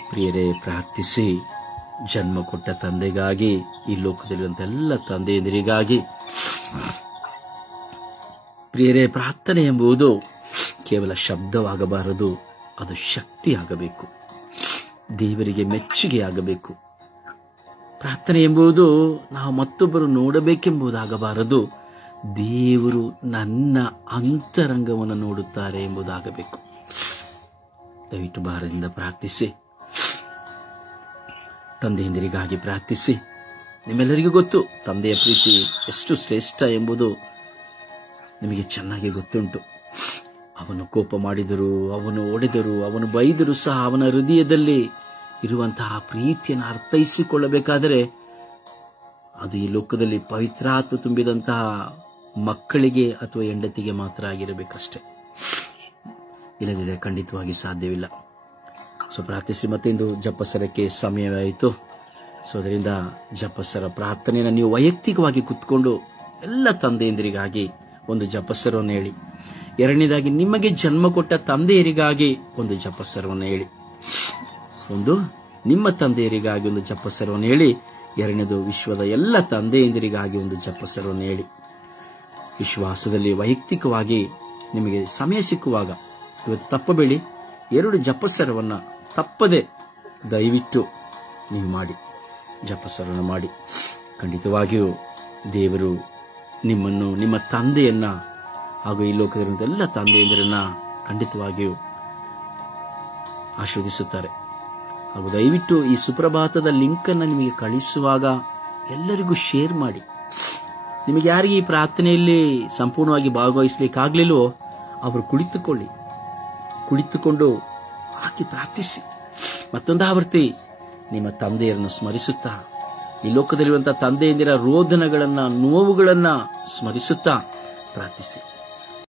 ಪ್ರಿಯರೇ, ಪ್ರಾರ್ಥಿಸಿ. ಜನ್ಮ ಕೊಟ್ಟ ತಂದೆಗಾಗಿ, ಈ ಲೋಕದಲ್ಲಿರುವಂತ ಎಲ್ಲ ತಂದೆಯಂದಿರಿಗಾಗಿ. ಪ್ರಿಯರೇ, ಪ್ರಾರ್ಥನೆ ಎಂಬುದು ಕೇವಲ ಶಬ್ದವಾಗಬಾರದು, ಅದು ಶಕ್ತಿಯಾಗಬೇಕು, ದೇವರಿಗೆ ಮೆಚ್ಚುಗೆಯಾಗಬೇಕು. ಪ್ರಾರ್ಥನೆ ಎಂಬುದು ನಾವು ಮತ್ತೊಬ್ಬರು ನೋಡಬೇಕೆಂಬುದಾಗಬಾರದು, ದೇವರು ನನ್ನ ಅಂತರಂಗವನ್ನು ನೋಡುತ್ತಾರೆ ಎಂಬುದಾಗಬೇಕು. ದಯವಿಟ್ಟು ಭಾರದಿಂದ ಪ್ರಾರ್ಥಿಸಿ, ತಂದೆಯಂದಿರಿಗಾಗಿ ಪ್ರಾರ್ಥಿಸಿ. ನಿಮ್ಮೆಲ್ಲರಿಗೂ ಗೊತ್ತು, ತಂದೆಯ ಪ್ರೀತಿ ಎಷ್ಟು ಶ್ರೇಷ್ಠ ಎಂಬುದು ನಿಮಗೆ ಚೆನ್ನಾಗಿ ಗೊತ್ತುಂಟು. ಅವನು ಕೋಪ ಮಾಡಿದರು, ಅವನು ಒಡೆದರು, ಅವನು ಬೈದರು ಸಹ ಅವನ ಹೃದಯದಲ್ಲಿ ಇರುವಂತಹ ಪ್ರೀತಿಯನ್ನು ಅರ್ಥೈಸಿಕೊಳ್ಳಬೇಕಾದರೆ ಅದು ಈ ಲೋಕದಲ್ಲಿ ಪವಿತ್ರಾತ್ಮ ತುಂಬಿದಂತಹ ಮಕ್ಕಳಿಗೆ ಅಥವಾ ಹೆಂಡತಿಗೆ ಮಾತ್ರ ಆಗಿರಬೇಕಷ್ಟೆ. ಇಲ್ಲದಿದ್ದರೆ ಖಂಡಿತವಾಗಿ ಸಾಧ್ಯವಿಲ್ಲ. ಸೊ ಪ್ರಾರ್ಥಿಸಿ. ಮತ್ತೊಂದು ಜಪಸರಕ್ಕೆ ಸಮಯವಾಯಿತು. ಸೊ ಅದರಿಂದ ಜಪಸರ ಪ್ರಾರ್ಥನೆಯನ್ನು ನೀವು ವೈಯಕ್ತಿಕವಾಗಿ ಕುತ್ಕೊಂಡು ಎಲ್ಲ ತಂದೆಯಂದಿರಿಗಾಗಿ ಒಂದು ಜಪಸರವನ್ನು ಹೇಳಿ. ಎರಡನೇದಾಗಿ ನಿಮಗೆ ಜನ್ಮ ಕೊಟ್ಟ ತಂದೆಯರಿಗಾಗಿ ಒಂದು ಜಪಸರವನ್ನು ಹೇಳಿ. ಒಂದು ನಿಮ್ಮ ತಂದೆಯರಿಗಾಗಿ ಒಂದು ಜಪಸರವನ್ನು ಹೇಳಿ. ಎರಡನೇದು ವಿಶ್ವದ ಎಲ್ಲ ತಂದೆಯಂದಿರಿಗಾಗಿ ಒಂದು ಜಪಸರವನ್ನು ಹೇಳಿ. ವಿಶ್ವಾಸದಲ್ಲಿ ವೈಯಕ್ತಿಕವಾಗಿ ನಿಮಗೆ ಸಮಯ ಸಿಕ್ಕುವಾಗ ಇವತ್ತು ತಪ್ಪಬೇಡಿ, 2 ಜಪಸರವನ್ನು ತಪ್ಪದೆ ದಯವಿಟ್ಟು ನೀವು ಮಾಡಿ, ಜಪಸರವನ್ನು ಮಾಡಿ. ಖಂಡಿತವಾಗಿಯೂ ದೇವರು ನಿಮ್ಮನ್ನು, ನಿಮ್ಮ ತಂದೆಯನ್ನ ಹಾಗೂ ಈ ಲೋಕದಲ್ಲಿರುವಂಥ ಎಲ್ಲ ತಂದೆಯಂದಿರನ್ನ ಖಂಡಿತವಾಗಿಯೂ ಆಶೀರ್ವದಿಸುತ್ತಾರೆ. ಹಾಗೂ ದಯವಿಟ್ಟು ಈ ಸುಪ್ರಭಾತದ ಲಿಂಕ್ ಅನ್ನು ನಿಮಗೆ ಕಳಿಸುವಾಗ ಎಲ್ಲರಿಗೂ ಶೇರ್ ಮಾಡಿ. ನಿಮಗೆ ಯಾರಿಗೆ ಈ ಪ್ರಾರ್ಥನೆಯಲ್ಲಿ ಸಂಪೂರ್ಣವಾಗಿ ಭಾಗವಹಿಸಲಿಕ್ಕಾಗಲಿಲ್ಲವೋ ಅವರು ಕುಳಿತುಕೊಂಡು ಹಾಕಿ ಪ್ರಾರ್ಥಿಸಿ. ಮತ್ತೊಂದು ಆವರ್ತಿ ನಿಮ್ಮ ತಂದೆಯರನ್ನು ಸ್ಮರಿಸುತ್ತಾ, ಈ ಲೋಕದಲ್ಲಿರುವಂತಹ ತಂದೆಯಂದಿರ ರೋದನಗಳನ್ನ, ನೋವುಗಳನ್ನ ಸ್ಮರಿಸುತ್ತಾ ಪ್ರಾರ್ಥಿಸಿ.